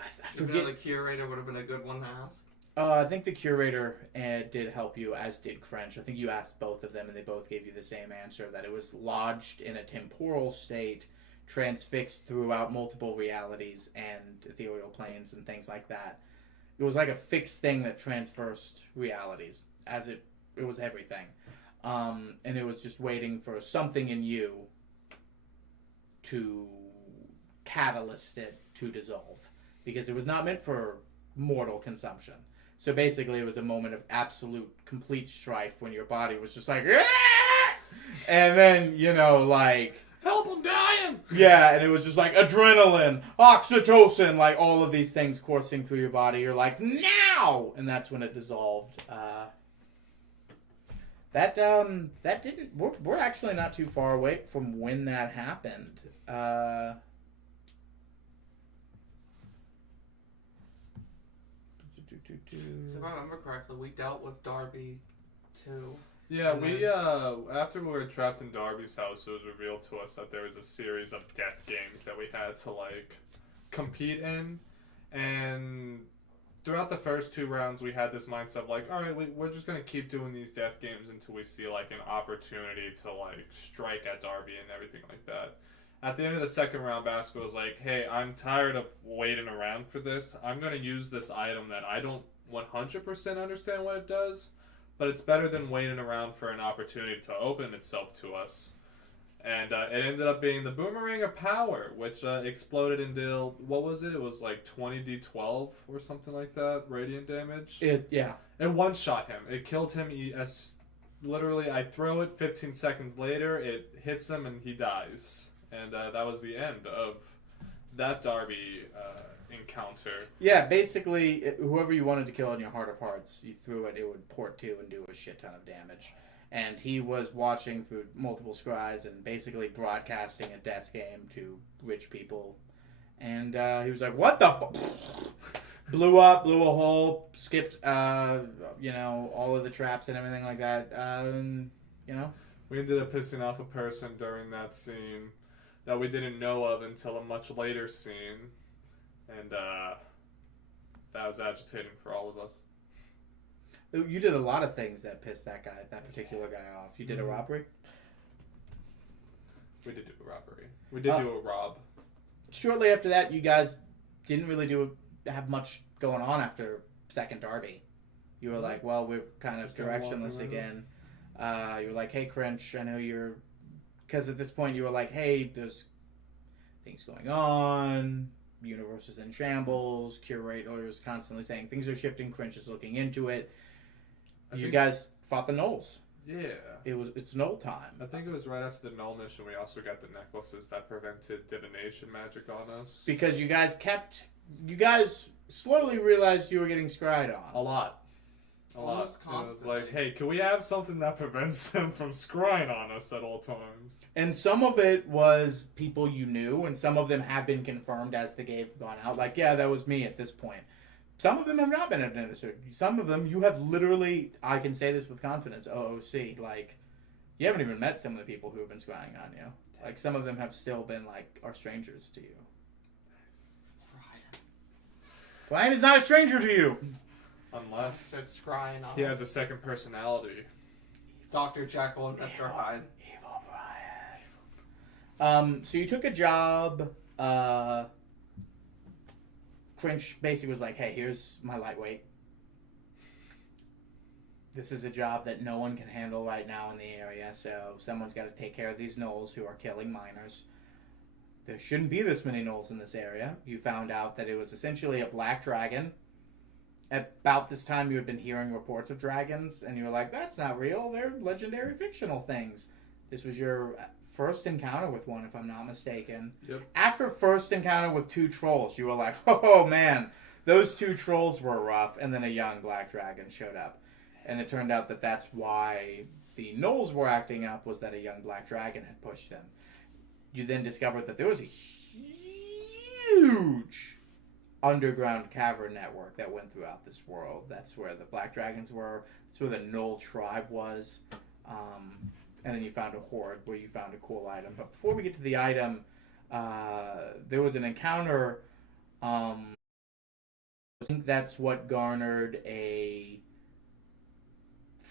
I forget. The curator would have been a good one to ask. I think the curator did help you, as did Crench. I think you asked both of them, and they both gave you the same answer, that it was lodged in a temporal state, transfixed throughout multiple realities and ethereal planes and things like that. It was like a fixed thing that transversed realities, as it was everything. And it was just waiting for something in you to catalyst it to dissolve. Because it was not meant for mortal consumption. So basically, it was a moment of absolute, complete strife when your body was just like, "Aah!" And then, like, help, I'm dying! Yeah, and it was just like adrenaline, oxytocin, like all of these things coursing through your body. You're like, now! And that's when it dissolved. That didn't, we're actually not too far away from when that happened. So if I remember correctly, we dealt with Darby too. Yeah, we after we were trapped in Darby's house, it was revealed to us that there was a series of death games that we had to like compete in, and throughout the first 2 rounds, we had this mindset of like, all right, we're just gonna keep doing these death games until we see like an opportunity to like strike at Darby and everything like that. At the end of the second round, Basco was like, hey, I'm tired of waiting around for this. I'm going to use this item that I don't 100% understand what it does, but it's better than waiting around for an opportunity to open itself to us. And it ended up being the Boomerang of Power, which exploded and dealt, what was it? It was like 20d12 or something like that, radiant damage. Yeah. It one-shot him. It killed him as literally, I throw it, 15 seconds later, it hits him and he dies. And that was the end of that Darby encounter. Yeah, basically, whoever you wanted to kill in your Heart of Hearts, you threw it, it would port to and do a shit ton of damage. And he was watching through multiple scries and basically broadcasting a death game to rich people. And he was like, what the fuck? Blew a hole, skipped, all of the traps and everything like that. We ended up pissing off a person during that scene that we didn't know of until a much later scene. And that was agitating for all of us. You did a lot of things that pissed that particular guy off. You did a robbery? We did do a robbery. We did do a rob. Shortly after that, you guys didn't really have much going on after second Darby. You were like, well, we're kind of directionless again. You were like, hey, Crench, I know you're... Because at this point, you were like, hey, there's things going on. Universe is in shambles. Curators constantly saying things are shifting. Crench is looking into it. You guys fought the Gnolls. Yeah. It's Gnoll time. I think it was right after the Gnoll mission we also got the necklaces that prevented divination magic on us. Because you guys slowly realized you were getting scryed on. A lot. A lot. Almost And it was constantly. like, hey, can we have something that prevents them from scrying on us at all times? And some of it was people you knew, and some of them have been confirmed as the game gone out. Like, yeah, that was me at this point. Some of them have not been administered. Some of them you have literally, I can say this with confidence, OOC, like, you haven't even met some of the people who have been scrying on you. Like, some of them have still been, like, are strangers to you. Brian is not a stranger to you! Unless It's scrying on he has a second personality. Dr. Jekyll and Mr. Hyde. Evil Brian. So you took a job, Cringe basically was like, hey, here's my lightweight. This is a job that no one can handle right now in the area, so someone's got to take care of these gnolls who are killing miners. There shouldn't be this many gnolls in this area. You found out that it was essentially a black dragon. At about this time, you had been hearing reports of dragons, and you were like, that's not real. They're legendary fictional things. This was your first encounter with one, if I'm not mistaken. Yep. After first encounter with 2 trolls, you were like, oh man, those 2 trolls were rough, and then a young black dragon showed up. And it turned out that that's why the gnolls were acting up, was that a young black dragon had pushed them. You then discovered that there was a huge underground cavern network that went throughout this world. That's where the black dragons were. That's where the gnoll tribe was. And then you found a horde where you found a cool item. But before we get to the item, there was an encounter. I think that's what garnered a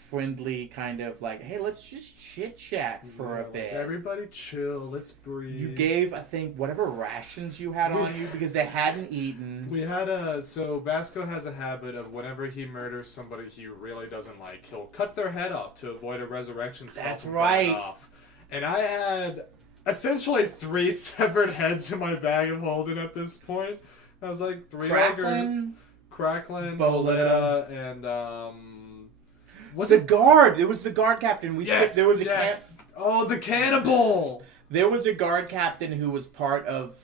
friendly kind of like, hey, let's just chit chat for a bit. Everybody chill. Let's breathe. You gave, I think, whatever rations you had on you because they hadn't eaten. We had so Vasco has a habit of whenever he murders somebody he really doesn't like, he'll cut their head off to avoid a resurrection spell. That's from right. going off. And I had essentially 3 severed heads in my bag of holding at this point. I was like 3 ogres. Cracklin, Bolida, and was it guard? It was the guard captain. We skipped. There was a the cannibal. There was a guard captain who was part of.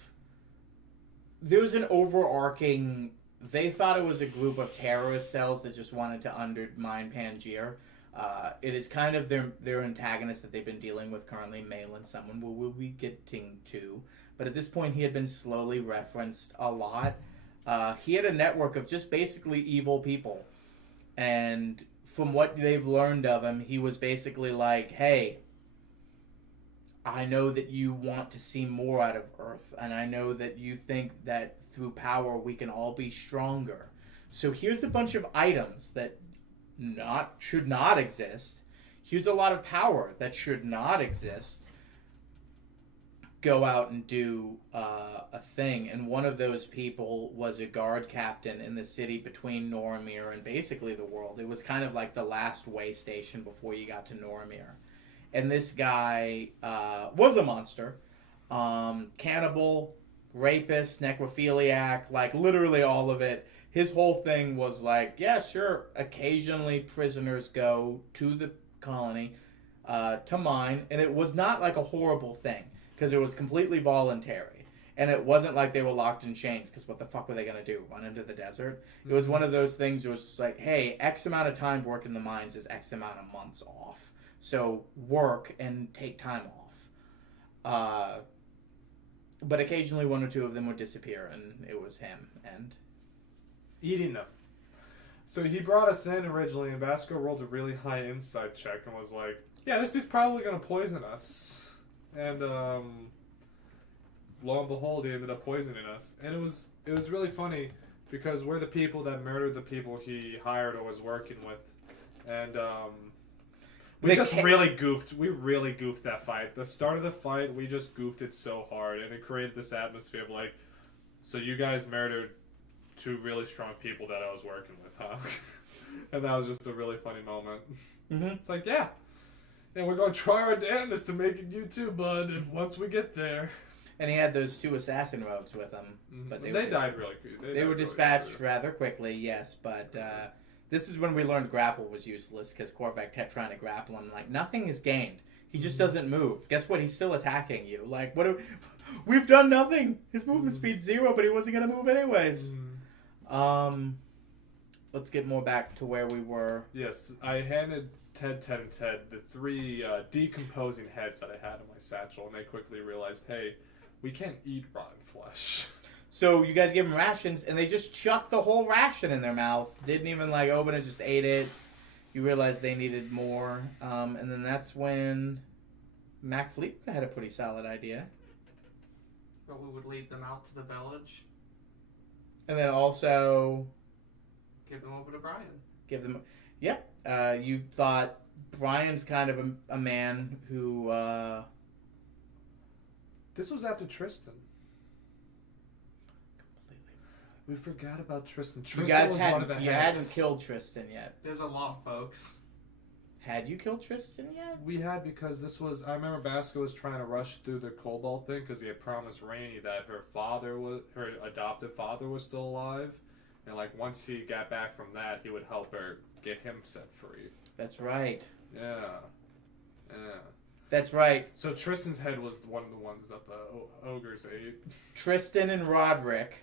There was an overarching. They thought it was a group of terrorist cells that just wanted to undermine Pangaea. It is kind of their antagonist that they've been dealing with currently, Malin, someone we'll be getting to. But at this point, he had been slowly referenced a lot. He had a network of just basically evil people. And from what they've learned of him, he was basically like, hey, I know that you want to see more out of Earth, and I know that you think that through power we can all be stronger. So here's a bunch of items that should not exist. Here's a lot of power that should not exist. Go out and do a thing. And one of those people was a guard captain in the city between Noramir and basically the world. It was kind of like the last way station before you got to Noramir. And this guy was a monster. Cannibal, rapist, necrophiliac, like literally all of it. His whole thing was like, yeah, sure, occasionally prisoners go to the colony to mine. And it was not like a horrible thing because it was completely voluntary. And it wasn't like they were locked in chains because what the fuck were they going to do? Run into the desert? It was one of those things where it was just like, hey, X amount of time worked in the mines is X amount of months off. So work and take time off. But occasionally 1 or 2 of them would disappear, and it was him. And Eating them. So he brought us in originally, and Vasco rolled a really high insight check and was like, yeah, this dude's probably going to poison us. And lo and behold, he ended up poisoning us. And it was really funny because we're the people that murdered the people he hired or was working with. And we really goofed. We really goofed that fight. The start of the fight, we just goofed it so hard, and it created this atmosphere of like, so you guys murdered 2 really strong people that I was working with, huh? And that was just a really funny moment. Mm-hmm. It's like, yeah, we're going to try our damnedest to make it you too, bud, and once we get there. And he had those 2 assassin rogues with him. But they died really quickly. They were dispatched rather quickly, yes, but this is when we learned grapple was useless because Korvac kept trying to grapple him. Like, nothing is gained. He just doesn't move. Guess what? He's still attacking you. Like, we've done nothing. His movement speed's 0, but he wasn't going to move anyways. let's get more back to where we were. Yes, I handed Ted, and Ted the 3 decomposing heads that I had in my satchel, and they quickly realized, hey, we can't eat rotten flesh. So you guys give them rations, and they just chucked the whole ration in their mouth. Didn't even open it, just ate it. You realize they needed more, and then that's when Mac Fleetwood had a pretty solid idea. But we would lead them out to the village, And then also give them over to Brian. give them... Yep. You thought Brian's kind of a man who... This was after Tristan. We forgot about Tristan. You Tristan guys was one of the hadn't heads. killed Tristan yet. There's a lot, folks. Had you killed Tristan yet? We had, because this was... I remember Basco was trying to rush through the Cobalt thing because he had promised Rainey that her adoptive father was still alive. And, once he got back from that, he would help her get him set free. That's right. Yeah. Yeah. That's right. So Tristan's head was one of the ones that the ogres ate. Tristan and Roderick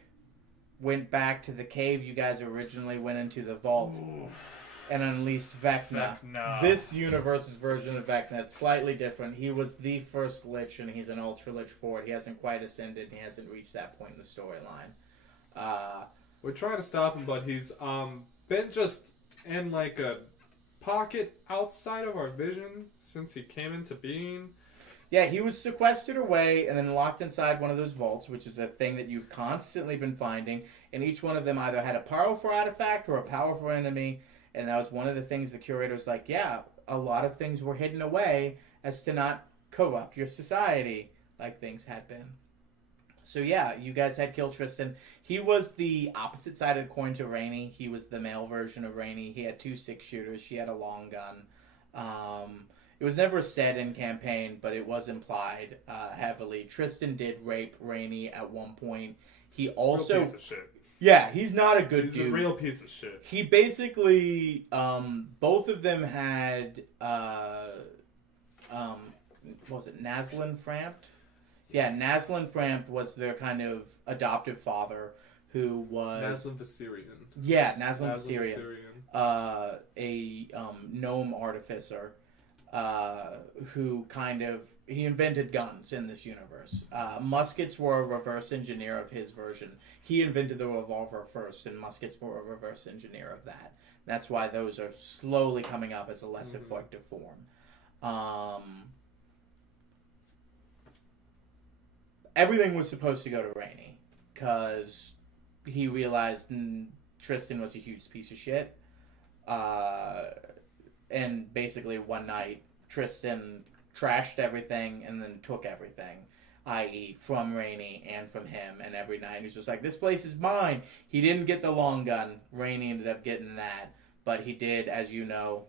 went back to the cave you guys originally went into, the vault, and unleashed Vecna. This universe's version of Vecna. It's slightly different. He was the first Lich, and he's an Ultra Lich Ford. He hasn't quite ascended, and he hasn't reached that point in the storyline. We're trying to stop him, but he's been just in a pocket outside of our vision since he came into being. Yeah, he was sequestered away and then locked inside one of those vaults, which is a thing that you've constantly been finding. And each one of them either had a powerful artifact or a powerful enemy. And that was one of the things the curator's like, yeah, a lot of things were hidden away as to not corrupt your society like things had been. So yeah, you guys had killed Tristan. He was the opposite side of the coin to Rainey. He was the male version of Rainey. He had 2 6-shooters. She had a long gun. It was never said in campaign, but it was implied heavily. Tristan did rape Rainey at one point. He also... Real piece of shit. Yeah, he's not a good He's dude. a real piece of shit. He basically... both of them had... what was it? Naslin Frampt? Yeah, Naslin Frampt was their kind of adoptive father who was... Naslin Viserion. Yeah, Naslin Viserion. A gnome artificer who kind of... He invented guns in this universe. Muskets were a reverse engineer of his version. He invented the revolver first, and muskets were a reverse engineer of that. That's why those are slowly coming up as a less effective form. Everything was supposed to go to Rainey, because he realized Tristan was a huge piece of shit. And basically one night, Tristan trashed everything and then took everything, i.e. from Rainey and from him, and every night he's just like, this place is mine. He didn't get the long gun. Rainey ended up getting that, but he did, as you know,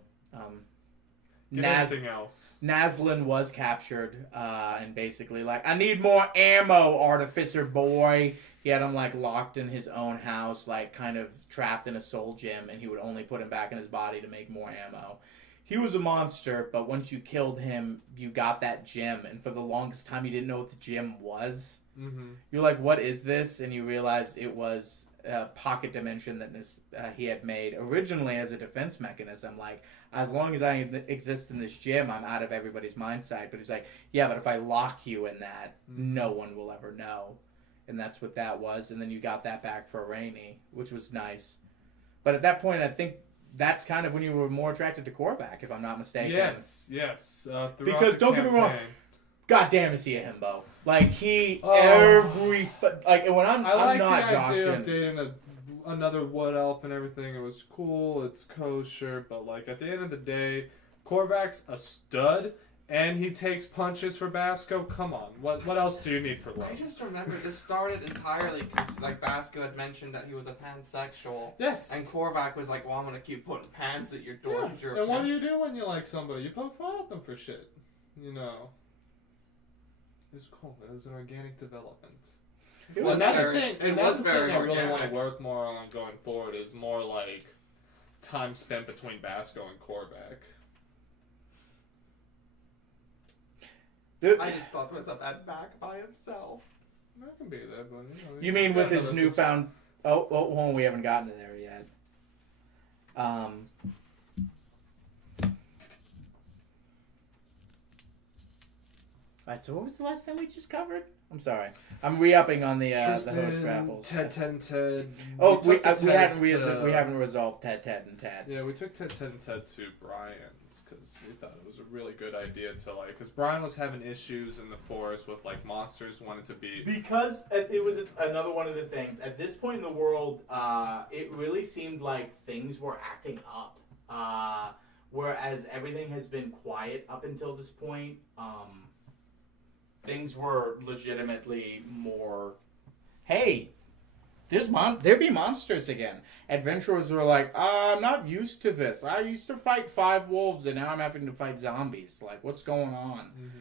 Anything else. Naslin was captured, and basically I need more ammo, artificer boy. He had him locked in his own house, kind of trapped in a soul gem, and he would only put him back in his body to make more ammo. He was a monster, but once you killed him, you got that gem, and for the longest time you didn't know what the gem was. Mm-hmm. You're like, what is this? And you realized it was a pocket dimension that he had made originally as a defense mechanism. As long as I exist in this gym, I'm out of everybody's mind sight. But he's like, yeah, but if I lock you in that, no one will ever know. And that's what that was. And then you got that back for Rainey, which was nice. But at that point, I think that's kind of when you were more attracted to Korvac, if I'm not mistaken. Yes. Because don't get me wrong, God damn, is he a himbo? When I'm I not the idea of joshing. dating another wood elf and everything. It was cool. It's kosher, but at the end of the day, Korvac's a stud, and he takes punches for Basco. Come on, what else do you need for I love? just remember this started entirely because Basco had mentioned that he was a pansexual. Yes. And Korvac was like, well, I'm going to keep putting pans at your door. Yeah. 'Cause you're a And what pan." do you do when you like somebody? You poke fun at them for shit. It's cool. It was an organic development. It was And that's very- the thing. it And that's was the very thing I really want to organic. work more on going forward is more time spent between Basco and Korvac. I just thought to myself, that back by himself. That can be there, but You mean with his another newfound... Oh, hold on, we haven't gotten to there yet. Right, so what was the last thing we just covered? I'm sorry. I'm re-upping on the host Tristan, raffles. Ted. Oh, we took the Teds we haven't resolved Ted and Tad. Yeah, we took Ted to Brian's because we thought it was a really good idea to like, because Brian was having issues in the forest with like monsters wanted to be. Because it was another one of the things. At this point in the world, it really seemed like things were acting up. Whereas everything has been quiet up until this point, things were legitimately more, hey, there be monsters again. Adventurers were like, I'm not used to this. I used to fight 5 wolves and now I'm having to fight zombies. Like, what's going on? Mm-hmm.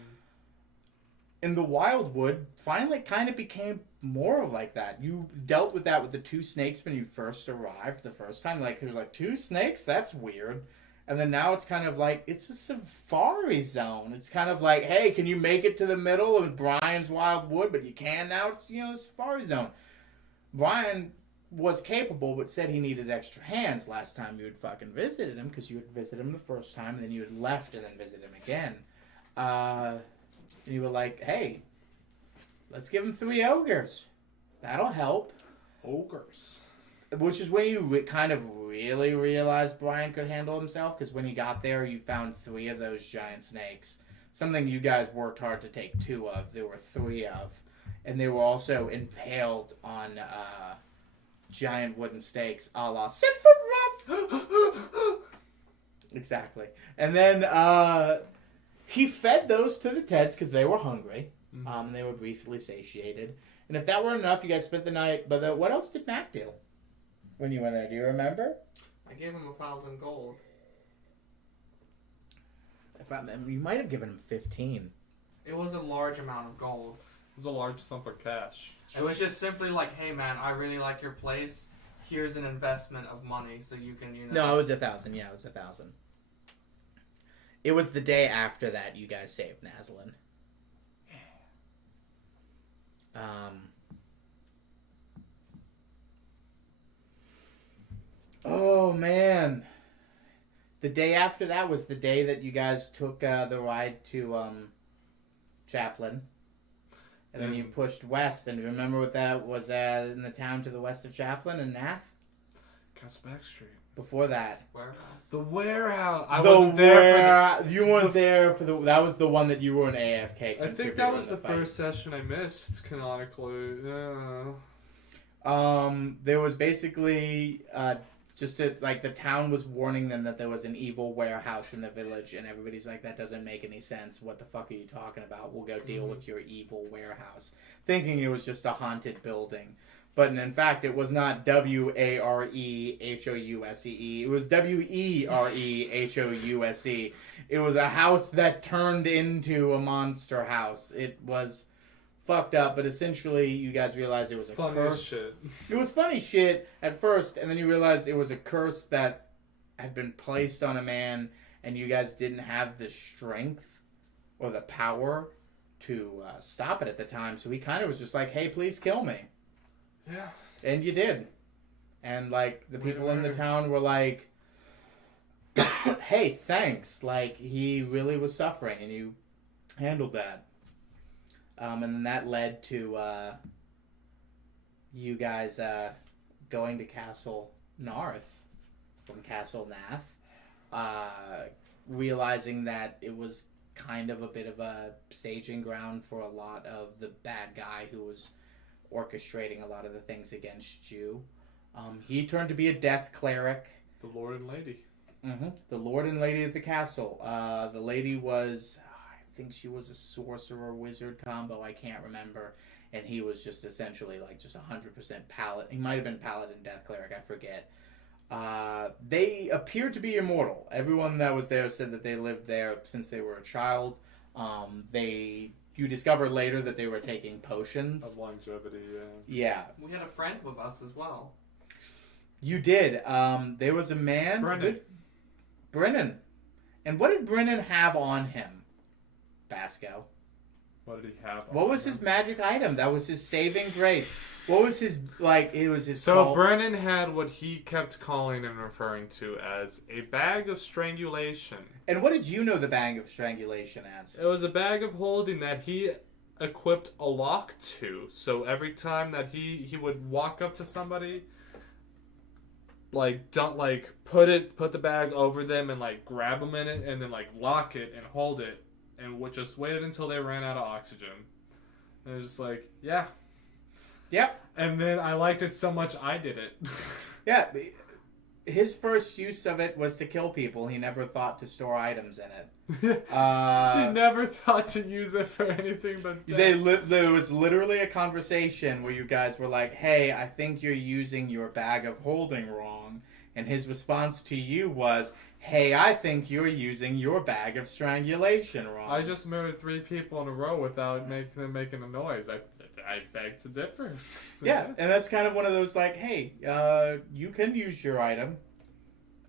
In the Wildwood, finally kind of became more of like that. You dealt with that with the 2 snakes when you first arrived the first time. Like, there's like 2 snakes? That's weird. And then now it's kind of like, it's a safari zone. It's kind of like, hey, can you make it to the middle of Brian's Wildwood? But you can now. It's, the safari zone. Brian was capable, but said he needed extra hands last time you had fucking visited him, because you had visited him the first time, and then you had left and then visited him again. And you were like, hey, let's give him 3 ogres. That'll help. Ogres. Which is when you kind of really realized Brian could handle himself, because when you got there, you found 3 of those giant snakes. Something you guys worked hard to take 2 of. There were 3 of. And they were also impaled on giant wooden stakes, a la Sephiroth. Exactly. And then he fed those to the Teds because they were hungry. Mm-hmm. They were briefly satiated. And if that were enough, you guys spent the night. But what else did Mac do when you went there? Do you remember? I gave him 1,000 gold. You might have given him 15. It was a large amount of gold. It was a large sum of cash. It was just simply like, hey man, I really like your place. Here's an investment of money so you can, No, it was 1,000. Yeah, it was 1,000. It was the day after that you guys saved Naslin. Oh man. The day after that was the day that you guys took the ride to Chaplin. And then you pushed west, and remember what that was in the town to the west of Chaplin and Nath? Castleback Street. Before that. Warehouse. The warehouse. I wasn't there for you weren't there for the. That was the one that you were an AFK. I think that was the first session I missed canonically. There was basically the town was warning them that there was an evil warehouse in the village, and everybody's like, that doesn't make any sense. What the fuck are you talking about? We'll go deal with your evil warehouse. Thinking it was just a haunted building. But in fact, it was not Warehouse. It was Werehouse. It was a house that turned into a monster house. It was fucked up, but essentially you guys realized it was a funny curse. Shit. It was funny shit at first, and then you realized it was a curse that had been placed on a man, and you guys didn't have the strength or the power to stop it at the time. So he kind of was just like, hey, please kill me. Yeah. And you did. And, like, the people in the town were like, hey, thanks. Like, he really was suffering, and you handled that. And then that led to you guys going to Castle Narth from Castle Nath, realizing that it was kind of a bit of a staging ground for a lot of the bad guy who was orchestrating a lot of the things against you. He turned to be a death cleric. The Lord and Lady. Mm-hmm. The Lord and Lady of the castle. The lady was, I think she was a sorcerer wizard combo. I can't remember. And he was just essentially like just 100% paladin. He might have been paladin death cleric. I forget. They appeared to be immortal. Everyone that was there said that they lived there since they were a child. You discover later that they were taking potions. Of longevity, Yeah. We had a friend with us as well. You did. There was a man... Brennan. And what did Brennan have on him, Basco? What did he have? What on was him? his magic item? That was his saving grace. What was his, like, it was his So call- Brennan had what he kept calling and referring to as a bag of strangulation. And what did you know the bag of strangulation as? It was a bag of holding that he equipped a lock to. So every time that he would walk up to somebody, like don't like put the bag over them and like grab them in it and then like lock it and hold it and would just wait until they ran out of oxygen. And it was just like, yeah. Yep. And then I liked it so much I did it. Yeah. His first use of it was to kill people. He never thought to store items in it. He never thought to use it for anything but death. There was literally a conversation where you guys were like, hey, I think you're using your bag of holding wrong. And his response to you was, hey, I think you're using your bag of strangulation wrong. I just murdered 3 people in a row without making them making a noise. I beg to differ. So, yeah, and that's kind of one of those like, hey, you can use your item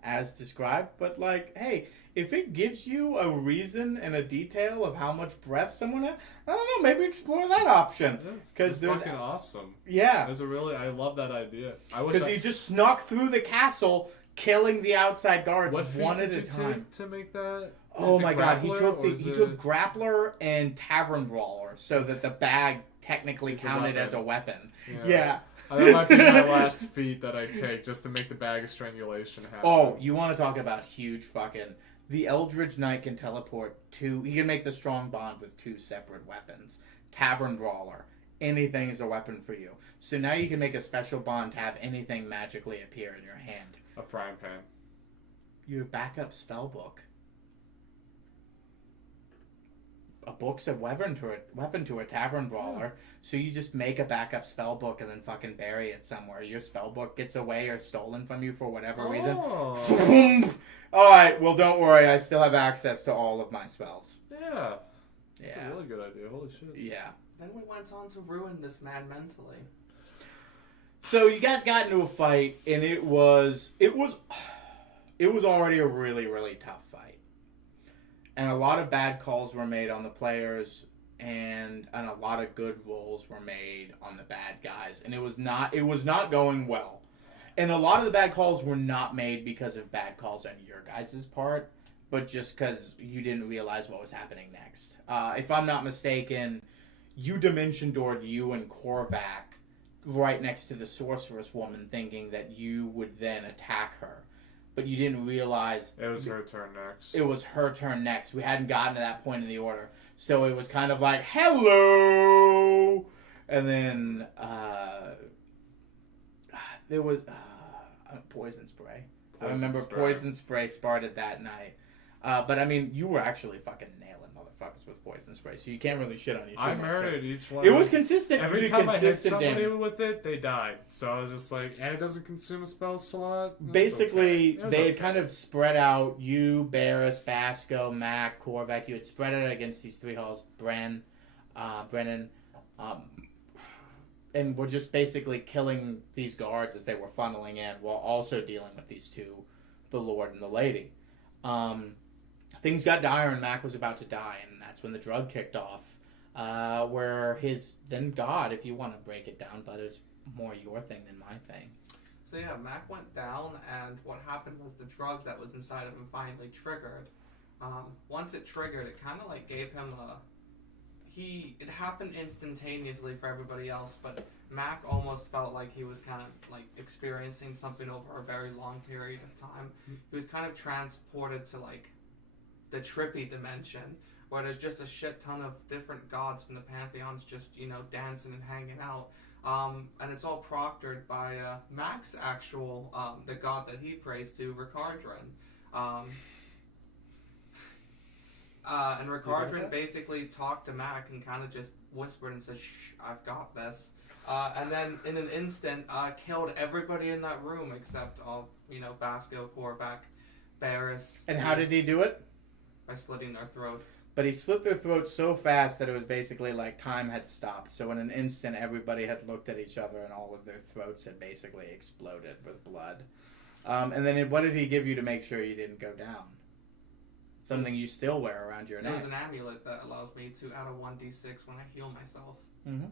as described, but like, hey, if it gives you a reason and a detail of how much breath someone had, I don't know, maybe explore that option. Because it's there's fucking awesome. Yeah. I love that idea. I wish Because he just snuck through the castle, killing the outside guards what feat one did at a you time. take to make that? Oh Is it my god, he grappler, took grappler and tavern brawler so that the bag technically It's a counted weapon. as a weapon. Yeah. Yeah. That might be my last feat that I take just to make the bag of strangulation happen. Oh, you want to talk about huge fucking... The Eldritch Knight can teleport two... He can make the strong bond with 2 separate weapons. Tavern brawler. Anything is a weapon for you. So now you can make a special bond to have anything magically appear in your hand. A frying pan. You have backup spell book. A book's a weapon to a tavern brawler, so you just make a backup spell book and then fucking bury it somewhere. Your spell book gets away or stolen from you for whatever reason. Alright, well don't worry, I still have access to all of my spells. Yeah. That's Yeah. a really good idea. Holy shit. Yeah. Then we went on to ruin this man mentally. So you guys got into a fight and it was already a really, really tough fight. And a lot of bad calls were made on the players, and a lot of good rolls were made on the bad guys. And it was not going well. And a lot of the bad calls were not made because of bad calls on your guys' part, but just because you didn't realize what was happening next. If I'm not mistaken, you dimension doored you and Korvac right next to the sorceress woman, thinking that you would then attack her. But you didn't realize... It was her turn next. It was her turn next. We hadn't gotten to that point in the order. So it was kind of like, hello! And then, there was, poison spray. I remember poison spray started that night. But I mean, you were actually fucking nailing motherfuckers with poison spray, so you can't really shit on you too I much. murdered each one. It was consistent. Every You did time I hit consistent somebody damage. with it, they died. So I was just like, and it doesn't consume a spell slot. It's Basically, okay. It was they had okay. kind of spread out. You, Barris, Basco, Mac, Korvac. You had spread it against these 3 halls. Brennan, and we're just basically killing these guards as they were funneling in, while also dealing with these 2, the Lord and the Lady. Things got dire, and Mac was about to die, and that's when the drug kicked off. Where his then God, if you want to break it down, but it's more your thing than my thing. So yeah, Mac went down, and what happened was the drug that was inside of him finally triggered. Once it triggered, it kind of like gave him it happened instantaneously for everybody else, but Mac almost felt like he was kind of like experiencing something over a very long period of time. He was kind of transported to like the trippy dimension, where there's just a shit ton of different gods from the pantheons just, dancing and hanging out. And it's all proctored by Mac's actual, the god that he prays to, Ricardran. And Ricardran basically talked to Mac and kind of just whispered and said, "Shh, I've got this." And then in an instant, killed everybody in that room except Basco, Korvac, Barris. And how did he do it? By slitting their throats. But he slit their throats so fast that it was basically like time had stopped. So in an instant, everybody had looked at each other and all of their throats had basically exploded with blood. And then what did he give you to make sure you didn't go down? Something you still wear around your There's neck. an amulet that allows me to add a 1d6 when I heal myself. Mm-hmm.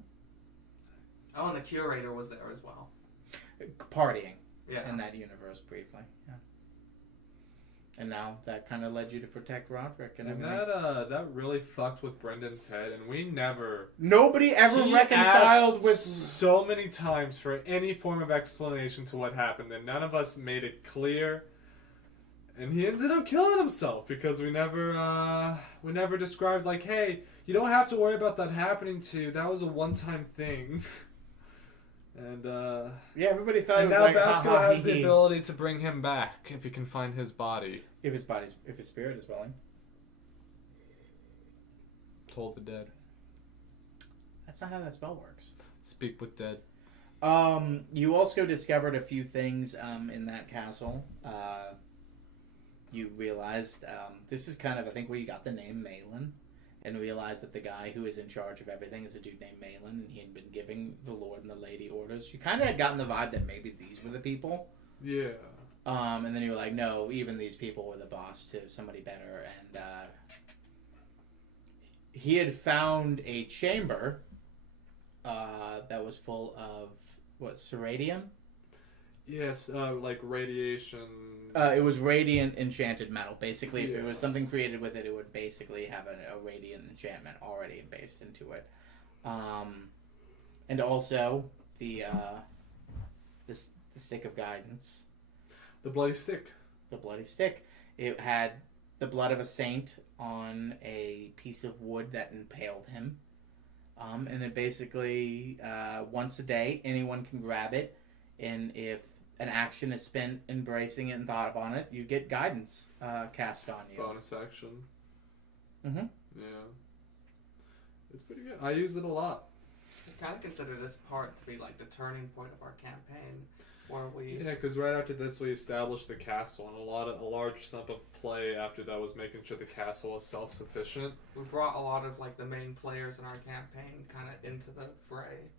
Oh, and the curator was there as well. Partying Yeah. in that universe briefly. Yeah. And now that kind of led you to protect Roderick and And everything. that really fucked with Brendan's head, and we never. Nobody ever He reconciled asked with. so many times for any form of explanation to what happened, and none of us made it clear. And he ended up killing himself because we never described like, hey, you don't have to worry about that happening to you. That was a one-time thing. And Yeah, everybody thought and it was now like Vasco ha-ha, has the hee-hee. ability to bring him back if he can find his body. If his spirit is willing. Told the dead. That's not how that spell works. Speak with dead. You also discovered a few things in that castle. You realized this is kind of, I think, where you got the name Malin, and realized that the guy who is in charge of everything is a dude named Malin, and he had been giving the Lord and the Lady orders. You kind of had gotten the vibe that maybe these were the people. Yeah. And then you were like, no, even these people were the boss to somebody better. And he had found a chamber that was full of, what, Ceradium? Yes, like radiation. It was radiant enchanted metal. Basically, if it Yeah. was something created with it, it would basically have a radiant enchantment already based into it. And also the stick of guidance, The bloody stick. the bloody stick. It had the blood of a saint on a piece of wood that impaled him. And it basically once a day, anyone can grab it, and if an action is spent embracing it and thought upon it, you get guidance cast on you. Bonus action. Mm-hmm. Yeah. It's pretty good. I use it a lot. I kind of consider this part to be like the turning point of our campaign, where we Yeah, because right after this we established the castle, and a large sum of play after that was making sure the castle was self-sufficient. brought a lot of like the main players in our campaign kind of into the fray.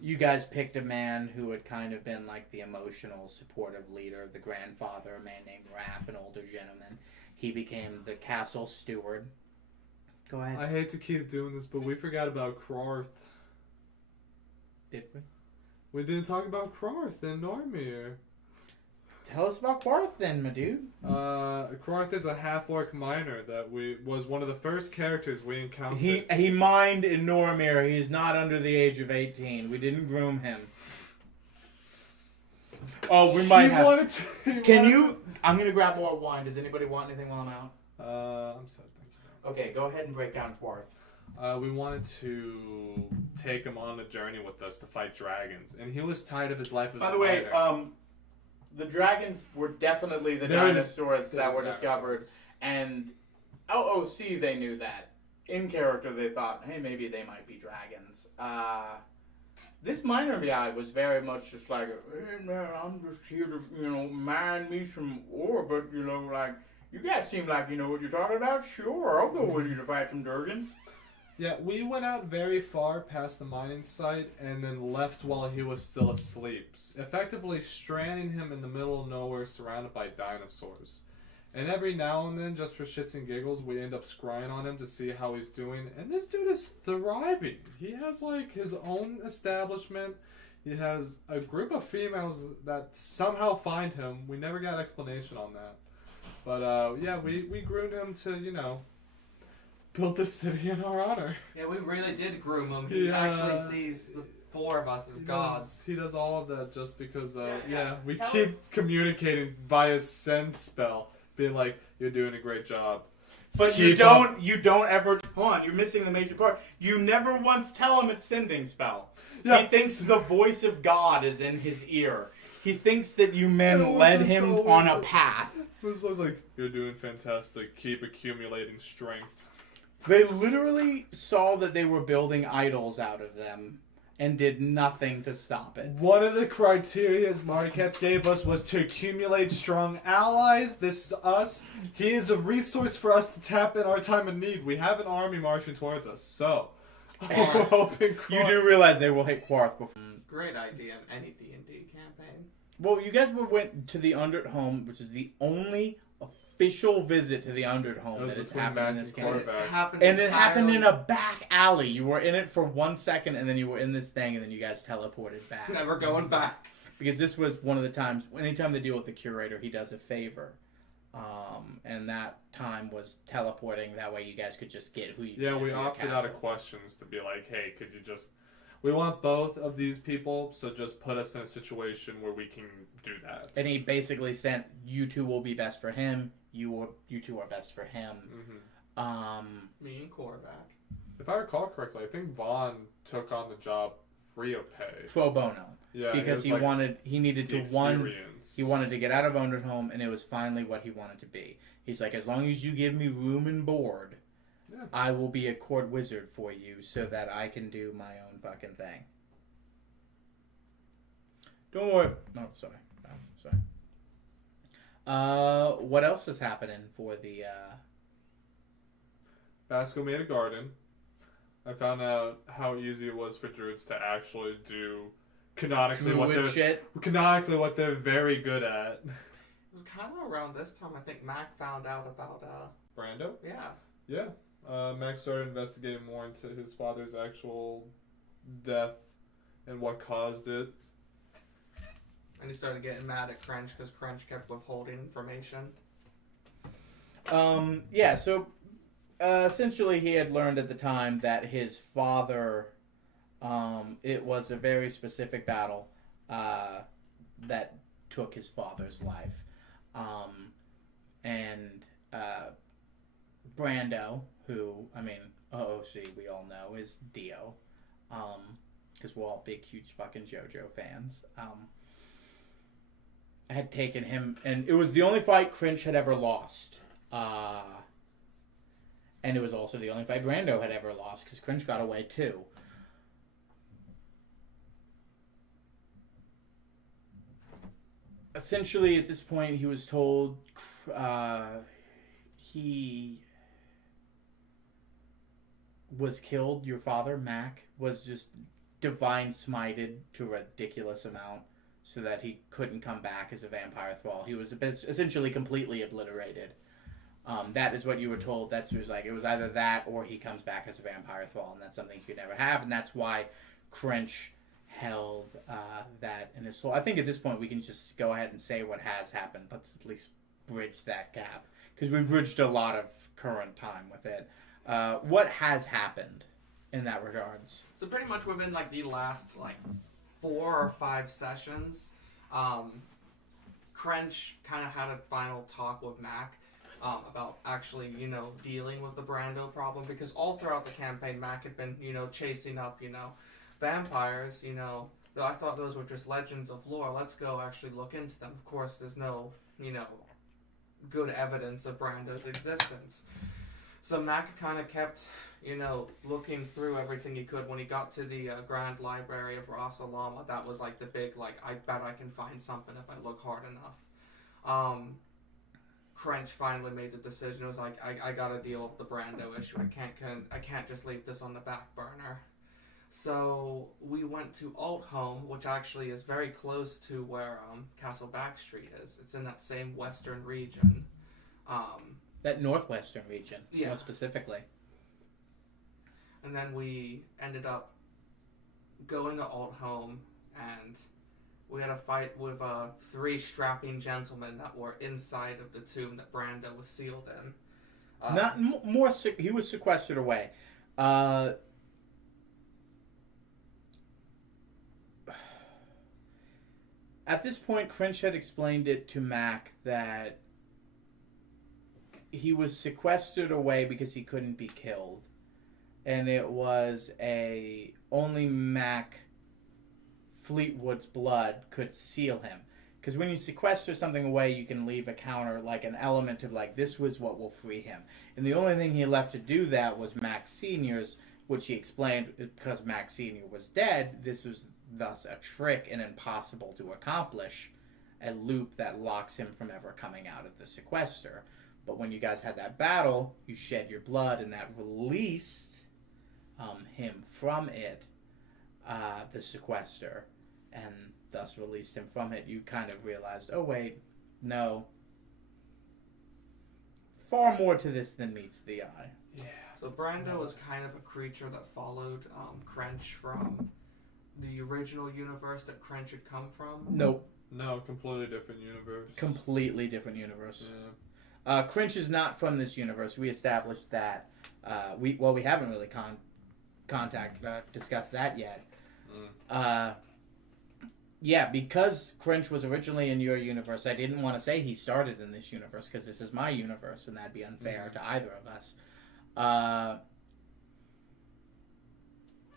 You guys picked a man who had kind of been like the emotional, supportive leader, the grandfather, a man named Raph, an older gentleman. He became the castle steward. Go ahead. I hate to keep doing this, but we forgot about Krarth. Did we? We didn't talk about Krarth and Normir. Tell us about Quarth then, my dude. Krarth is a half-orc miner that was one of the first characters we encountered. He mined in Normir. He's not under the age of 18. We didn't groom him. Oh, we might have. I'm gonna grab more wine. Does anybody want anything while I'm out? I'm sad, thank you. Okay, go ahead and break down Quarth. We wanted to take him on a journey with us to fight dragons, and he was tired of his life as By a the way, miner. the dragons were definitely the They were dinosaurs that were dinosaurs. discovered, and OOC they knew that. In character, they thought, hey, maybe they might be dragons. This miner guy was very much just like, hey man, I'm just here to, mine me some ore, but like, you guys seem like you know what you're talking about. Sure, I'll go with you to fight some dragons. Yeah, we went out very far past the mining site and then left while he was still asleep, effectively stranding him in the middle of nowhere surrounded by dinosaurs. And every now and then, just for shits and giggles, we end up scrying on him to see how he's doing. And this dude is thriving. He has, like, his own establishment. He has a group of females that somehow find him. We never got explanation on that. But, yeah, we groomed him to, build the city in our honor. Yeah, we really did groom him. He Yeah. actually sees the four of us as gods. He does all of that just because, we Tell keep communicating via send spell, being like, you're doing a great job. But you don't ever, hold on, you're missing the major part. You never once tell him it's sending spell. Yeah. He thinks the voice of God is in his ear. He thinks that you men No, led just him always on a like- path. It was always like, you're doing fantastic, keep accumulating strength. They literally saw that they were building idols out of them and did nothing to stop it. One of the criteria Marquette gave us was to accumulate strong allies. This is us. He is a resource for us to tap in our time of need. We have an army marching towards us, so we're hoping You do realize they will hit Quarth before. Great idea in any D&D campaign. Well, you guys went to the Undert home, which is the only official visit to the Underdome It that was is between happening in Mac this and game. And it quarterback. happened And it happened in entirely- a back alley. You were in it for 1 second, and then you were in this thing, and then you guys teleported back. Never going back. Because this was one of the times, anytime they deal with the curator, he does a favor. And that time was teleporting. That way you guys could just get who you Yeah, needed we for your opted out of castle. questions to be like, hey, could you just... We want both of these people, so just put us in a situation where we can do that. And he basically sent, you two will be best for him. You two are best for him. Me and quarterback. If I recall correctly, I think Vaughn took on the job free of pay. Pro bono. Yeah, Because he needed the to, one, experience. he wanted to get out of Underdome, and it was finally what he wanted to be. He's like, as long as you give me room and board, Yeah. I will be a court wizard for you so that I can do my own fucking thing. Don't worry. No, sorry. What else is happening for the, Basco made a garden. I found out how easy it was for druids to actually do canonically druid what they're very good at. It was kind of around this time I think Mac found out about Brando? yeah. Yeah. Max started investigating more into his father's actual death and what caused it. And he started getting mad at Crench because Crench kept withholding information. Yeah, so essentially he had learned at the time that his father, it was a very specific battle that took his father's life. And Brando, who, I mean, OOC, we all know, is Dio. Because we're all big, huge fucking JoJo fans. Had taken him, and it was the only fight Cringe had ever lost. And it was also the only fight Brando had ever lost, because Cringe got away too. Essentially, at this point, he was told he was killed. Your father, Mac, was just divine smited to a ridiculous amount so that he couldn't come back as a vampire thrall. He was essentially completely obliterated. That is what you were told. That's what it was like. It was either that or he comes back as a vampire thrall, and that's something he could never have, and that's why Crench held that in his soul. I think at this point we can just go ahead and say what has happened. Let's at least bridge that gap, because we bridged a lot of current time with it. What has happened in that regards? So pretty much within like the last like 4 or 5 sessions, Crench kind of had a final talk with Mac about actually, dealing with the Brando problem, because all throughout the campaign, Mac had been, chasing up, vampires, I thought those were just legends of lore. Let's go actually look into them. Of course, there's no, good evidence of Brando's existence. So Mac kind of kept, looking through everything he could. When he got to the Grand Library of Ras Al Ghul, that was like the big, I bet I can find something if I look hard enough. Crench finally made the decision. It was like, I gotta deal with the Brando issue. I can't just leave this on the back burner. So we went to Althome, which actually is very close to where Castle Backstreet is. It's in that same western region. That northwestern region, Yeah. more specifically. And then we ended up going to Althome, and we had a fight with 3 strapping gentlemen that were inside of the tomb that Brando was sealed in. Not more. He was sequestered away. At this point, Cringe had explained it to Mac that he was sequestered away because he couldn't be killed, and it was only Mac Fleetwood's blood could seal him. Because when you sequester something away, you can leave a counter, like an element of this was what will free him. And the only thing he left to do that was Mac Sr.'s, which he explained because Mac Sr. was dead, this was thus a trick and impossible to accomplish, a loop that locks him from ever coming out of the sequester. But when you guys had that battle, you shed your blood, and that released him from it, the sequester, and thus released him from it. You kind of realized, oh wait, no. far more to this than meets the eye. Yeah. So Brando was kind of a creature that followed Crench from the original universe that Crench had come from. Nope. No, completely different universe. Completely different universe. Yeah. Cringe is not from this universe. We established that. We haven't really discussed that yet. Yeah, because Cringe was originally in your universe, I didn't want to say he started in this universe because this is my universe, and that'd be unfair to either of us.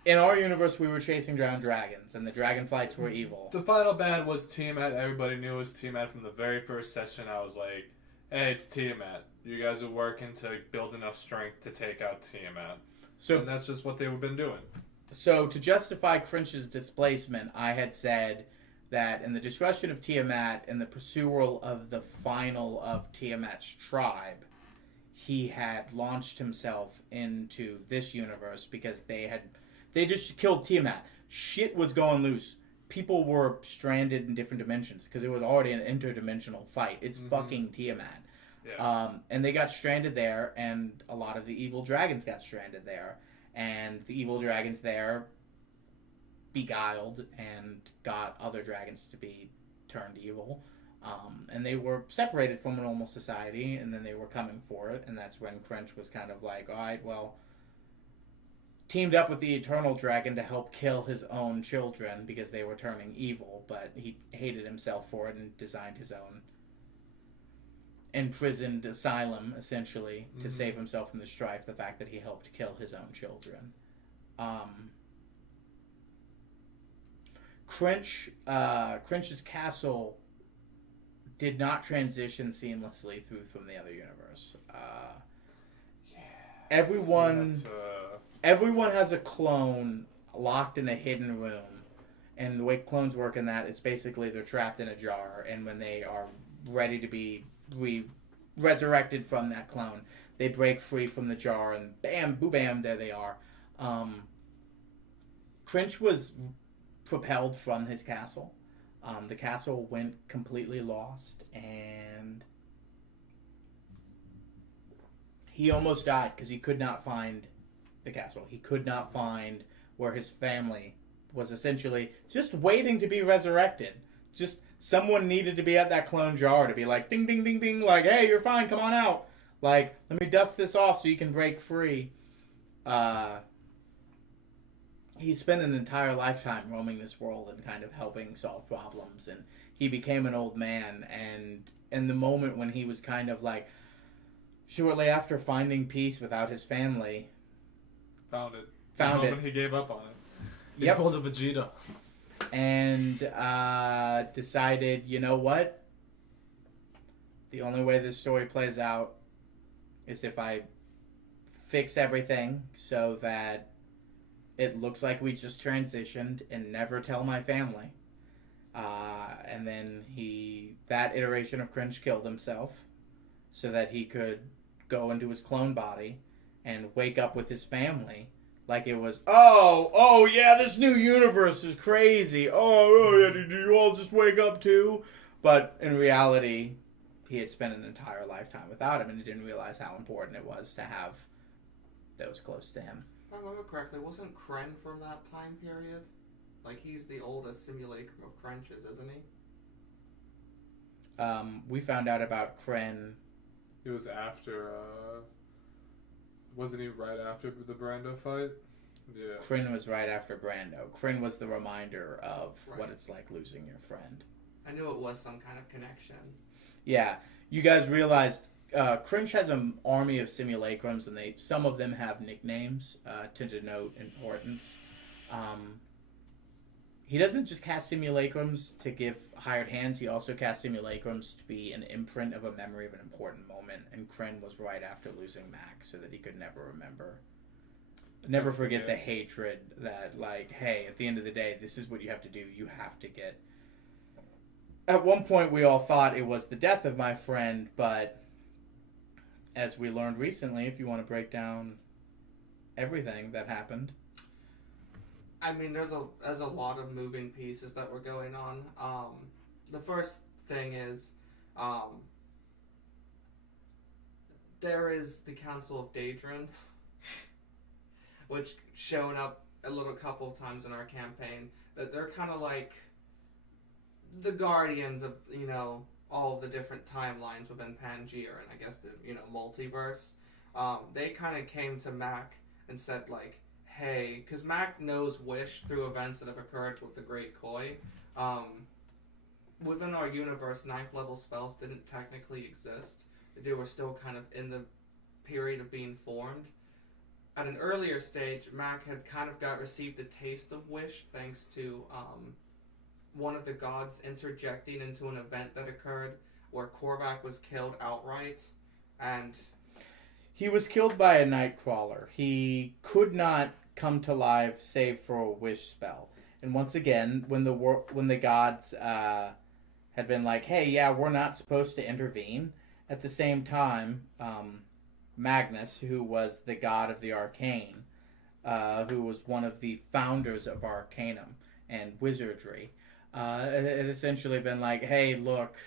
In our universe, we were chasing down dragons, and the dragonflights were evil. The final bad was Tiamat. Everybody knew it was Tiamat from the very first session. I was like, hey, it's Tiamat. You guys are working to build enough strength to take out Tiamat. And that's just what they've been doing. So to justify Cringe's displacement, I had said that in the discussion of Tiamat and the pursual of the final of Tiamat's tribe, he had launched himself into this universe because they just killed Tiamat. Shit was going loose. People were stranded in different dimensions because it was already an interdimensional fight. It's fucking Tiamat. Yeah. And they got stranded there, and a lot of the evil dragons got stranded there. And the evil dragons there beguiled and got other dragons to be turned evil. And they were separated from a normal society, and then they were coming for it. And that's when Crench was kind of like, all right, well, teamed up with the Eternal Dragon to help kill his own children because they were turning evil, but he hated himself for it and designed his own imprisoned asylum, essentially, to save himself from the strife, the fact that he helped kill his own children. Crench's castle did not transition seamlessly through from the other universe. Everyone has a clone locked in a hidden room, and the way clones work in that is basically they're trapped in a jar, and when they are ready to be resurrected from that clone, they break free from the jar, and bam, boo bam, there they are. Cringe was propelled from his castle. The castle went completely lost, and he almost died because he could not find the castle. He could not find where his family was, essentially just waiting to be resurrected. Just someone needed to be at that clone jar to be like, ding, ding, ding, ding, like, hey, you're fine, come on out. Like, let me dust this off so you can break free. He spent an entire lifetime roaming this world and kind of helping solve problems. And he became an old man. And in the moment when he was kind of like, shortly after finding peace without his family, Found it. The moment he gave up on it. He Yep. pulled a Vegeta. and decided, you know what? The only way this story plays out is if I fix everything so that it looks like we just transitioned and never tell my family. And then that iteration of Cringe killed himself so that he could go into his clone body and wake up with his family like it was, oh yeah, this new universe is crazy. Oh yeah, did you all just wake up too? But in reality, he had spent an entire lifetime without him, and he didn't realize how important it was to have those close to him. If I remember correctly, wasn't Kren from that time period? Like, he's the oldest simulacrum of Crench's, isn't he? We found out about Kren. It was after, wasn't he right after the Brando fight? Yeah. Kren was right after Brando. Kren was the reminder of what Right. it's like losing your friend. I knew it was some kind of connection. Yeah, you guys realized Cringe has an army of simulacrums, and some of them have nicknames to denote importance. He doesn't just cast simulacrums to give hired hands. He also casts simulacrums to be an imprint of a memory of an important moment. And Kren was right after losing Max, so that he could never never forget the hatred that, like, hey, at the end of the day, this is what you have to do. You have to get. At one point, we all thought it was the death of my friend, but as we learned recently, if you want to break down everything that happened. I mean, there's a lot of moving pieces that were going on. The first thing is, there is the Council of Daedrin, which showed up a little couple of times in our campaign. That they're kind of like the guardians of, you know, all of the different timelines within Pangea and I guess the, you know, multiverse. They kind of came to Mac and said like, hey, because Mac knows Wish through events that have occurred with the Great Koi. Within our universe, 9th level spells didn't technically exist. They were still kind of in the period of being formed. At an earlier stage, Mac had kind of received a taste of Wish thanks to one of the gods interjecting into an event that occurred where Korvac was killed outright, and he was killed by a Nightcrawler. He could not come to life save for a wish spell. And once again, when the gods had been like, hey, yeah, we're not supposed to intervene, at the same time, Magnus, who was the god of the arcane, who was one of the founders of Arcanum and wizardry, it essentially been like, hey, look,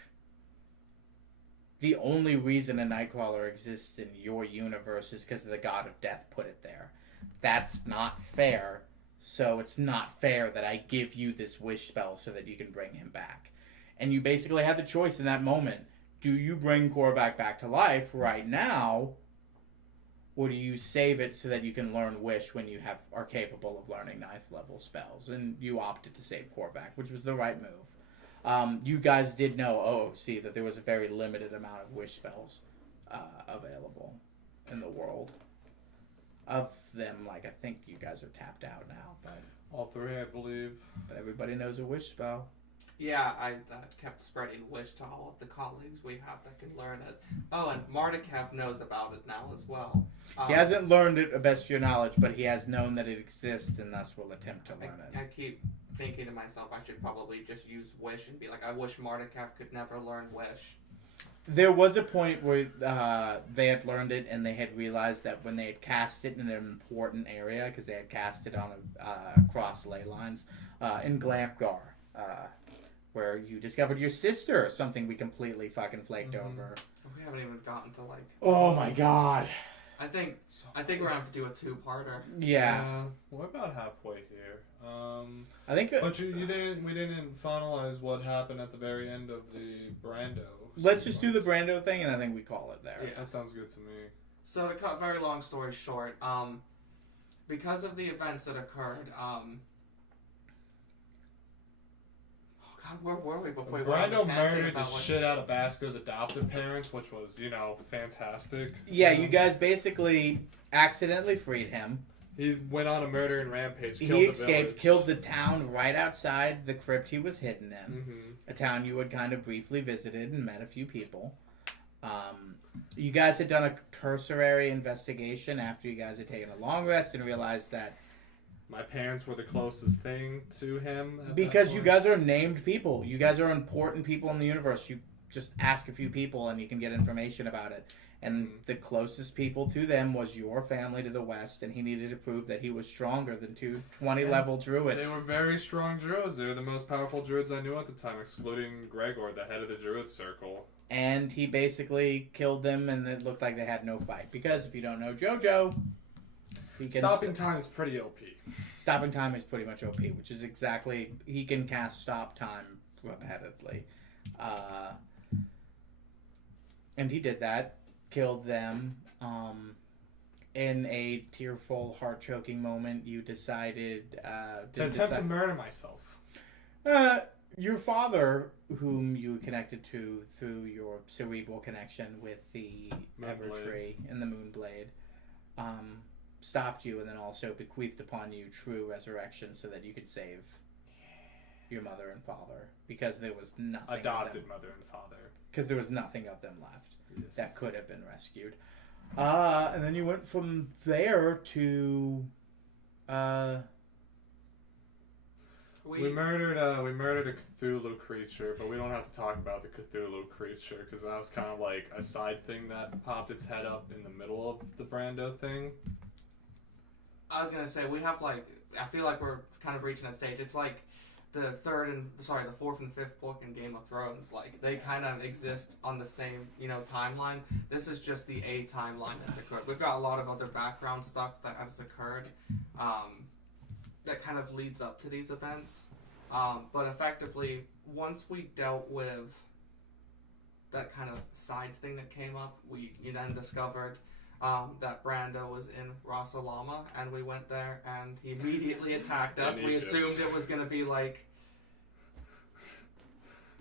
the only reason a Nightcrawler exists in your universe is because the god of death put it there. That's not fair, so it's not fair that I give you this wish spell so that you can bring him back. And you basically had the choice in that moment. Do you bring Korvac back to life right now, or do you save it so that you can learn Wish when you are capable of learning 9th level spells? And you opted to save Korvac, which was the right move. You guys did know, that there was a very limited amount of Wish spells available in the world. Of them, like, I think you guys are tapped out now, but All 3, I believe. but everybody knows a Wish spell. yeah, I kept spreading Wish to all of the colleagues we have that can learn it. Oh, and Mardikev knows about it now as well. He hasn't learned it of best to your knowledge, but he has known that it exists and thus will attempt to learn it. I keep thinking to myself, I should probably just use Wish and be like, I wish Mardikev could never learn Wish. There was a point where they had learned it and they had realized that when they had cast it in an important area, because they had cast it on across ley lines, in Glamgar, where you discovered your sister, something we completely fucking flaked over. We haven't even gotten to like. Oh my god. I think we're gonna have to do a 2-parter. Yeah. We're about halfway here. I think. But we didn't finalize what happened at the very end of the Brando. Let's just do the Brando thing, and I think we call it there. Yeah. That sounds good to me. So to cut very long story short, because of the events that occurred, oh God, where were we before we went on Brando the tangent murdered the about what- shit out of Basco's adoptive parents, which was, fantastic. Yeah, you guys basically accidentally freed him. He went on a murdering rampage, killed He the escaped, village. killed the town right outside the crypt he was hidden in. Mm-hmm. A town you had kind of briefly visited and met a few people. You guys had done a cursory investigation after you guys had taken a long rest and realized that My parents were the closest thing to him. At because that you point. guys are named people, you guys are important people in the universe. You just ask a few people and you can get information about it. And the closest people to them was your family to the west, and he needed to prove that he was stronger than 2 20-level druids. They were very strong druids. They were the most powerful druids I knew at the time, excluding Gregor, the head of the druid circle. And he basically killed them, and it looked like they had no fight. Because if you don't know JoJo, he can Stopping time is pretty OP. stopping time is pretty much OP, which is exactly he can cast stop time repeatedly, and he did that, killed them. In a tearful, heart-choking moment, you decided To attempt to murder myself. your father, whom you connected to through your cerebral connection with the Evertree and the Moonblade, stopped you and then also bequeathed upon you true resurrection so that you could save your mother and father, because there was nothing Adopted mother and father. because there was nothing of them left Yes. that could have been rescued. And then you went from there to We murdered a Cthulhu creature, but we don't have to talk about the Cthulhu creature because that was kind of like a side thing that popped its head up in the middle of the Brando thing. I was gonna say we have like I feel like we're kind of reaching that stage. It's like the fourth and fifth book in Game of Thrones, like they kind of exist on the same, timeline. This is just the A timeline that's occurred. We've got a lot of other background stuff that has occurred, that kind of leads up to these events. But effectively, once we dealt with that kind of side thing that came up, we then discovered that Brando was in Ras Al Ghul, and we went there, and he immediately attacked us. We assumed it was going to be like...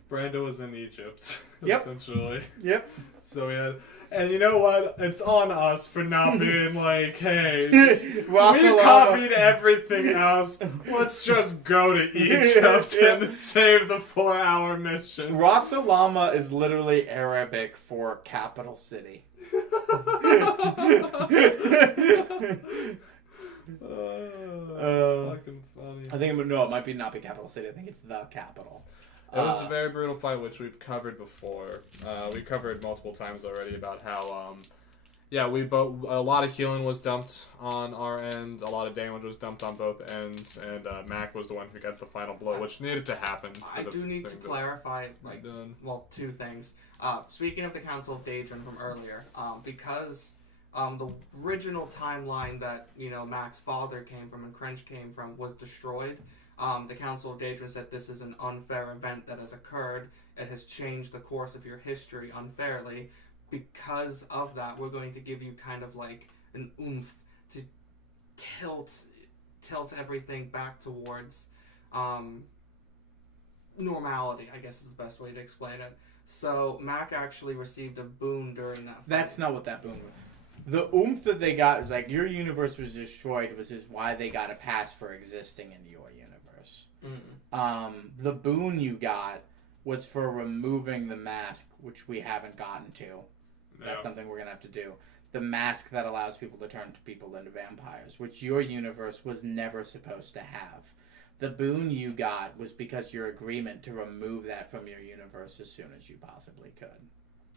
Brando was in Egypt, Yep. essentially. Yep. So we had... And you know what? It's on us for not being like, hey, we copied everything else. Let's just go to Egypt and save the 4-hour mission. Ras Al Ghul is literally Arabic for capital city. Fucking funny. I think it might be not be capital city. I think it's the capital. It was a very brutal fight, which we've covered before. We covered multiple times already about how, a lot of healing was dumped on our end, a lot of damage was dumped on both ends, and Mac was the one who got the final blow, which needed to happen. I do need to clarify, two things. Speaking of the Council of Daedron from earlier, because the original timeline that, Mac's father came from and Crench came from was destroyed, the Council of Daedron said this is an unfair event that has occurred. It has changed the course of your history unfairly. Because of that, we're going to give you kind of like an oomph to tilt everything back towards normality, I guess is the best way to explain it. So Mac actually received a boon during that fight. That's not what that boon was. The oomph that they got is like your universe was destroyed, is why they got a pass for existing in your universe. The boon you got was for removing the mask, which we haven't gotten to. That's something we're going to have to do. The mask that allows people to turn people into vampires, which your universe was never supposed to have. The boon you got was because your agreement to remove that from your universe as soon as you possibly could.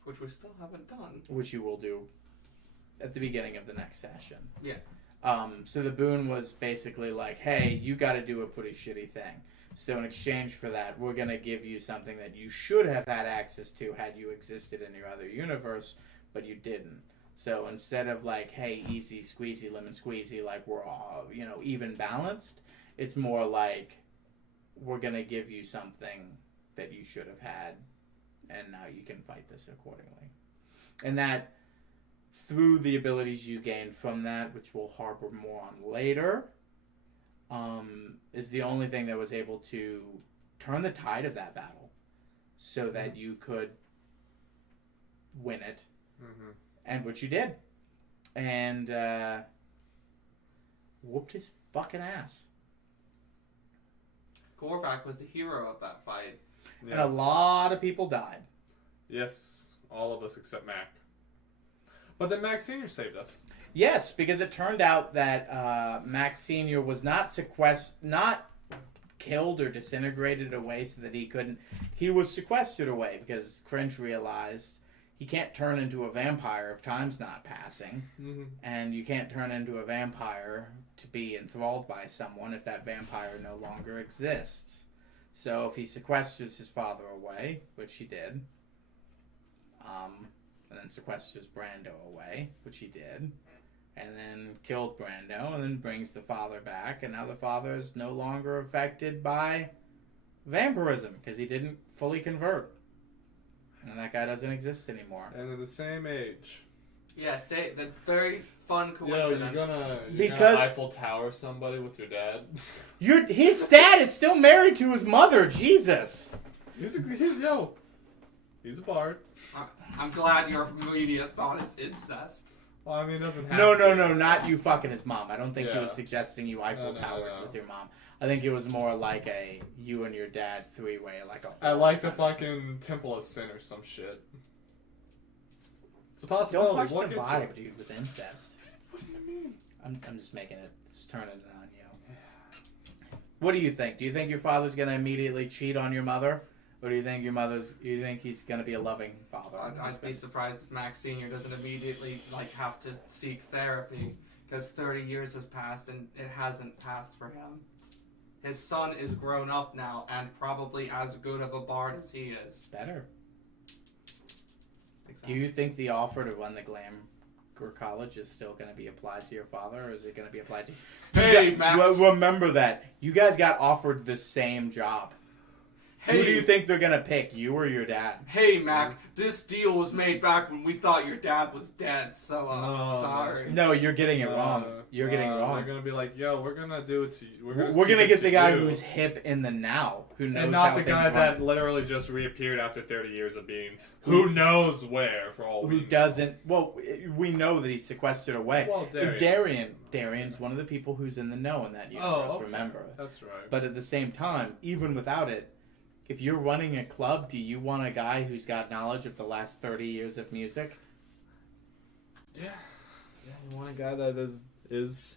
Which we still haven't done. Which you will do at the beginning of the next session. Yeah. So the boon was basically like, hey, you got to do a pretty shitty thing. So in exchange for that, we're going to give you something that you should have had access to had you existed in your other universe, but you didn't. So instead of like, hey, easy squeezy, lemon squeezy, like we're all, even balanced, it's more like we're going to give you something that you should have had, and now you can fight this accordingly. And that, through the abilities you gain from that, which we'll harbor more on later, is the only thing that was able to turn the tide of that battle so that you could win it. Mm-hmm. And which you did. And whooped his fucking ass. Korvac was the hero of that fight. Yes. And a lot of people died. Yes, all of us except Mac. But then Mac Sr. saved us. Yes, because it turned out that Max Sr. was not killed or disintegrated away so that he couldn't. He was sequestered away because Cringe realized he can't turn into a vampire if time's not passing. Mm-hmm. And you can't turn into a vampire to be enthralled by someone if that vampire no longer exists. So if he sequesters his father away, which he did, and then sequesters Brando away, which he did, and then killed Brando, and then brings the father back, and now the father is no longer affected by vampirism because he didn't fully convert. And that guy doesn't exist anymore. And they're the same age. Yeah, the very fun Yo, coincidence. you're gonna Eiffel Tower somebody with your dad? His dad is still married to his mother, Jesus! He's a bard. I'm glad your immediate thought is incest. Well, I mean, it doesn't have No, to be not you fucking his mom. I don't think he Yeah. was suggesting you Eiffel No. Tower with your mom. I think it was more like a you and your dad three-way, like a... I like the fucking Temple of Sin or some shit. It's a possibility. Don't push What the gets vibe, dude, with incest. What do you mean? I'm just making it, just turning it on you. What do you think? Do you think your father's gonna immediately cheat on your mother? Or do you think he's gonna be a loving father? I'd be surprised if Max Sr. doesn't immediately have to seek therapy because 30 years has passed and it hasn't passed for him. his son is grown up now and probably as good of a bard as he is. Better. Exactly. Do you think the offer to run the Glamour College is still going to be applied to your father, or is it going to be applied to you? Hey, Max. Remember that. You guys got offered the same job. Hey. Who do you think they're going to pick, you or your dad? Hey, Mac, this deal was made back when we thought your dad was dead, so, No, sorry. No, you're getting it wrong. You're getting it wrong. They're gonna be like, yo, we're gonna do it to you. We're keep going to it get the guy you. who's hip in the now, who knows And not how the things guy run. that literally just reappeared after 30 years of being who knows where for all we Who know. doesn't... Well, we know that he's sequestered away. Well, Darian. Darian's one of the people who's in the know in that universe, Oh, okay. remember. That's right. But at the same time, even without it, if you're running a club, do you want a guy who's got knowledge of the last 30 years of music? Yeah, you want a guy that is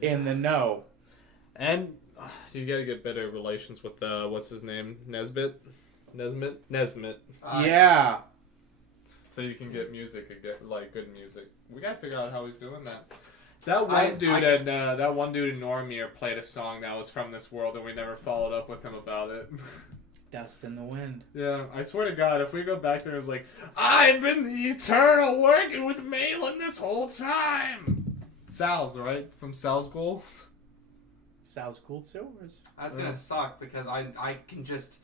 In the know. and you gotta get better relations with what's his name, Nesmith. Yeah. So you can get music, like good music. We gotta figure out how he's doing that. That one dude in Normir played a song that was from this world, and we never followed up with him about it. Dust in the wind. Yeah, I swear to God, if we go back there, it's like, I've been the Eternal working with Malin this whole time. Sal's, right? From Sal's Gold. Sal's Cooled Silvers. That's gonna suck because I can just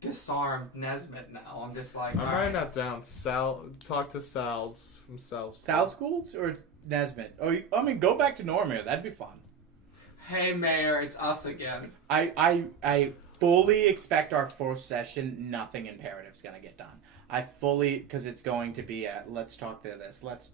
disarm Nesmith now. I'm just like, I'm all writing right. that down. Sal, talk to Sal's from Sal's. Sal's Cooled or Nesmith? Oh, I mean, go back to Normir. That'd be fun. Hey, Mayor, it's us again. I fully expect our first session, nothing imperative's gonna get done. I fully, because it's going to be a, let's talk to this, let's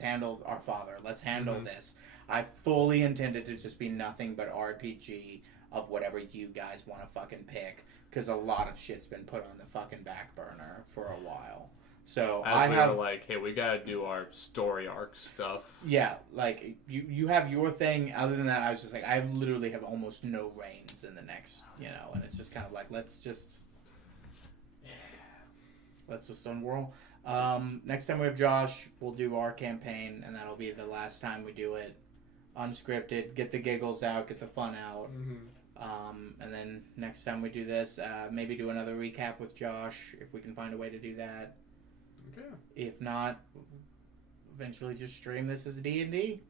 handle our father, let's handle this. I fully intended to just be nothing but RPG of whatever you guys want to fucking pick, because a lot of shit's been put on the fucking back burner for a while. So As we were like, hey, we gotta do our story arc stuff. yeah, like you have your thing. Other than that, I was just like, I literally have almost no reins in the next, and it's just kind of like let's just unwhirl. Next time we have Josh, we'll do our campaign, and that'll be the last time we do it unscripted. Get the giggles out, get the fun out. And then next time we do this, maybe do another recap with Josh if we can find a way to do that. Okay. If not, eventually just stream this as D&D.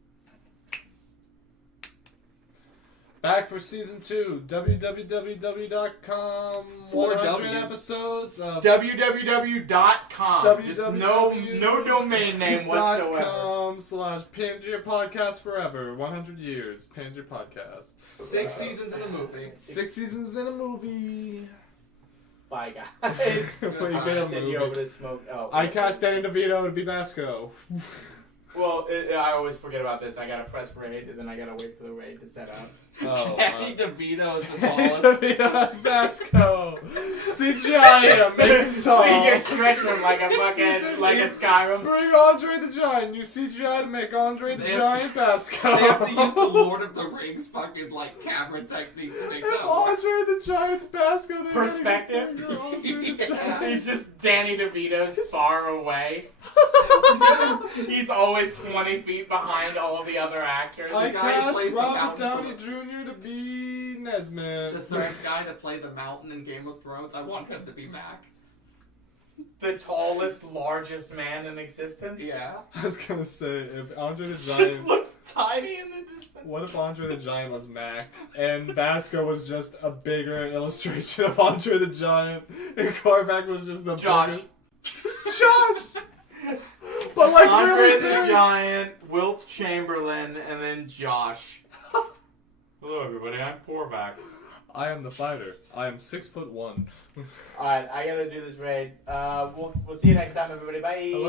Back for season 2. www.com. 100 W's. episodes of www.com. Just no domain name whatsoever. .com/Pangaea Podcast Forever. 100 years. Pangaea Podcast. 6 seasons in a movie. 6 seasons in a movie. Bye, guys. Before you I get a Send you movie. over to smoke. Oh, I cast Danny DeVito to be Basco. Well, I always forget about this. I gotta press raid, and then I gotta wait for the raid to set up. Danny DeVito is the Danny tallest. DeVito as Basco. CGI him, make him tall. So you just stretch him like a fucking, like a Skyrim. Bring Andre the Giant. You CGI to make Andre the They have- Giant Basco. They have to use the Lord of the Rings fucking like camera technique to make If that work. Andre the Giant's Basco, then Perspective. you're Andre the Yeah. Giant. He's just Danny DeVito's far away. He's always 20 feet behind all the other actors. I guy who cast plays the Robert mountain Downey for- Jr. to be Nesmith. The third guy to play the mountain in Game of Thrones, I want him to be Mac. The tallest, largest man in existence. Yeah. I was gonna say, if Andre the Just Giant... looks tiny in the distance. What if Andre the Giant was Mac, and Basco was just a bigger illustration of Andre the Giant, and Korvac was just the Josh. bigger... Josh! But like Andre really the big. Giant, Wilt Chamberlain, and then Josh. Hello, everybody. I'm Korvac. I am the fighter. I am 6'1". All right, I gotta do this raid. We'll see you next time, everybody. Bye. Hello.